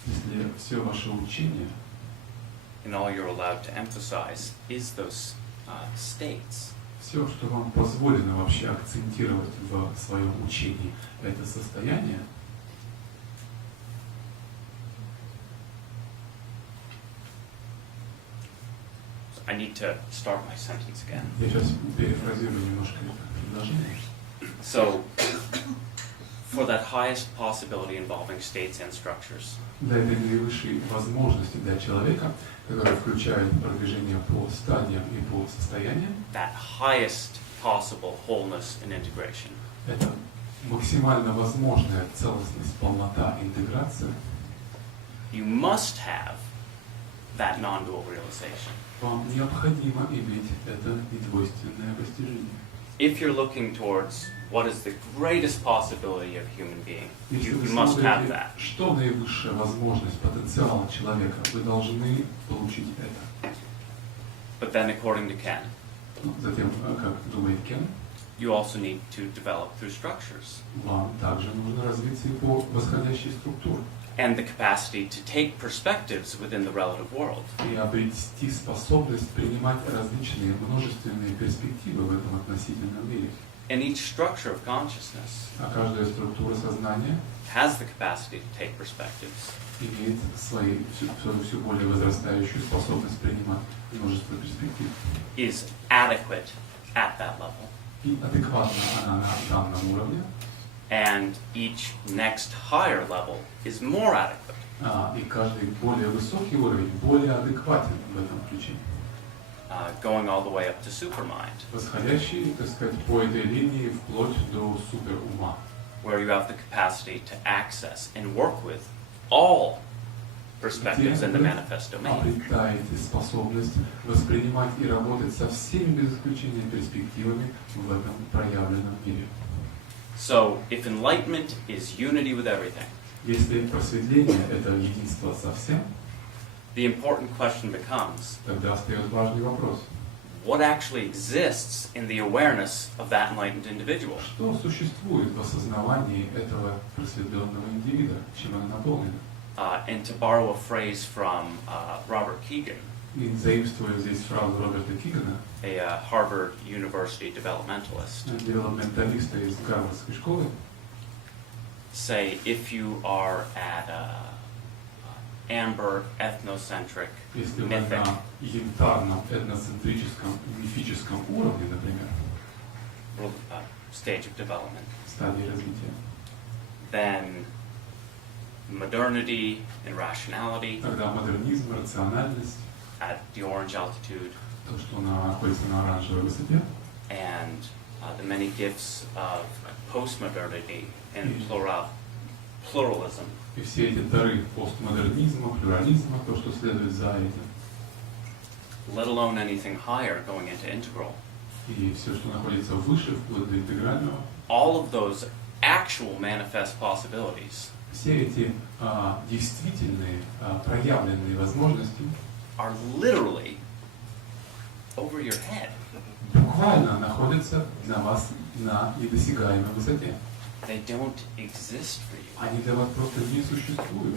если все ваше учение and all you're allowed to emphasize is those states, все, что вам позволено вообще акцентировать в своем учении, это состояние, I need to start my sentence again. я сейчас перефразирую немножко это предложение. So, for that highest possibility involving states and structures, Для этой наивысшей возможности для человека, которая включает продвижение по стадиям и по состояниям, that highest possible wholeness and integration, это максимально возможная целостность, полнота, интеграция, you must have that non-dual realization. вам необходимо иметь это недвойственное постижение. If you're looking towards what is the greatest possibility of human being, Если you вы must have смотрите, that. что наивысшая возможность потенциала человека, вы должны получить это. But then according to Ken, Затем, как думает Кен, you also need to develop through structures. вам также нужно развиться и по восходящей структуре. And the capacity to take perspectives within the relative world. И обрести способность принимать различные множественные перспективы в этом относительном мире. And each structure of consciousness А каждая структура сознания has the capacity to take perspectives. имеет свои все более возрастающую способность принимать множество перспектив. Is adequate at that level. И адекватна она на данном уровне. And each next higher level is more adequate. И каждый более высокий уровень более адекватен в этом ключе. Going all the way up to supermind. Восходящий, так сказать, по этой линии вплоть до суперума. Where you have the capacity to access and work with all perspectives in the manifest domain. Обретаете способность воспринимать и работать со всеми без исключения перспективами в этом проявленном мире. So, if enlightenment is unity with everything, если просветление — это единство со всем, the important question becomes, тогда встает важный вопрос. What actually exists in the awareness of that enlightened individual? Что существует в осознавании этого просветленного индивида, чем оно наполнено? And to borrow a phrase from Robert Keegan, И заимствуя здесь фразу Роберта Кигана, a Harvard University developmentalist, девелопменталиста из Гарвардской школы, say if you are at amber, ethnocentric, если вы mythic, на янтарном, этноцентрическом, мифическом уровне, например, stage of development, стадии развития, then modernity and rationality тогда модернизм, рациональность, at the orange altitude, то, что находится на оранжевой высоте, and the many gifts of postmodernity and pluralism. и все эти дары постмодернизма, плюрализма, то, что следует за этим, Let alone anything higher going into integral. и все, что находится выше, вплоть до интегрального, All of those actual manifest possibilities все эти действительные, проявленные возможности are literally over your head. буквально находятся на вас на недосягаемой высоте. They don't exist for you. Они для вас просто не существуют.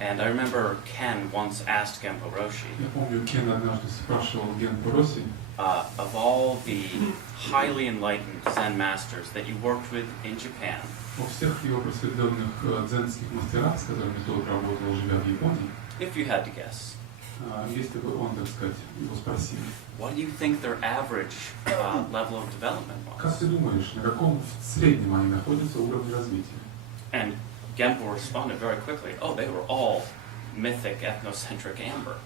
And I remember Ken once asked Genpo Roshi, Я помню, Кен однажды спрашивал Генпо Росси, of all the highly enlightened Zen masters that you worked with in Japan, о всех его просветленных дзенских мастерах, с которыми тот работал, живя в Японии, if you had to guess, если бы он, так сказать, его спросил, what do you think their average level of development как was? ты думаешь, на каком в среднем они находятся уровне развития? And Genpo responded very quickly, oh, they were all mythic, ethnocentric amber.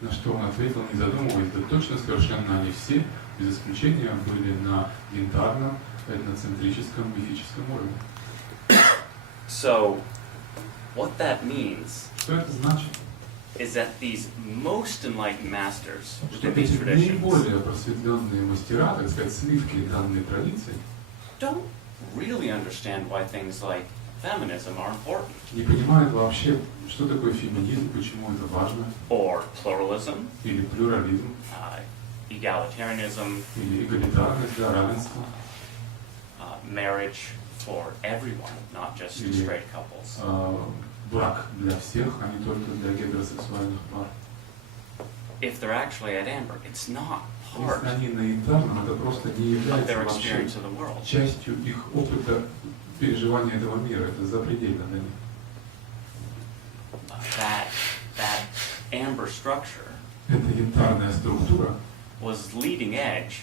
На что он ответил, не задумываясь, да точно совершенно они все, без исключения, были на янтарном, этноцентрическом, мифическом уровне. So, what that means Что это значит? is that these most enlightened masters Что within these эти traditions наиболее просветленные мастера, так сказать, сливки данной традиции, don't really understand why things like feminism are important, не понимают вообще, что такое феминизм, почему это важно, or pluralism, или плюрализм, egalitarianism, или эгалитарность, да, равенство, marriage for everyone, not just Или, straight couples. Брак для всех, а не только для гетеросексуальных пар. If they're actually at amber, it's not part Если они на янтарном, это просто не of является their вообще experience of the world. частью их опыта переживания этого мира. Это запредельно для них. That amber structure Эта янтарная структура was leading edge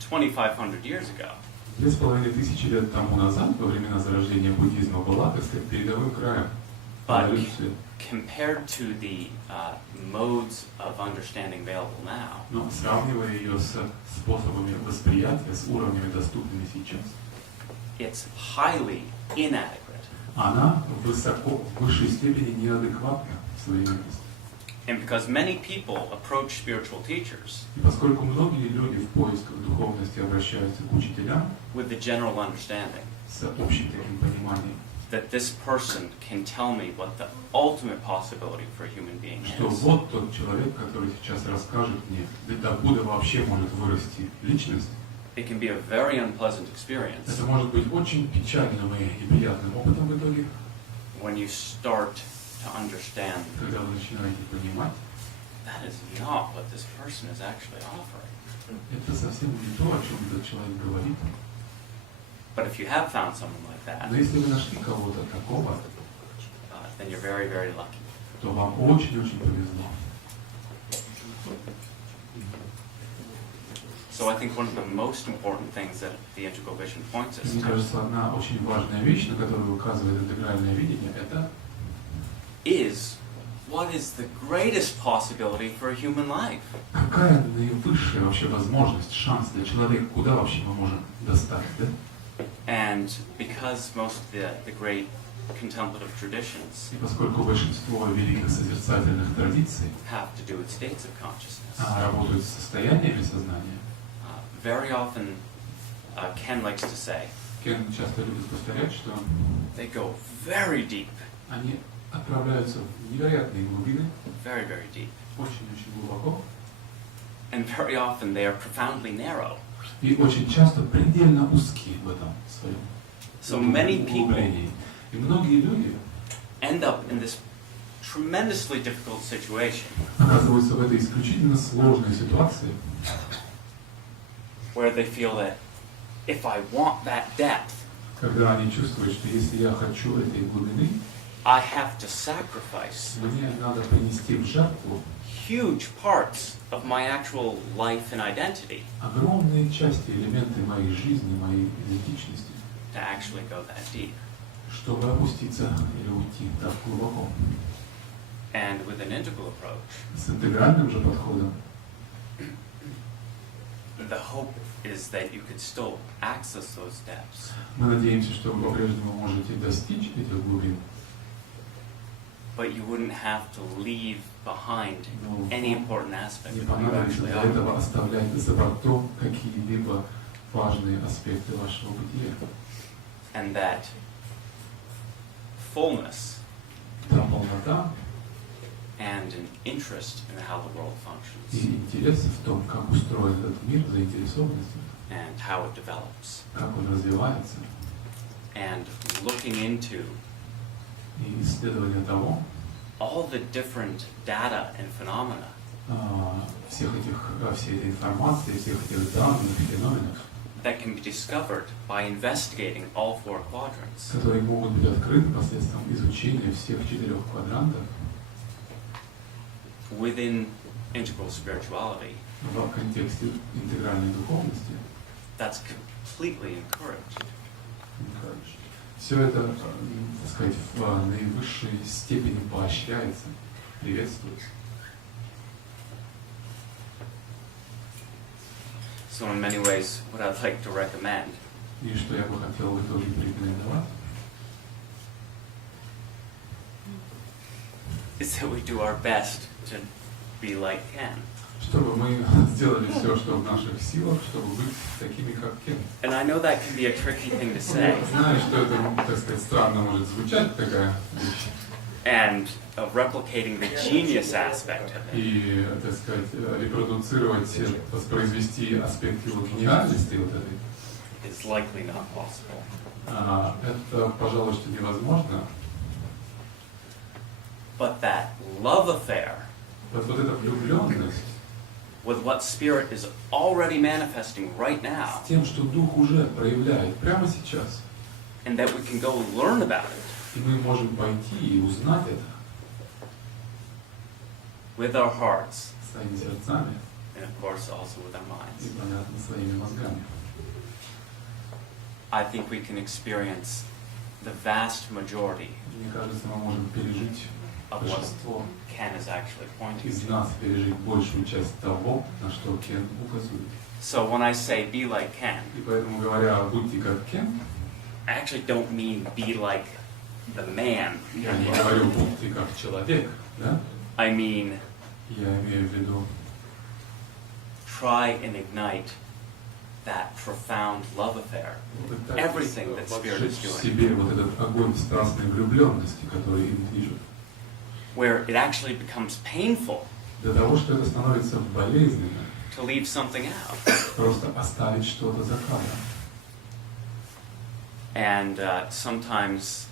2,500 years ago. 2500 лет тому назад, во времена зарождения буддизма, была, так сказать, передовым краем эволюции. Compared to the modes of understanding available now, Но сравнивая ее с способами восприятия, с уровнями, доступными сейчас, it's highly inadequate. она высоко, в высшей степени неадекватна в своей мудрости. And because many people approach spiritual teachers И поскольку многие люди в поисках духовности обращаются к учителям with the general understanding, с общим таким пониманием, that this person can tell me what the ultimate possibility for a human being Что is. вот тот человек, который сейчас расскажет мне, докуда вообще может вырасти личность. It can be a very unpleasant experience. Это может быть очень печальным и неприятным опытом в итоге. When you start to understand, когда вы начинаете понимать, that is not what this person is actually offering. Это совсем не то, о чем этот человек говорит. But if you have found someone like that, Но если вы нашли кого-то такого, then you're very, very lucky. то вам очень-очень повезло. So I think one of the most important things that the integral vision points us Мне to кажется, одна очень важная вещь, на которую указывает интегральное видение, это is what is the greatest possibility for a human life? какая наивысшая вообще возможность, шанс для человека, куда вообще мы можем достать, да? And because most of the great contemplative traditions И поскольку большинство великих созерцательных традиций have to do with states of consciousness, работают с состояниями сознания, very often Ken likes to say, Кен часто любит повторять, что they go very deep, они отправляются в невероятные глубины, very, very deep. Очень-очень глубоко, And very often they are profoundly narrow. и очень часто предельно узкие в этом своем So many people углублении. И многие люди end up in this tremendously difficult situation оказываются в этой исключительно сложной ситуации, where they feel that if I want that depth, когда они чувствуют, что если я хочу этой глубины, I have to sacrifice мне надо принести в жертву huge parts of my actual life and identity огромные части, элементы моей жизни, моей идентичности, to actually go that deep. чтобы опуститься или уйти так глубоко. And with an integral approach, С интегральным же подходом the hope is that you could still access those depths, мы надеемся, что вы по-прежнему можете достичь этих глубин, but you wouldn't have to leave behind any important aspect не of who you понадобится actually для are. этого оставлять за бортом какие-либо важные аспекты вашего бытия. And that fullness Та полнота and an interest in how the world и functions интерес в том, как устроен этот мир, заинтересованность, and how it develops, как он развивается, and looking into и исследование того, all the different data and phenomena всей этой информации, всех этих данных, феноменов, that can be discovered by investigating all four quadrants. которые могут быть открыты посредством изучения всех 4 квадрантов Within integral spirituality, в контексте интегральной духовности. that's completely encouraged. Все это, так сказать, в наивысшей степени поощряется, приветствуется. So in many ways, what I'd like to recommend И что я бы хотел в итоге порекомендовать, is that we do our best to be like Ken. чтобы мы сделали все, что в наших силах, чтобы быть такими, как Кен. And I know that can be a tricky thing to say. Знаю, что это, так сказать, странно может звучать, такая вещь. And replicating the genius aspect of it И, так сказать, репродуцировать, воспроизвести аспект его гениальности вот этой. is likely not possible. Это, пожалуй, что невозможно. But that love affair Вот эта влюбленность with what Spirit is already manifesting right now, с тем, что Дух уже проявляет прямо сейчас, and that we can go learn about it и мы можем пойти и узнать это with our hearts, своими сердцами and of course also with our minds. и, понятно, своими мозгами. I think we can experience the vast majority Мне кажется, мы можем пережить of what большинство Ken is actually pointing из to. нас, пережить большую часть того, на что Кен указывает. So when I say be like Ken, И поэтому, говоря, будьте как Кен, I actually don't mean be like the man. я не говорю, будьте как человек, да? I mean Я имею в виду, try and ignite that profound love affair. Everything that Spirit is в doing. себе вот этот огонь страстной влюбленности, который им движет. Where it actually becomes painful До того, что это становится болезненно, to leave something out. просто оставить что-то за кадром. And sometimes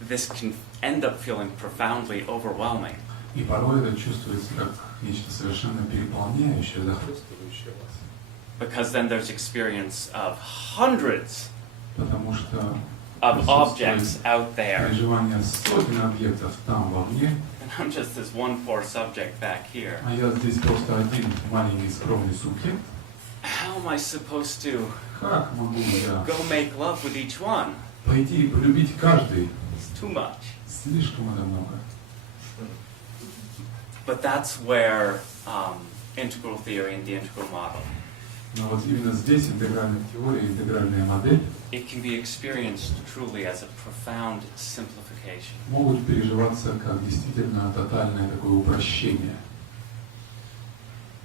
this can end up feeling profoundly overwhelming. И порой это чувствуется как нечто совершенно переполняющее, захлестывающее вас. Because then there's experience of hundreds Потому что of objects out there. переживание сотен объектов там вовне, And I'm just this one poor subject back here. а я здесь просто один маленький скромный субъект. How am I supposed to Как могу я go make love with each one? пойти и полюбить каждый? It's too much. Слишком это много. But that's where integral theory and the integral model, Но вот именно здесь интегральная теория, интегральная модель it can be experienced truly as a profound simplification. могут переживаться как действительно тотальное такое упрощение.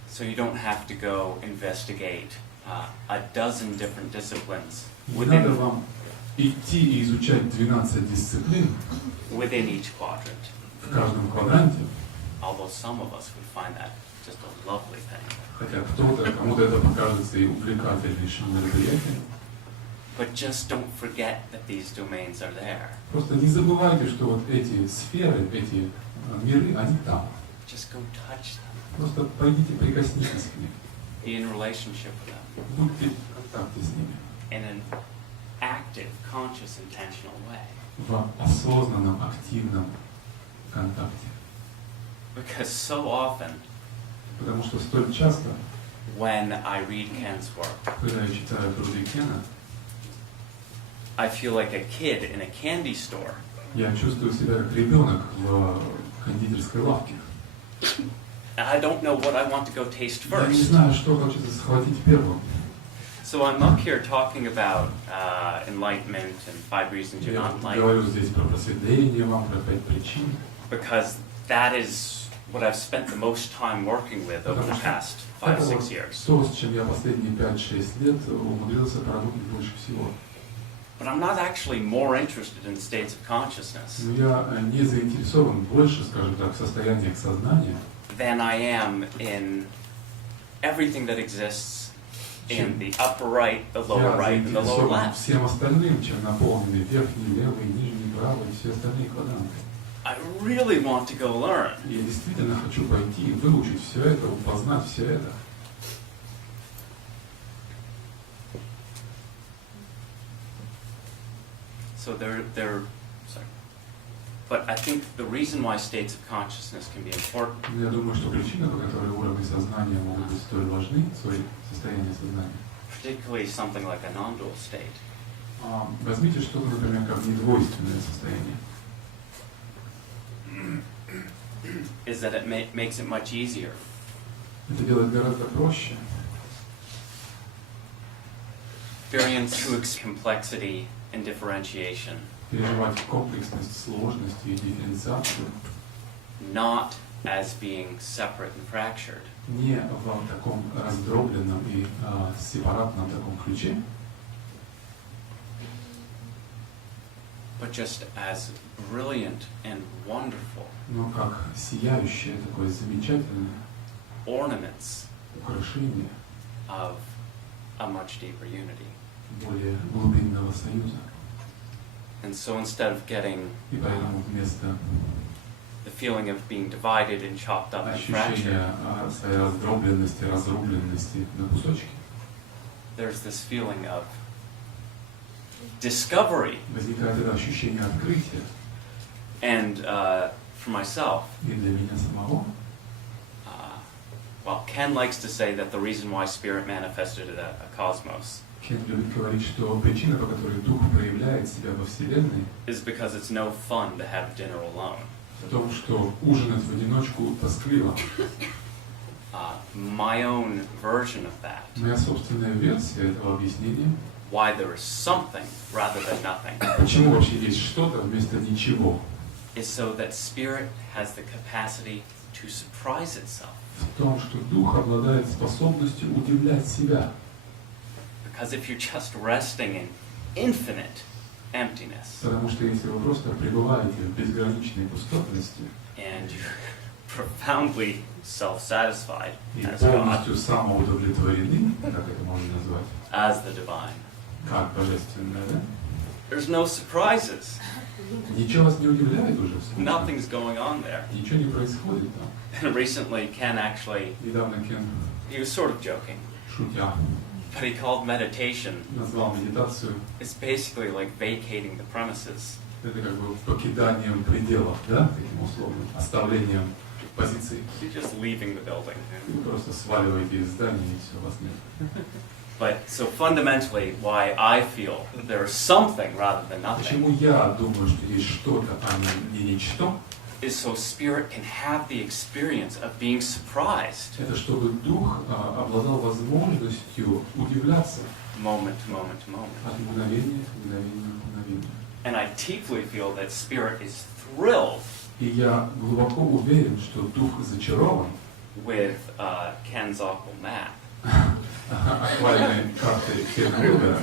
So you don't have to go investigate a dozen different disciplines Не надо within вам идти и изучать 12 дисциплин each quadrant. в каждом квадранте, Although some of us would find that just a lovely thing. хотя кому-то это покажется и увлекательнейшим мероприятием. But just don't forget that these domains are there. Просто не забывайте, что вот эти сферы, эти миры, они там. Just go touch them. Просто пойдите, прикоснитесь к ним. Be in relationship with them Будьте в контакте с ними. in an active, conscious, intentional way. В осознанном, активном контакте. Because so often, Потому что столь часто, when I read Ken's work, когда я читаю труды Кена, I feel like a kid in a candy store. я чувствую себя как ребенок в кондитерской лавке. I don't know what I want to go taste Я не first. знаю, что хочется схватить первым. So I'm up here talking about enlightenment and 5 reasons you're Я not говорю enlightened. здесь про просветление, вам про 5 причин. Because that is what I've spent the most time working with over the past 5-6 years. То, с чем я последние 5-6 лет умудрился поработать больше всего. But I'm not actually more interested in states of consciousness Но я не заинтересован больше, скажем так, в состояниях сознания, than I am in everything that exists in the upper right, the lower я right, and the lower заинтересован left. всем остальным, чем наполнены верхний, левый, нижний, правый и все остальные квадранты. I really want to go learn. Я действительно хочу пойти и выучить все это, познать все это. So sorry. But I think the reason why states of consciousness can be important Я думаю, что причина, по которой уровни сознания могут быть столь важны, состояние сознания. particularly something like a non-dual state, Возьмите что-то, например, как недвойственное состояние. is that it makes it much easier Это делает гораздо проще. experience complexity and differentiation, Переживать комплексность, сложность и дифференциацию not as being separate and fractured, не в таком раздробленном и сепаратном таком ключе, but just as brilliant and wonderful но как сияющее, такое замечательное ornaments украшение of a much deeper unity. более глубинного союза. And so instead of getting И поэтому вместо the feeling of being divided and chopped up and fractured, ощущения своей раздробленности, разрубленности на кусочки, there's this feeling of discovery. возникает это ощущение открытия. And for myself, И для меня самого, well, Ken likes to say that the reason why spirit manifested a cosmos Кен любит говорить, что причина, по которой дух проявляет себя во Вселенной, is because it's no fun to have dinner alone. в том, что ужинать в одиночку тоскливо. My own version of that, Моя собственная версия этого объяснения, why there is something rather than nothing, почему вообще есть что-то вместо ничего, is so that spirit has the capacity to surprise itself. в том, что дух обладает способностью удивлять себя. Because if you're just resting in infinite emptiness, Потому что если вы просто пребываете в безграничной пустотности and you're profoundly self-satisfied и as God, полностью самоудовлетворены, как это можно назвать, as the divine, как божественное, да? there's no surprises. Ничего вас не удивляет уже. Nothing's going on there. Ничего не происходит там. And recently, Ken actually, Недавно Кен, he was sort of joking, шутя, but he called meditation, назвал медитацию, it's basically like vacating the premises. это как бы покиданием пределов, да, таким условным, оставлением позиций. You're just leaving the building. Вы просто сваливаете из здания и все, вас нет. But so fundamentally, why I feel there is something rather than nothing Почему я думаю, что есть что-то, а не ничто? is so spirit can have the experience of being surprised Это чтобы дух обладал возможностью удивляться moment to moment to moment. от мгновения к мгновению к мгновению. And I deeply feel that spirit is thrilled И я глубоко уверен, что дух зачарован with Ken's awful math аквариумной картой Кена,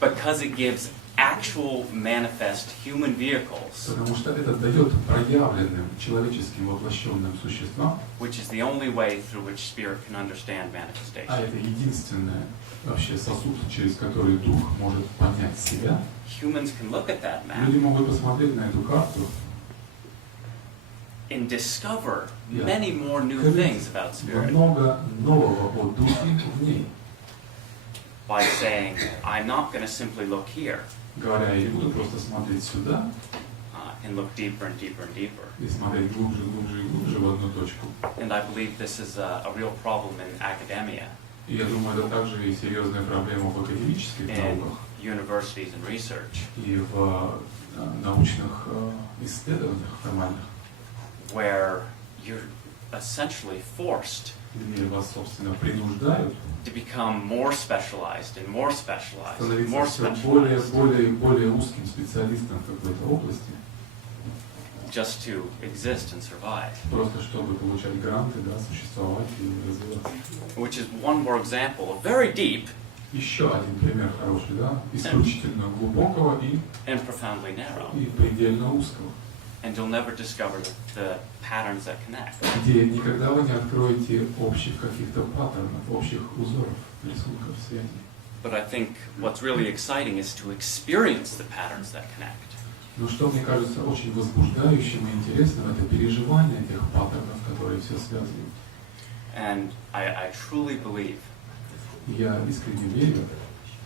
because it gives actual manifest human vehicles, потому что это дает проявленным человеческим воплощенным существам, which is the only way through which spirit can understand а manifestation. это единственное вообще сосуд, через который дух может понять себя. Humans can look at that map Люди могут посмотреть на эту карту and discover many more new things about spirit много нового о духе в ней. by saying, I'm not going to simply look here Говоря, я не буду просто смотреть сюда and look deeper and deeper and deeper. и смотреть глубже, глубже и глубже в одну точку. And I believe this is a real problem in academia, И я думаю, это также и серьезная проблема в академических in науках universities and research, и в научных исследованиях формальных, where you're essentially forced где вас, собственно, принуждают to become more specialized and more specialized and more становиться все более, specialized более и более узким специалистом в какой-то области, just to exist and survive. просто чтобы получать гранты, да, существовать и развиваться. Which is one more example of very deep Еще один пример хороший, да, исключительно глубокого and profoundly narrow. и предельно узкого, And you'll never discover the patterns that connect. где никогда вы не откроете общих каких-то паттернов, общих узоров, рисунков, связей. But I think what's really exciting is to experience the patterns that connect. Но что мне кажется очень возбуждающим и интересным, это переживание этих паттернов, которые все связывают. And I truly believe Я искренне верю,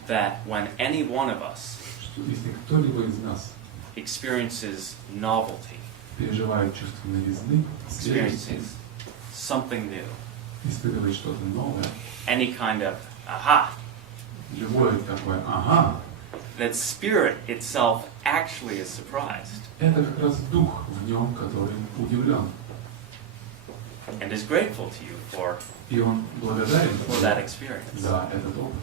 that when any one of us что если кто-либо из нас experiences novelty, переживает чувство новизны, свежести, experiences something new, испытывает что-то новое, any kind of aha, любое такое «ага», that spirit itself actually is surprised это как раз дух в нем, который удивлен. and is grateful to you for И он благодарен that experience. за этот опыт.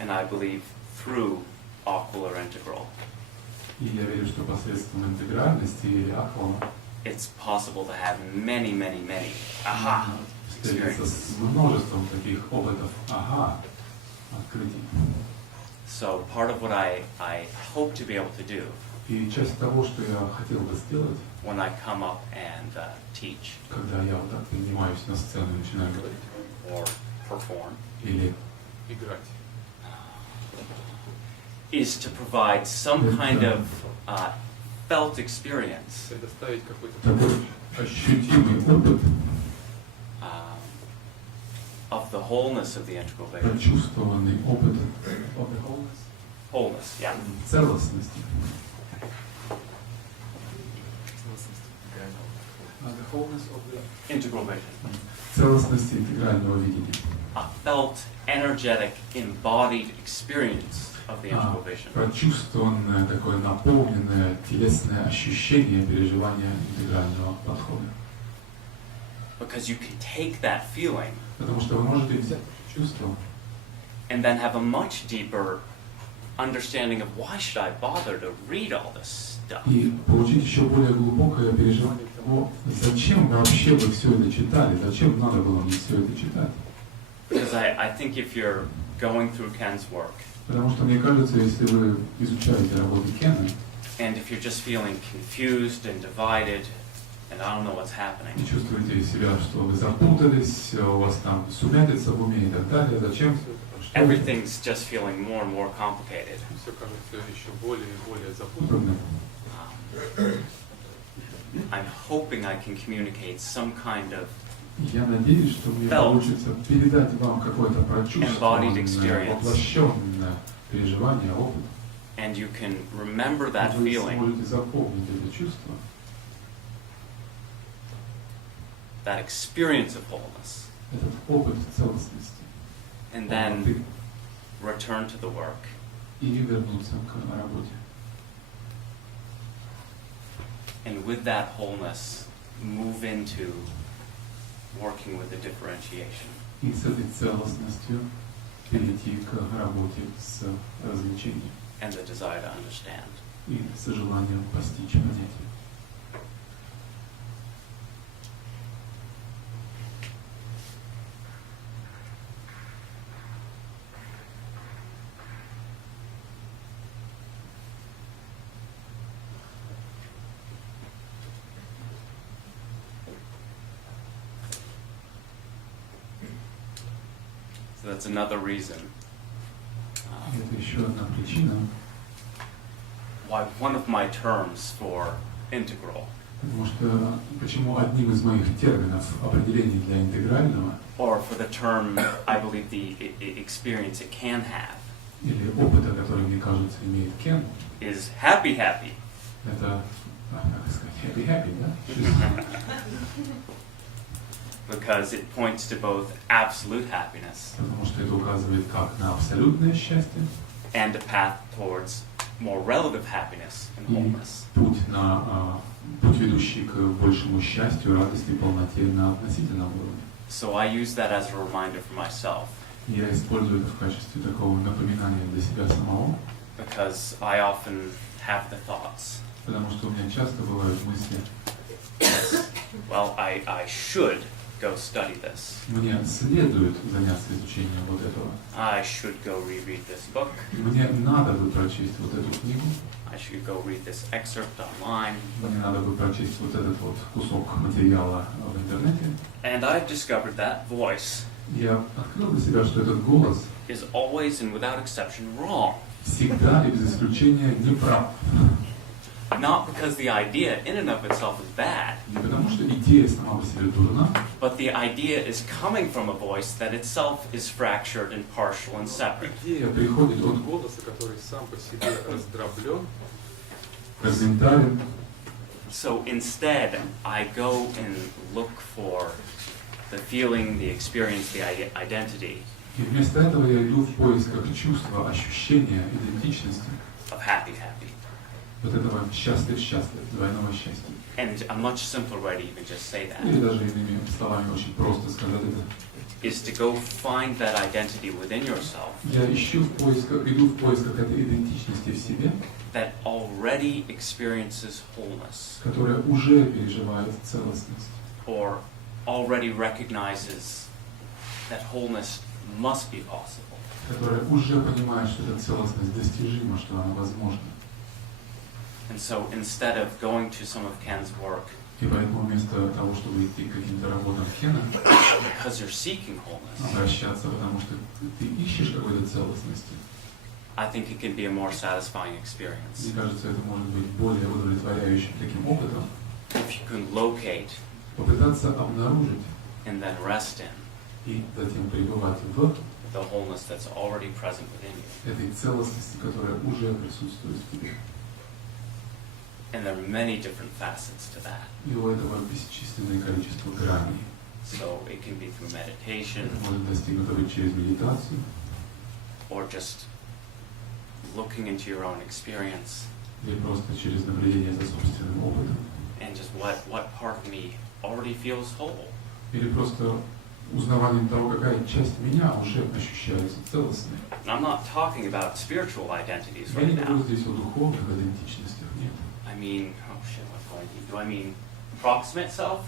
And I believe through Aquila Integral, И я верю, что посредством интегральности или аквала it's possible to have many, many, many aha встретиться experiences. с множеством таких опытов «ага», открытий. So part of what I hope to be able to do И часть того, что я хотел бы сделать, when I come up and teach когда я вот так поднимаюсь на сцену и начинаю говорить or perform или Играть. is to provide some kind of felt experience Предоставить какой-то такой ощутимый опыт of the wholeness of the integral Veda. прочувствованный опыт Wholeness, yeah. целостности. Integral vision. Целостности интегрального видения. A felt, energetic, embodied experience of the integral vision. Прочувствованное, такое наполненное телесное ощущение переживания интегрального подхода. Because you can take that feeling Потому что вы можете взять чувство and then have a much deeper understanding of why should I bother to read all this stuff. и получить еще более глубокое переживание того, зачем вообще вы все это читали, зачем надо было мне все это читать. Because I think if you're going through Ken's work, Потому что мне кажется, если вы изучаете работу Кена, and if you're just feeling confused and divided, and I don't know what's happening, и чувствуете себя, что вы запутались, у вас там сумятица в уме и так далее, зачем? everything's just feeling more and more complicated. Все кажется еще более и более запутанным. I'm hoping I can communicate some kind of Я надеюсь, что мне получится передать вам какое-то прочувствованное, воплощенное переживание, опыт. and you can remember that Вы feeling, сможете запомнить это чувство, that experience of wholeness, этот опыт целостности, and then return to the work. И вернуться к работе. And with that wholeness, move into working with the differentiation. И с этой целостностью перейти к работе с развлечением. And the desire to understand. И с желанием постичь понятие. So that's another reason Это еще одна причина, why one of my terms for integral, потому что почему одним из моих терминов определений для интегрального, or for the term I believe the experience it can have, или опыта, который, мне кажется, имеет Кен, is happy happy. это, как сказать, happy, да? Because it points to both absolute happiness Потому что это указывает как на абсолютное счастье, and a path towards more relative happiness and wholeness. путь, ведущий к большему счастью, радости и полноте на относительном уровне. So I use that as a reminder for myself. Я использую это в качестве такого напоминания для себя самого, Because I often have the thoughts, потому что у меня часто бывают мысли, well, I should go study this. мне следует заняться изучением вот этого, I should go reread this book. мне надо бы прочесть вот эту книгу, I should go read this excerpt online. мне надо бы прочесть вот этот вот кусок материала в интернете. And I've discovered that voice Я открыл для себя, что этот голос is always and without exception wrong. всегда и без исключения не прав. Not because the idea in and of itself is bad, Не потому что идея сама по себе дурна, but the idea is coming from a voice that itself is fractured and partial and separate. идея приходит от голоса, который сам по себе раздроблен, фрагментарен. So instead, I go and look for the feeling, the experience, the identity И вместо этого я иду в поисках чувства, ощущения, идентичности, of happy. вот этого счастлив, двойного счастья. And a much simpler way to even just say that Или даже иными словами очень просто сказать это. is to go find that identity within yourself Я иду в поисках этой идентичности в себе, that already experiences wholeness которая уже переживает целостность, or already recognizes that wholeness must be possible. которая уже понимает, что эта целостность достижима, что она возможна. And so instead of going to some of Ken's work И поэтому вместо того, чтобы идти к каким-то работам Кена, because you're seeking wholeness, обращаться, потому что ты ищешь какой-то целостности, I think it can be a more satisfying experience мне кажется, это может быть более удовлетворяющим таким опытом, if you can locate попытаться обнаружить and then rest in и затем пребывать в the wholeness that's already present within you. этой целостности, которая уже присутствует в тебе. And there are many different facets to that. И у этого бесчисленное количество граней. So it can be through meditation Это может достигнуто быть через медитацию, or just looking into your own experience или просто через наблюдение за собственным опытом, and just what part of me already feels whole. или просто узнаванием того, какая часть меня уже ощущается целостной. And I'm not talking about spiritual identities Я не right говорю now. здесь о духовных идентичностях, нет. I mean, oh shit, what do I mean? Do I mean proximate self?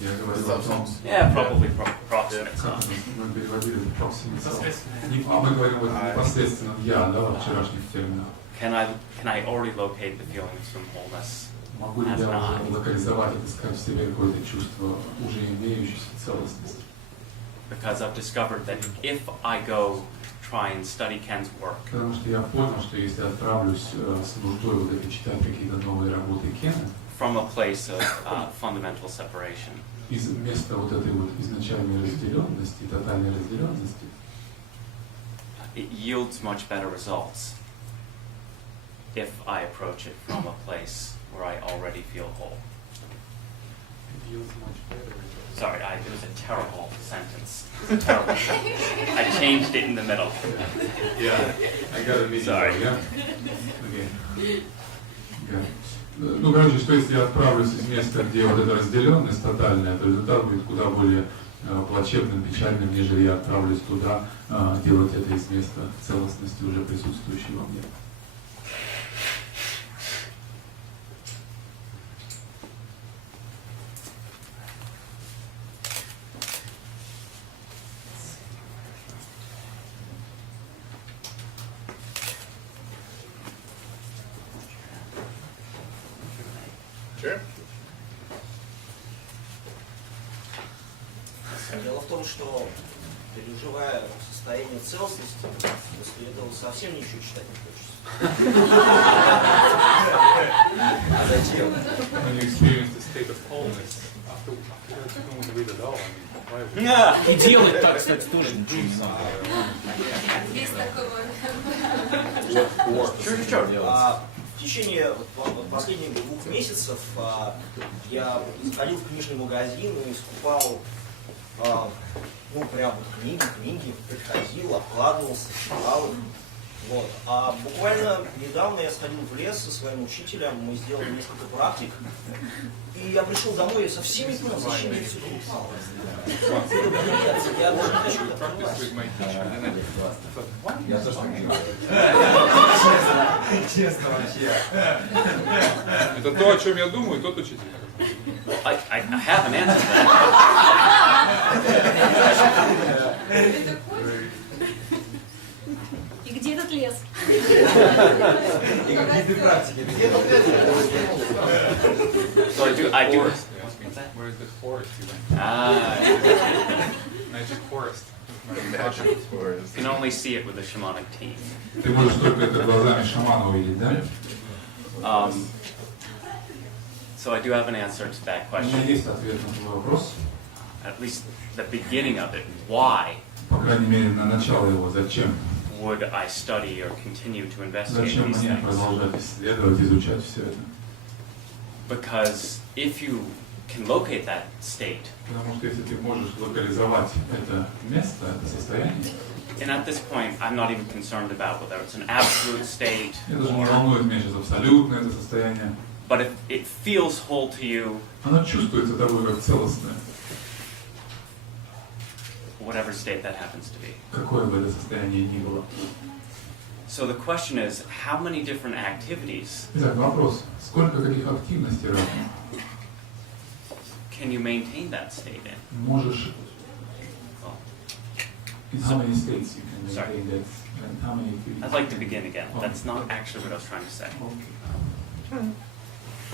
Я говорил о том, Yeah, probably proximate как self. мы переводили это proximate self. А мы говорим вот непосредственно я, да, во вчерашних терминах. Can I already locate the feeling of some wholeness Могу ли as я an I? уже локализовать и искать в себе какое-то чувство уже имеющейся целостности? Because I've discovered that if I go try and study Ken's work, Потому что я понял, что если отправлюсь с нуждой вот это читать какие-то новые работы Кена, from a place of fundamental separation, из места вот этой вот изначальной разделенности, тотальной разделенности, it yields much better results if I approach it from a place where I already feel whole. Sorry, it was a terrible sentence. It was terrible. I changed it in the middle. Yeah, I got it. Sorry. Okay. Yeah. Ну, короче, что если я отправлюсь из места, где вот эта разделенность тотальная, то результат будет куда более плачевным, печальным, нежели я отправлюсь туда делать это из места целостности, уже присутствующей во мне. Sure. Дело в том, что переживая состояние целостности, после этого совсем ничего читать не хочется. А зачем? When you experience the state of wholeness, after you don't read at all. I mean, why? И делать так, кстати, тоже ничего не надо. Есть такой В течение последних 2 месяцев я ходил в книжный магазин и скупал прям книги, приходил, обкладывался, читал их. Вот. А буквально недавно я сходил в лес со своим учителем, мы сделали несколько практик, и я пришел домой и совсем не понял, зачем я все покупал. Это бред, я даже не хочу это понимать. Я тоже честно вообще. Это то, о чем я думаю, тот учитель. I have an answer to that. И где этот лес? И какие ты практики? So I do. Where is the forest you went? Magic forest. Magic forest. You can only see it with the shamanic teeth. Ты можешь только это глазами шамана увидеть, да? So I do have an answer to that У меня question. есть ответ на твой вопрос. At least the beginning of it. Why По крайней мере, на начало его. Зачем? would I study or continue to investigate Зачем these мне things? продолжать исследовать, изучать все это? Because if you can locate that state, Потому что если ты можешь локализовать это место, это состояние, and at this point I'm not even concerned about whether it's an absolute state, это даже не волнует меня сейчас абсолютно это состояние. but if it feels whole to you, Оно чувствуется тобой как целостное, whatever state that happens to be. какое бы это состояние ни было. So the question is, how many different activities Итак, вопрос. Сколько каких активностей разных can you maintain that state in? можешь... Well, In how many states you can Sorry. maintain that? And how many activities? I'd like to begin again. That's not actually what I was trying to say. Okay.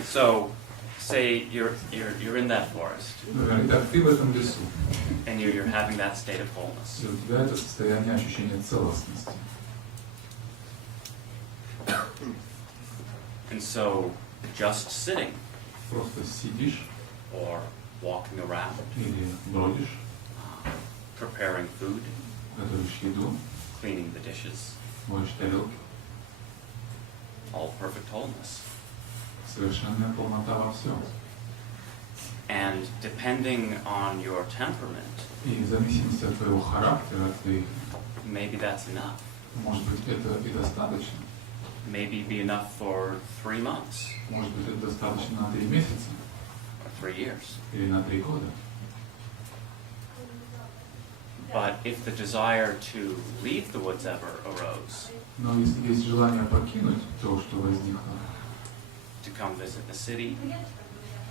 So, say you're in that forest, Итак, ты в этом лесу, and you're having that state of wholeness. и у тебя это состояние ощущения целостности. And so, just sitting Просто сидишь or walking around, или бродишь, preparing food, готовишь еду, cleaning the dishes, моешь тарелки. all perfect wholeness. Совершенная полнота во всем. And depending on your temperament, И в зависимости от твоего характера, от твоих, maybe that's enough. может быть, это и достаточно. Maybe be enough for 3 months Может быть, это достаточно на 3 месяца or 3 years. или на 3 года. But if the desire to leave the woods ever arose, Но если есть желание покинуть то, что возникло, to come visit the city,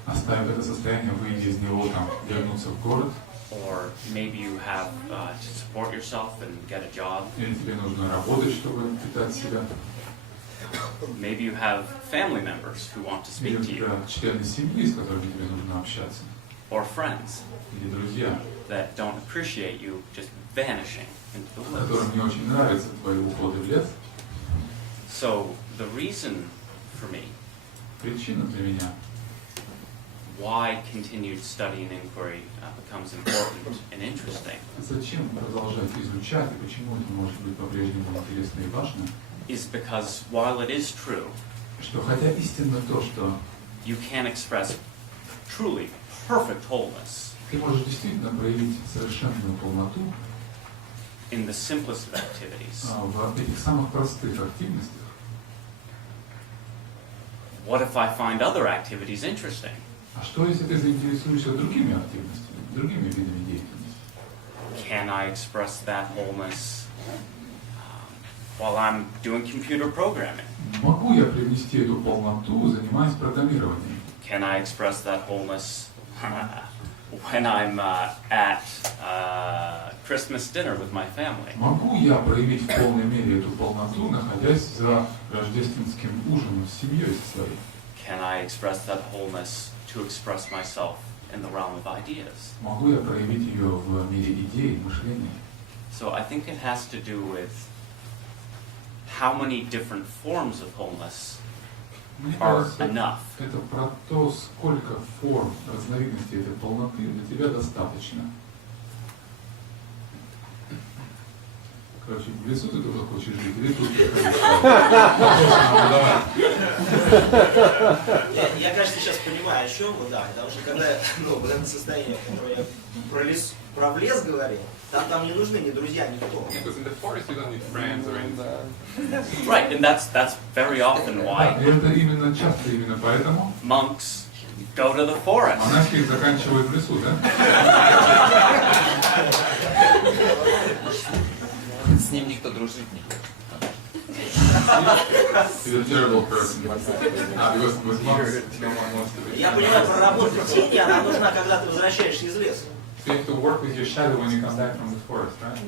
Оставив это состояние, выйдя из него, там, вернуться в город. Or maybe you have to support yourself and get a job. Или тебе нужно работать, чтобы питать себя. Maybe you have family members who want to speak to you. Члены семьи, с которыми тебе нужно общаться. Or friends Или друзья, that don't appreciate you just vanishing into the woods. которым не очень нравятся твои уходы в лес. So the reason for me Причина для меня, why continued study and inquiry becomes important and interesting зачем продолжать изучать и почему это может быть по-прежнему интересно и важно, is because while it is true, что хотя истинно то, что you can express truly perfect wholeness ты можешь действительно проявить совершенную полноту in the simplest of activities. В этих самых простых активностях. What if I find other activities interesting? А что, если ты заинтересуешься другими активностями, другими видами деятельности? Can I express that wholeness while I'm doing computer programming? Могу я привнести эту полноту, занимаясь программированием? Can I express that wholeness when I'm at Christmas dinner with my family? Могу я проявить в полной мере эту полноту, находясь за рождественским ужином с семьей своей? Can I express that wholeness to express myself in the realm of ideas? Могу я проявить ее в мире идей, мышления? So I think it has to do with how many different forms of wholeness Мне are кажется, enough. это про то, сколько форм, разновидностей этой полноты для тебя достаточно. Короче, в лесу ты тоже хочешь жить, или тут приходишь? Я, конечно, сейчас понимаю, о чем вы, да, потому что когда, в этом состоянии, в котором я про лес говорил, там не нужны ни друзья, никто. Because in the forest you don't need friends or anything. Right, and that's very often why И это именно часто именно поэтому monks go to the forest. монахи заканчивают в лесу, да? С ним никто дружить не хочет. He's a terrible person. Because with monks, no one wants to be. Я понимаю, проработка тени, она нужна, когда ты возвращаешься из леса. So you have to work with your shadow when you come back from the forest, right?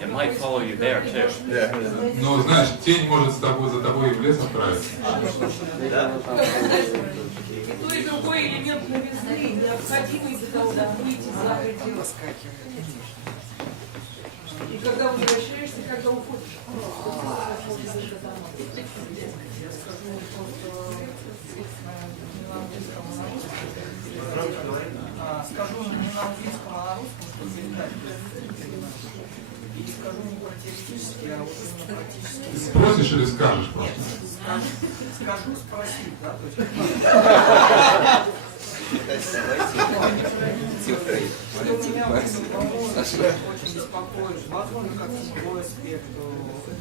It might follow you there too. Но знаешь, тень может за тобой и в лес отправиться. И то, и другой элемент новизны, необходимый для того, чтобы выйти за пределы. И когда возвращаешься, когда уходишь. Скажу не на английском, а на русском, чтобы передать. И скажу не про теоретически, а вот именно практически. Спросишь или скажешь просто? Скажу, спросить, да, очень беспокоит, возможно, как другой аспект,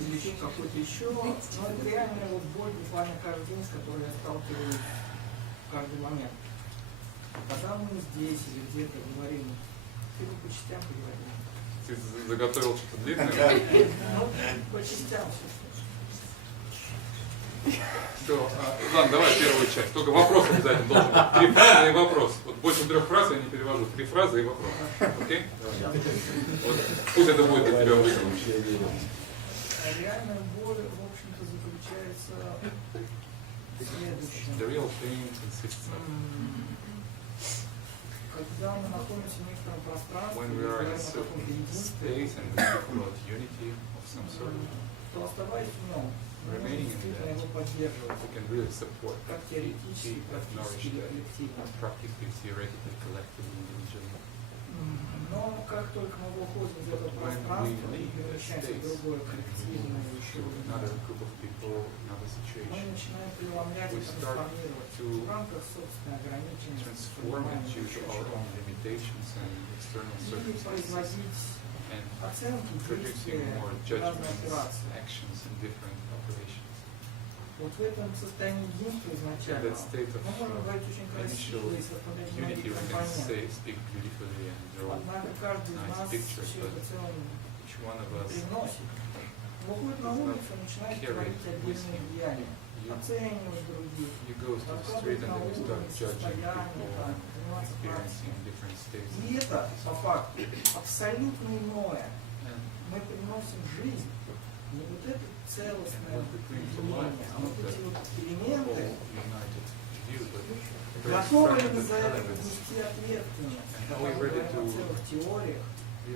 или какой-то еще, но это реально вот боль буквально каждый день, с которой я сталкиваюсь в каждый момент. Когда мы здесь или где-то говорим, ты по частям поговорим. Ты заготовил что-то длинное? Ну, по частям Все, ладно, давай первую часть. Только вопрос обязательно должен быть. 3 фразы и вопрос. Вот больше 3 фраз я не перевожу. 3 фразы и вопрос. Окей? Вот, пусть это будет для тебя вызовом. Реальная боль, в общем-то, заключается в следующем. The real thing consists of Когда мы находимся в некотором пространстве, when we are in a certain space and we speak about unity of some sort, то оставаясь в нем, мы можем remaining in действительно that, его поддерживать, we can really support, как теоретически, практически или коллективно. practically, theoretically, collectively, individually. Но как только мы выходим из этого пространства и превращаемся в другое коллективное, еще Another group of people, another мы situation, начинаем преломлять и we start трансформировать to в рамках собственной ограниченности, transform it due to our own limitations and external и circumstances, производить and оценки, producing действия, more разные judgments, операции. actions, and different operations. Вот в этом состоянии единства In изначально that state of мы можем говорить очень initial красиво и совпадать unity, многие we can компоненты. speak beautifully and draw Однако каждый из nice нас pictures, все but это в целом each one of us приносит. выходит на улицу и начинает творить отдельные деяния, оценивать других, рассказывать на уровне состояния, заниматься практикой. И это, по факту, абсолютно иное. Мы приносим жизнь, не вот это целостное объединение, а вот эти вот элементы, готовы ли за это нести ответственность, когда мы говорим о целых теориях, и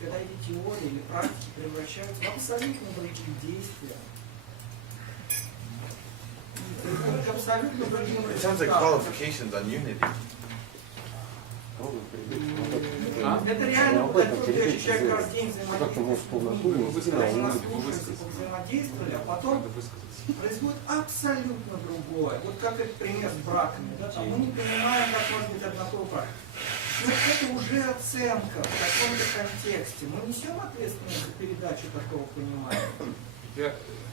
когда эти теории или практики превращаются в абсолютно другие действия. It sounds like qualifications on unity. Это реально вот это вот я ощущаю каждый день взаимодействовали, а потом происходит абсолютно другое. Вот как этот пример с браками. Да, там мы не понимаем, как может быть однополый брак. Но это уже оценка в каком-то контексте. Мы несем ответственность за передачу такого понимания.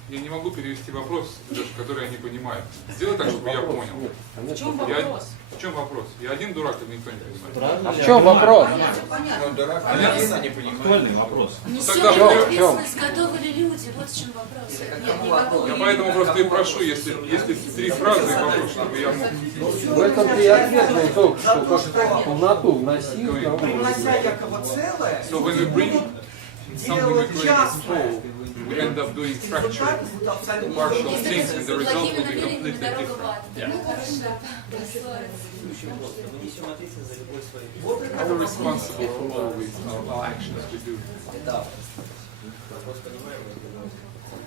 Я не могу перевести вопрос, даже который я не понимаю. Сделай так, чтобы я понял. В чем вопрос? В чем вопрос? Я один дурак, или никто не понимает? А в чем вопрос? Ну, дурак, понятно, не понимает. Актуальный вопрос. Несем ответственность, готовы ли люди? Вот в чем вопрос. Нет, не готовы. Я поэтому просто и прошу, если 3 фразы и вопрос, чтобы я мог. В этом и ответный только что, как полноту вносил. Принося якобы целое, So when we bring something we claim as whole, we end up doing fractured, partial things, and the result will be completely different. We're responsible for all actions we do.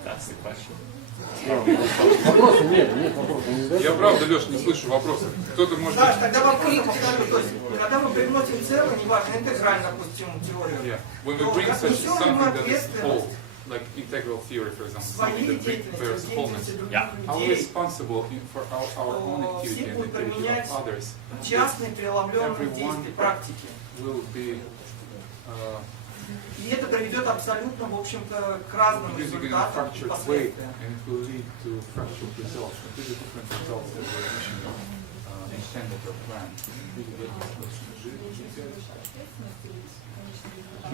That's the question. Вопросов нет вопросов. Я правда, Леш, не слышу вопросов. Кто-то может... Да, тогда вопрос повторю. То есть, когда мы приносим целое, неважно, интегрально, допустим, теорию, When we bring such something that is whole, like integral theory, for example, something that bears wholeness, are we responsible for our own activity and the activity of others? частные преломленные действия, практики. Will be И это приведет абсолютно, в общем-то, к разным результатам и последствиям.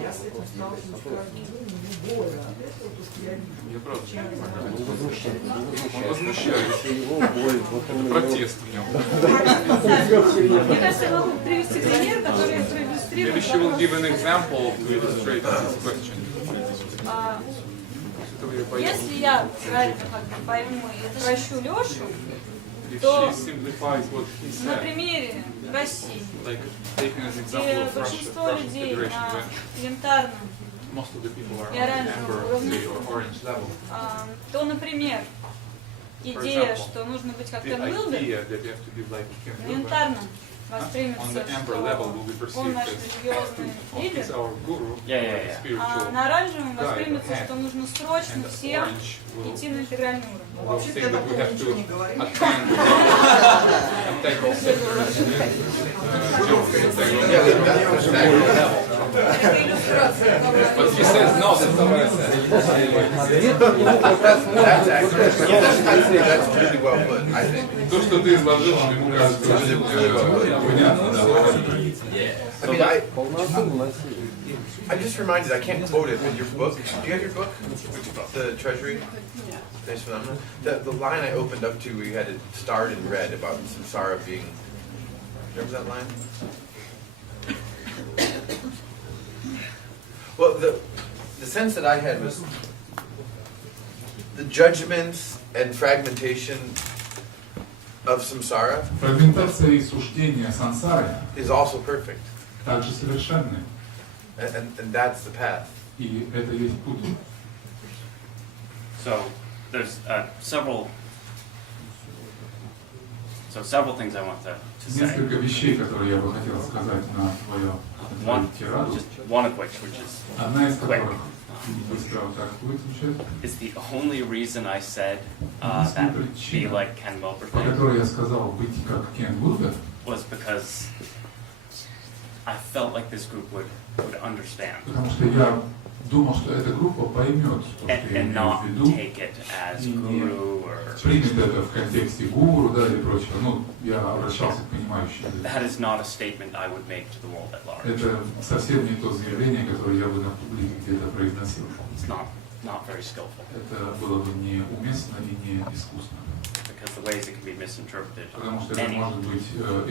Я с этим сталкиваюсь каждый день, не больно от этого, то что я вижу. Я правда он возмущается. Это протест в нем. Мне кажется, я могу привести пример, который проиллюстрирует. Maybe she will give an example to illustrate this question. Если я правильно пойму и прощу Лешу, то на примере России, где большинство людей на элементарном и оранжевом уровне, то, например, идея, что нужно быть как Кен Уилбер, элементарно воспримется, что он наш религиозный лидер, а на оранжевом воспримется, что нужно срочно всем идти на интегральный уровень. Вообще я такого ничего не говорю. Это иллюстрация. But he says no, that's not what I said. That's really well put, I think. То, что ты изложил, ему кажется, понятно, да. I'm just reminded, I can't quote it, but your book, do you have your book? The Treasury? Nice phenomenon. The line I opened up to where you had it starred in red about samsara being, remember that line? Well, the sense that I had was the judgments and fragmentation of samsara Фрагментация и суждение сансары is also perfect. также совершенны. And that's the path. И это есть путь. So there's several things I want to say. Несколько вещей, которые я бы хотел сказать на твою тираду. One of which is Одна из которых быстро вот так будет звучать. is the only reason I said that be like Ken Wilber По которой я сказал быть как Кен Уилбер, was because I felt like this group would understand потому что я думал, что эта группа поймет то, что я and имею not в виду, take it as и не guru or примет это в контексте гуру, да, или прочего. Ну, я обращался к понимающим. that is not a statement I would make to the world at large. Это совсем не то заявление, которое я бы на публике где-то произносил. It's not. not very skillful. Это было бы неуместно и не искусно. Because the ways it can be misinterpreted Потому что on это many. может быть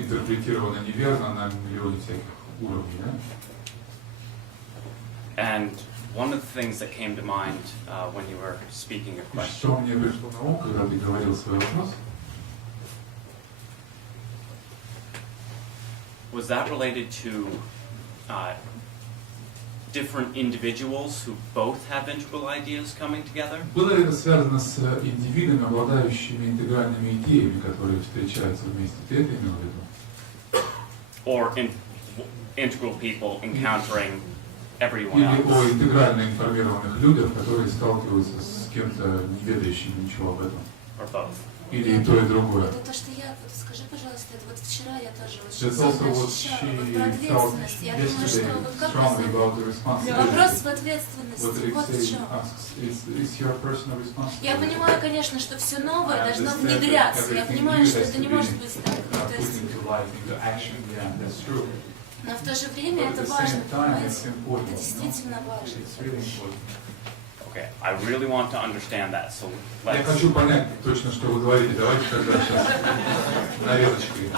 интерпретировано неверно на миллионе всяких уровней, да? And one of the things that came to mind when you were speaking your И question что мне пришло на ум, когда ты говорил свой вопрос? was that related to different individuals who both have integral ideas coming together? Было ли это связано с индивидами, обладающими интегральными идеями, которые встречаются вместе? Ты это имел в виду? Or integral people encountering everyone Или else? о интегрально информированных людях, которые сталкиваются с кем-то, не ведающим ничего об этом? Or both? Или и то, и другое? Это то, что я, вот скажи, пожалуйста, это вот вчера я тоже очень That's also сильно what ощущала вот she про felt ответственность. Я думаю, что yesterday вот как strongly about the вопрос responsibility. в ответственности, What вот в Alexei чем. asks, is your personal responsibility. Я понимаю, конечно, что все новое I должно understand внедряться. Я everything понимаю, new что has это to не be, может быть так. То put есть, into life, into action. Yeah, that's true. но в то же время But at это the важно, same time, понимаете? it's important. Это действительно важно. It's really important. Okay, I really want to understand that, so Я let's... хочу понять точно, что вы говорите. Давайте тогда сейчас нарезочкой.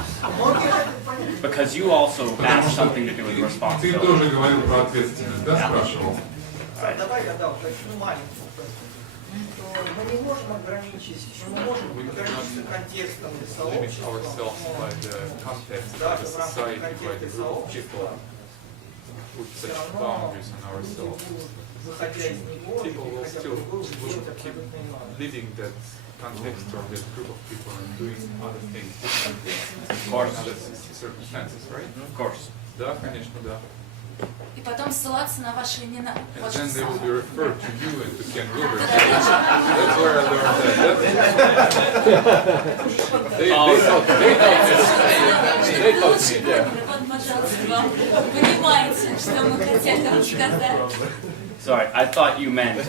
Because you also Потому asked что something to do with ты responsibility. тоже говорил про ответственность, да, Yeah. спрашивал? Right. Давай я дам такую маленькую, что мы не можем ограничить, мы можем ограничиться контекстом и Limit ourselves by the context, by the society, by the group of people. Put such boundaries on ourselves. People will still keep living that context or that group of people and doing other things differently. Of course. Under circumstances, right? Of course. Да, конечно, да. И потом ссылаться на ваши имена. And Вот then что they will be самое. referred to you and to Ken Ruber. That's where I learned that. They taught me. Вот, пожалуйста, вам понимаете, что мы хотели рассказать. Sorry, I thought you meant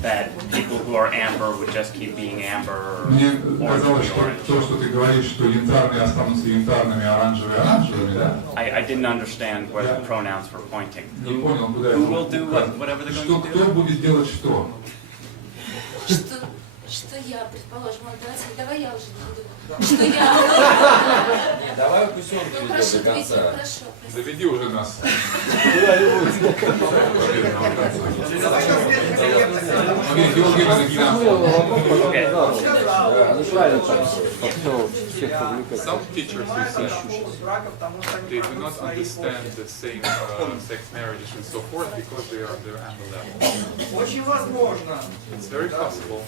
that people who are amber would just keep being amber or Мне orange казалось, would be что orange. то, что ты говоришь, что янтарные останутся янтарными, оранжевые оранжевыми, да? I didn't understand where the pronouns were pointing. Не понял, куда Who это will do whatever they're Что, going to кто do? будет делать что? Что я, предположим, вот давай я уже буду. Что я... Давай укусем Ну, прошу, до конца. хорошо. Заведи уже нас. Some teachers who say they do not understand the same sex marriages and so forth because they are their amber level. Очень возможно. It's very possible.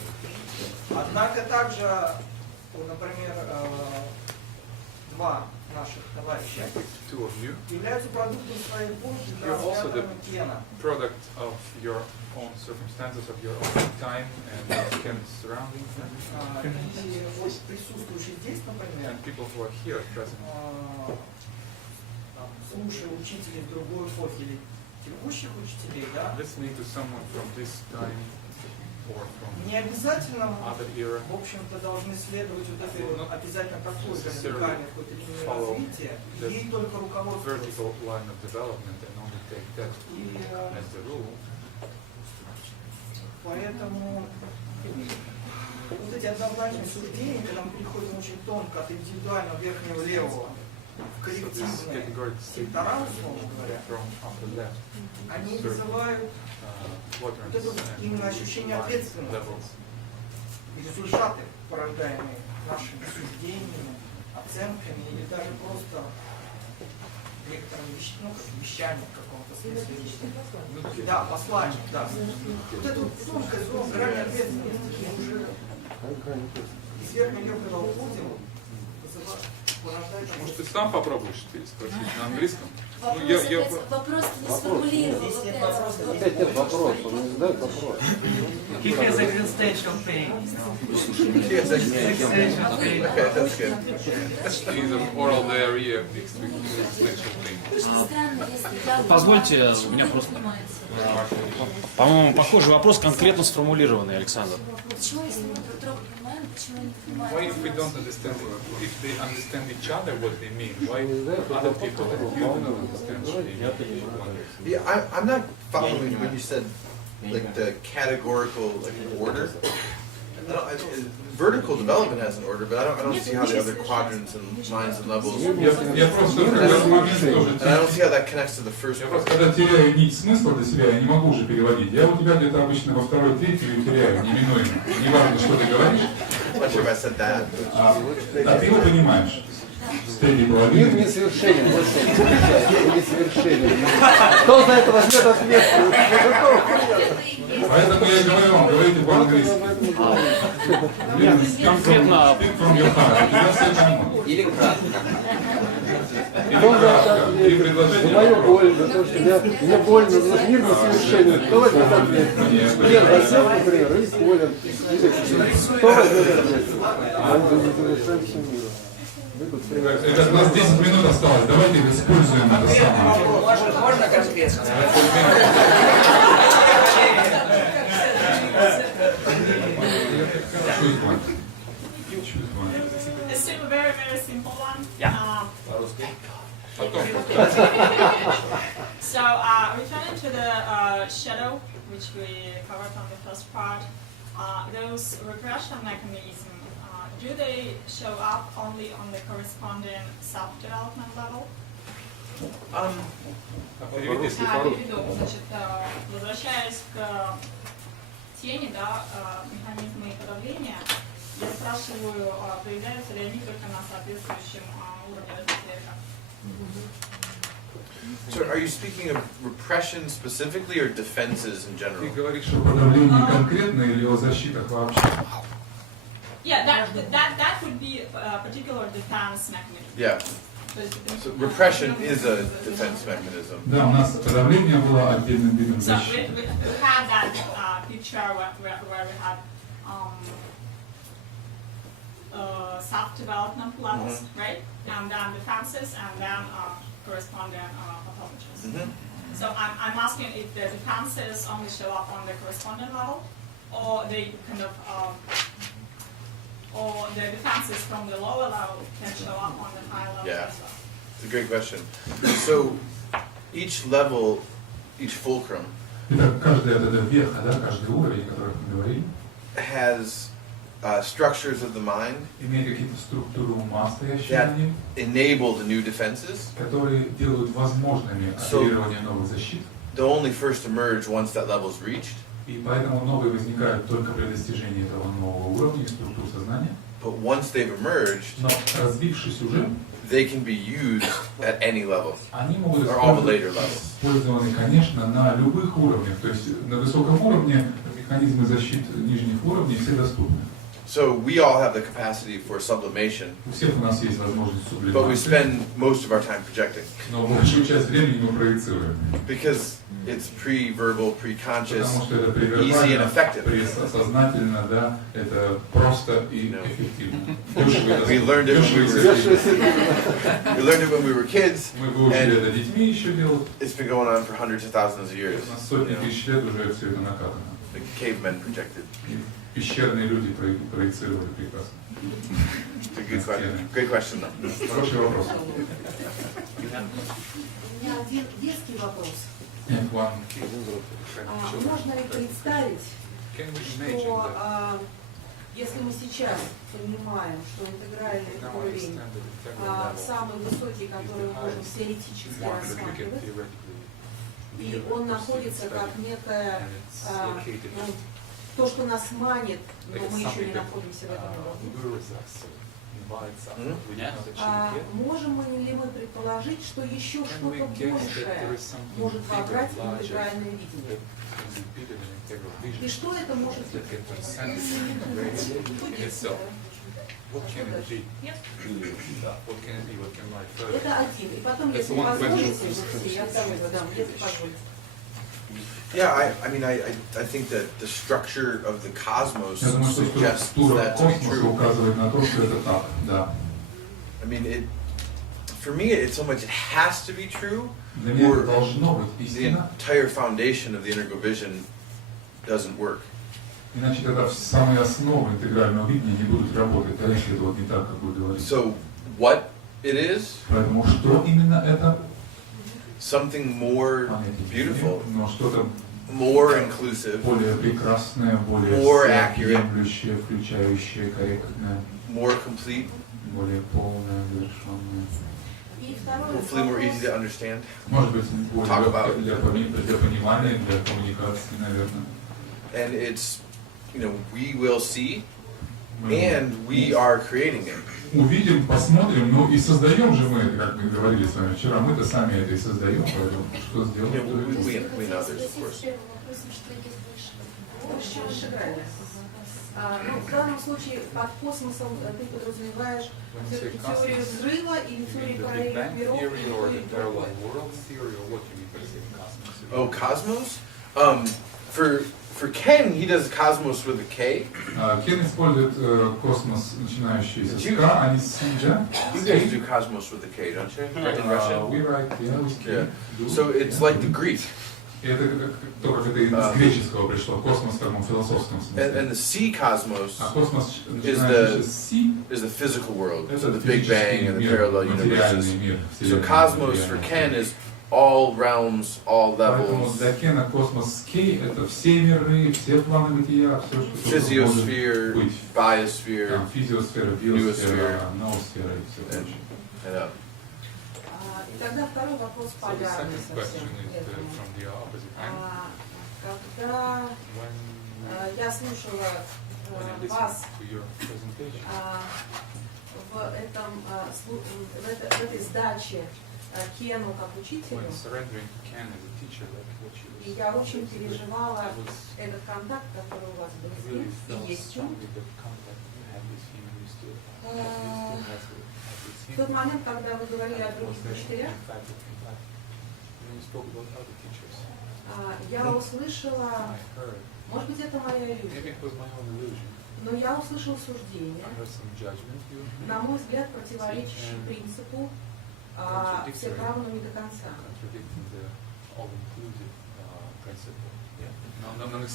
Однако также, например, два наших товарища Two of you. являются продуктом своей эпохи, You're also the Кена. product of your own circumstances, of your own time and Ken's surroundings. И вот присутствующие здесь, например, And people who are here present. Слушая учителей в другой эпохе или текущих учителей, да, Listening to someone from this time or from не обязательно, other era. в общем-то, должны следовать вот этой вот обязательно такой же necessarily вертикальной какой-то линии follow развития, the ей только руководствоваться. vertical line of development and only take that И as the rule. поэтому вот эти однозначные суждения, когда мы переходим очень тонко от индивидуального верхнего левого в So this коллективные categorical сектора, условно говоря, from upper left, они certain вызывают вот это вот именно ощущение ответственности. levels. И результаты, порождаемые нашими суждениями, оценками или даже просто некоторым вещанием в каком-то смысле. Да, посланием, да. Вот эту тонкую зону грани ответственности мы уже из верхнего левого уходим, порождает... Может, ты сам попробуешь спросить на английском? Вопрос не сформулировал. Здесь нет вопроса. Опять нет вопроса, он не задает вопрос. He has existential pain. He has existential pain. Okay, that's good. He's an oral diarrhea mixed with existential pain. Позвольте, у меня просто, по-моему, похожий вопрос, конкретно сформулированный, Александр. Почему, если мы друг друга понимаем, почему не понимаем? Why if we don't understand, if they understand each other what they mean, why other people that you don't understand what they mean? Yeah, I'm not following when you said like the categorical like order. Vertical development has an order, but I don't see how the other quadrants and lines and levels. Я просто в этот момент тоже. And I don't see how that connects to the first. Я просто когда теряю нить смысла для себя, я не могу уже переводить. Я у тебя где-то обычно во второй, третьей теряю, неминуемо. Неважно, что ты говоришь. А ты его понимаешь. С третьей половины. Мир несовершенен. Мир несовершенен. Кто за это возьмет ответственность? Поэтому я говорю вам, говорите по-английски. Конкретно. Или кратко. И предложение. Мое больно, потому что мне больно, потому что мир несовершенен. Кто возьмет ответственность? Нет, засел, например, и болен. Кто возьмет ответственность? Он несовершенствующий мир. Ребят, у нас 10 минут осталось, давайте используем это самое. Можно конспект? Still a very, very simple one. So, returning to the shadow, which we covered on the first part, those regression mechanisms, do they show up only on the corresponding self-development level? Переведу. Значит, возвращаясь к тени, да, механизмы подавления, я спрашиваю, проявляются ли они только на соответствующем уровне развития. So are you speaking of repression specifically or defenses in general? Ты говоришь о подавлении конкретно или о защитах вообще? Yeah, that would be a particular defense mechanism. Yeah. So repression is a defense mechanism. Да, у нас подавление было отдельным видом So защиты. we had that picture where we had self-development levels, right? And then defenses, and then corresponding pathologies. So I'm asking if the defenses only show up on the corresponding level, or they kind of, or the defenses from the lower level can show up on the higher level as well. It's a great question. So each level, each fulcrum, Итак, каждый этот верх, да, каждый уровень, о котором мы говорили, has structures of the mind имеет какие-то структуры ума, стоящие на that ним, enable the new defenses. которые делают возможными оперирование новых защит. They'll only first emerge once that level is reached. И поэтому новые возникают только при достижении этого нового уровня и структур сознания. But once they've emerged, Но развившись уже, they can be used at any level, они могут or all the later levels. использованы, конечно, на любых уровнях. То есть на высоком уровне механизмы защиты нижних уровней все доступны. So we all have the capacity for sublimation, У всех у нас есть возможность but we сублимации, spend most of our time projecting но большую часть времени мы проецируем. because it's pre-verbal, pre-conscious, Потому что это easy and превербально, effective. сознательно, да, это просто и эффективно. We learned it when we were kids, Мы выучили это and детьми еще делать. it's been going on for hundreds of thousands of years. На сотни тысяч лет уже все это накатано. The cavemen projected. Пещерные люди проецировали прекрасно. It's a good question. Great question, though. Хороший вопрос. У меня один детский вопрос. Нет, ладно. Можно ли представить, что если мы сейчас понимаем, что интегральный уровень самый высокий, который мы можем теоретически рассматривать, и он находится как некое, то, что нас манит, но мы еще не находимся в этом уровне. Можем ли мы предположить, что еще что-то большее может вобрать интегральное видение? И что это может быть? Это один. И потом, если позволите, я второй задам, если позволите. Yeah, I mean, I think that the structure of the cosmos Я думаю, что suggests структура that to be космоса true. указывает на то, что это так, да. I mean, for me, it's so much it has to be true, Для меня or это должно быть the истина, entire foundation of the integral vision doesn't work. иначе тогда самые основы интегрального видения не будут работать, а если это вот не так, как вы говорите. So, what it is, Поэтому что именно это? something more beautiful, Но что-то more inclusive, более прекрасное, более more accurate, всеобъемлющее, включающее, корректное, more complete, более полное, завершенное. hopefully more easy to understand. Может быть, более Talk about. для понимания, для коммуникации, наверное. And it's, we will see, and we are creating it. Увидим, посмотрим, ну и создаем же мы это, как мы говорили с вами вчера, мы-то сами это и создаем, поэтому что сделаем? We know this, of course. Ну, в данном случае под космосом ты подразумеваешь все-таки теорию взрыва или теорию параллельных миров, или то, и другое. Oh, cosmos? For Ken, he does cosmos with a K. Кен использует космос, начинающийся с К, а не с Джа. You guys do cosmos with a K, don't you? In Russian? We write, Yeah. So it's like the Greek. Это то, как это из греческого пришло, космос в таком философском смысле. And the C cosmos А космос, is начинающийся с C, the physical world. это So the Big Bang and the мир, parallel universes. материальный мир, So cosmos for Ken is all realms, all Поэтому levels. для Кена космос K — это все миры, все планы бытия, все, что может Physiosphere, быть. biosphere, Там, физиосфера, биосфера, ноосфера и все прочее. И тогда второй вопрос полярный совсем. Когда я слушала вас в этой сдаче Кену как учителю, и я очень переживала этот контакт, который у вас был с ним, и есть он. В тот момент, когда вы говорили о других учителях, я услышала, может быть, это моя иллюзия, но я услышала суждение, на мой взгляд, противоречащее принципу «все правы, но не до конца».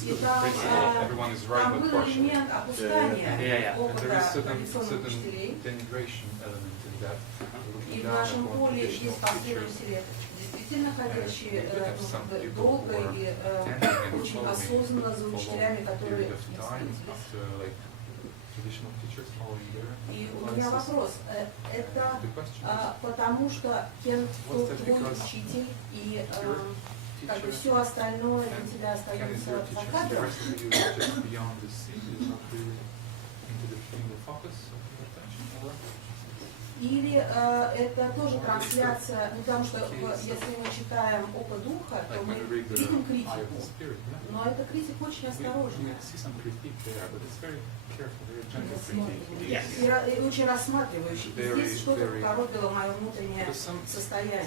И там был элемент опускания опыта традиционных учителей. И в нашем поле есть последователи, действительно ходящие долго и очень осознанно за учителями, которые И у меня вопрос. Это потому что Кен твой учитель и как бы все остальное для тебя остается за кадром? Или это тоже трансляция, ну, потому что если мы читаем «Око духа», то мы видим критику, но эта критика очень осторожная. И очень рассматривающий. И здесь что-то покоробило мое внутреннее состояние.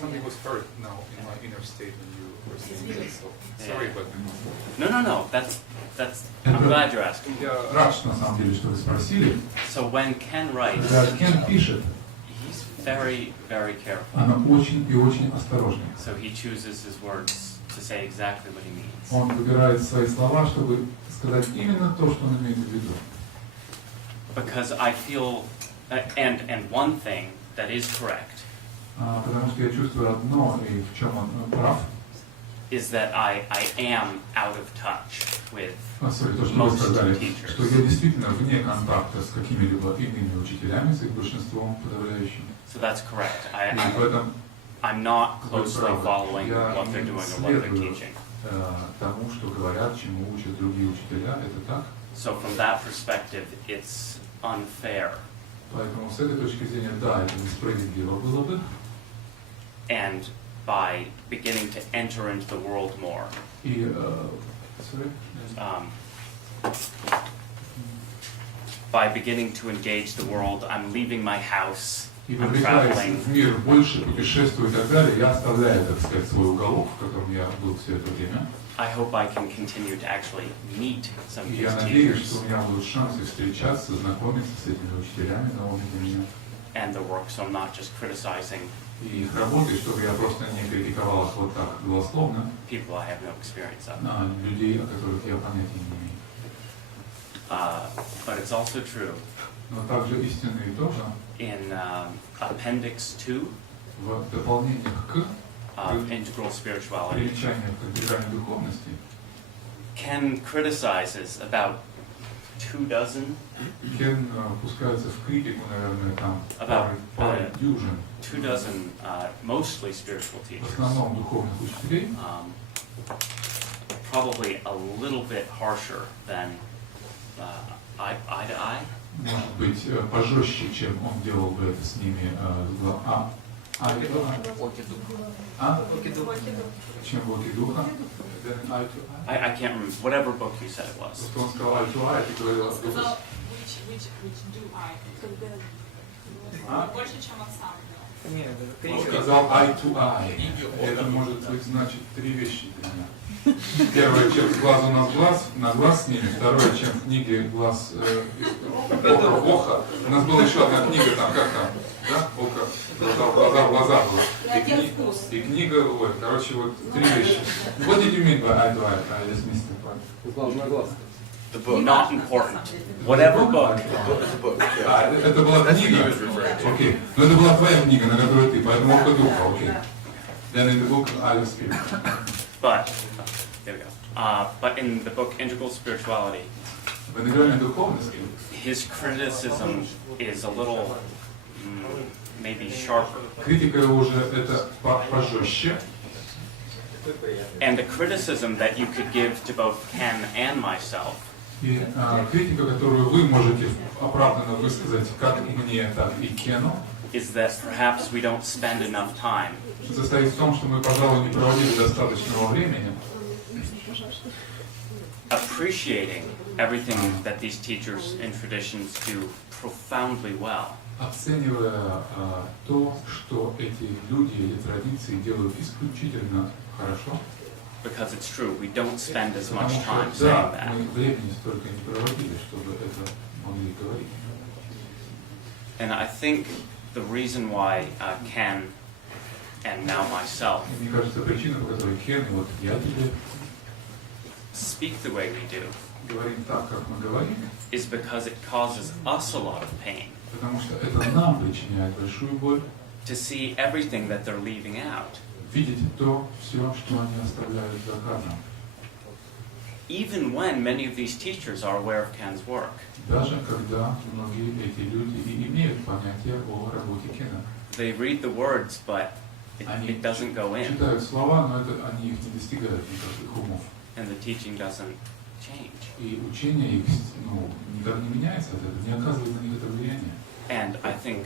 No. That's. I'm glad you're asking. Я рад, на самом деле, что вы спросили. So when Ken writes, когда Кен пишет, he's very, very careful. Она очень и очень осторожная. So he chooses his words to say exactly what he means. Он выбирает свои слова, чтобы сказать именно то, что он имеет в виду. Because I feel, and one thing that is correct. Потому что я чувствую одно, и в чем он прав. Is that I am out of touch with То, что вы most сказали, teachers. что я действительно вне контакта с какими-либо иными учителями, с их большинством подавляющим. So that's correct. И в этом I'm not closely правда. following Я what they're не doing or what they're следую teaching. тому, что говорят, чему учат другие учителя. Это так? So from that perspective, it's unfair. Поэтому с этой точки зрения, да, это несправедливо было бы. And by beginning to enter into the world more. И, by beginning to engage the world, I'm leaving my house, И I'm вовлекаясь traveling. в мир больше, путешествую и так далее, я оставляю, так сказать, свой уголок, в котором я был все это время. I hope I can continue to actually meet some of И these я надеюсь, teachers что у меня будут шансы встречаться, знакомиться с этими учителями новыми для меня. and their work, so I'm not just criticizing И их работы, чтобы я просто не критиковал их вот так голословно, people I have no experience of. людей, о которых я понятия не имею. But it's also true. Но также истинно и тоже In Appendix 2 в дополнение к of Integral Spirituality, примечанию к интегральной духовности Ken criticizes about 24. Кен пускается в критику, наверное, там About пару дюжин. 24 mostly spiritual В teachers. основном духовных учителей. Probably a little bit harsher than eye to eye. Может быть, пожестче, чем он делал бы это с ними. Чем в оке духа. I can't remember whatever book you said it was. Просто он сказал eye to eye, ты говорил, Which do I? Больше, чем отца. он сказал eye to eye. Это может быть значит три вещи для меня. Первое, чем с глазу на глаз с ними. Второе, чем в книге глаз око в ухо. У нас была еще одна книга, там как там, да? Око, глаза в глаза было. И книга, ой, короче, вот три вещи. What did you mean by eye to eye? I just missed the part. Глаз на глаз. The book. Not important. Whatever book. The book is a book. Это была книга. Окей. Но это была твоя книга, на которую ты, поэтому око духа, окей. Then in the book, eye of spirit. But there we go. But in the book Integral Spirituality, В интегральной духовности his criticism is a little maybe sharper. критика его уже это пожестче. And the criticism that you could give to both Ken and myself И критика, которую вы можете оправданно высказать как мне, так и Кену, is that perhaps we don't spend enough time состоит в том, что мы, пожалуй, не проводили достаточного времени, appreciating everything that these teachers and traditions do profoundly well. оценивая то, что эти люди или традиции делают исключительно хорошо. Because it's true, we don't spend as much Потому time что, saying да, that. мы времени столько не проводили, чтобы это могли говорить. And I think the reason why Ken and now myself И мне кажется, причина, по которой Кен и вот я тебе speak the way we do говорим так, как мы говорим, is because it causes us a lot of pain потому что это нам причиняет большую боль to see everything that they're leaving out. видеть то, все, что они оставляют за кадром. Even when many of these teachers are aware of Ken's work. Даже когда многие эти люди и имеют понятие о работе Кена. They read the words, but it doesn't go in. Читают слова, но это, они их не достигают никаких умов. And the teaching doesn't change. И учение их никак не меняется от этого, не оказывает на них это влияние. And I think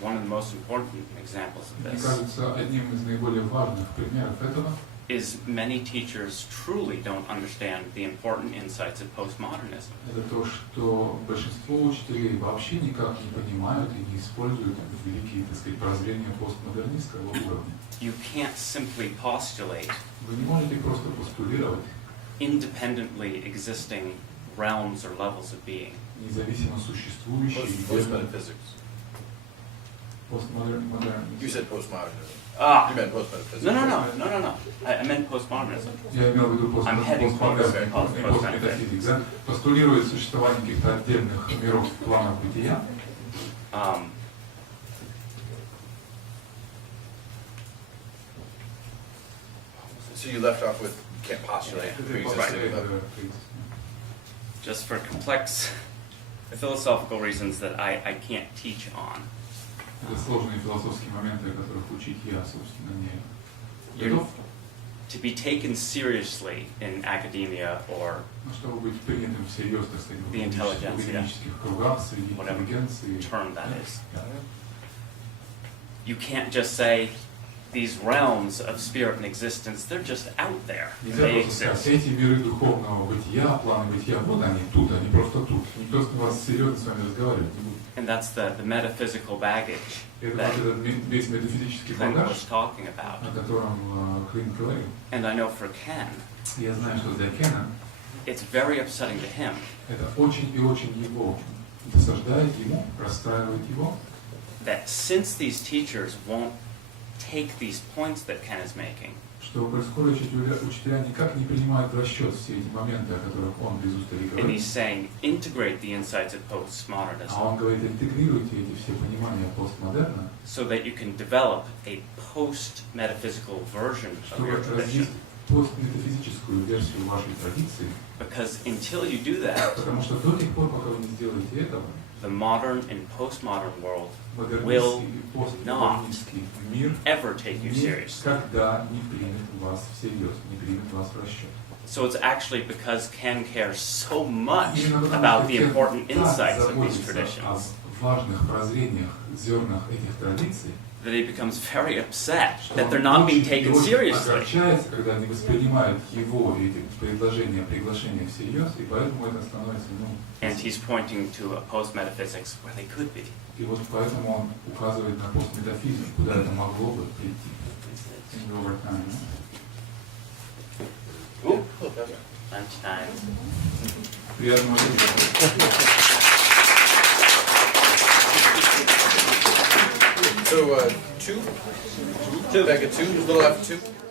one of the most important examples of Мне this кажется, одним из наиболее важных примеров этого is many teachers truly don't understand the important insights of postmodernism. это то, что большинство учителей вообще никак не понимают и не используют великие, так сказать, прозрения постмодернистского уровня. You can't simply postulate Вы не можете просто постулировать independently existing realms or levels of being. независимо существующие Post-metaphysics. Постмодернизм. You said postmodernism. Ah. You meant post-metaphysics. No. I meant postmodernism. Я имел в виду I'm heading towards постметафизик, да? Постулирует существование каких-то отдельных миров, планов бытия. So you left off with can't postulate pre-existing level. Just for complex philosophical reasons that I can't teach on. Это сложные философские моменты, о которых учить я, собственно, не готов. To be taken seriously in academia or чтобы быть принятым всерьез, так сказать, the intelligentsia, в академических кругах, среди whatever интеллигенции. term that is. You can't just say these realms of spirit and existence, they're just out there. They exist. Эти миры духовного бытия, планы бытия, вот они тут, они просто тут. Никто с вас серьезно с вами разговаривать не будет. And that's the metaphysical baggage that весь метафизический Clint багаж, was talking about. о котором Клинт говорил. And I know for Ken, Я знаю, что для Кена it's very upsetting to him это очень и очень его досаждает ему, расстраивает его. that since these teachers won't take these points that Ken is making, Что происходит, учителя никак не принимают в расчет все эти моменты, о которых он без устали and говорит. he's saying integrate the insights of А postmodernism он говорит, интегрируйте эти все понимания постмодерна, so that you can develop a post-metaphysical version of your чтобы tradition. постметафизическую версию вашей традиции, because until you do that, потому что до тех пор, пока вы не сделаете этого, the modern and postmodern world will модернистский и not постмодернистский мир ever take you seriously. никогда не примет вас всерьез, не примет вас в расчет. So it's actually because Ken cares so much about the important insights of these traditions важных прозрениях, зернах этих традиций, that he becomes very upset that they're not being taken seriously. огорчается, когда они воспринимают его эти предложения, приглашения всерьез, и поэтому это становится, And he's pointing to a post-metaphysics where they could be. И вот поэтому он указывает на постметафизм, куда это могло бы прийти. Lunchtime. Приятного вечера. So, two? Back at two? A little after two?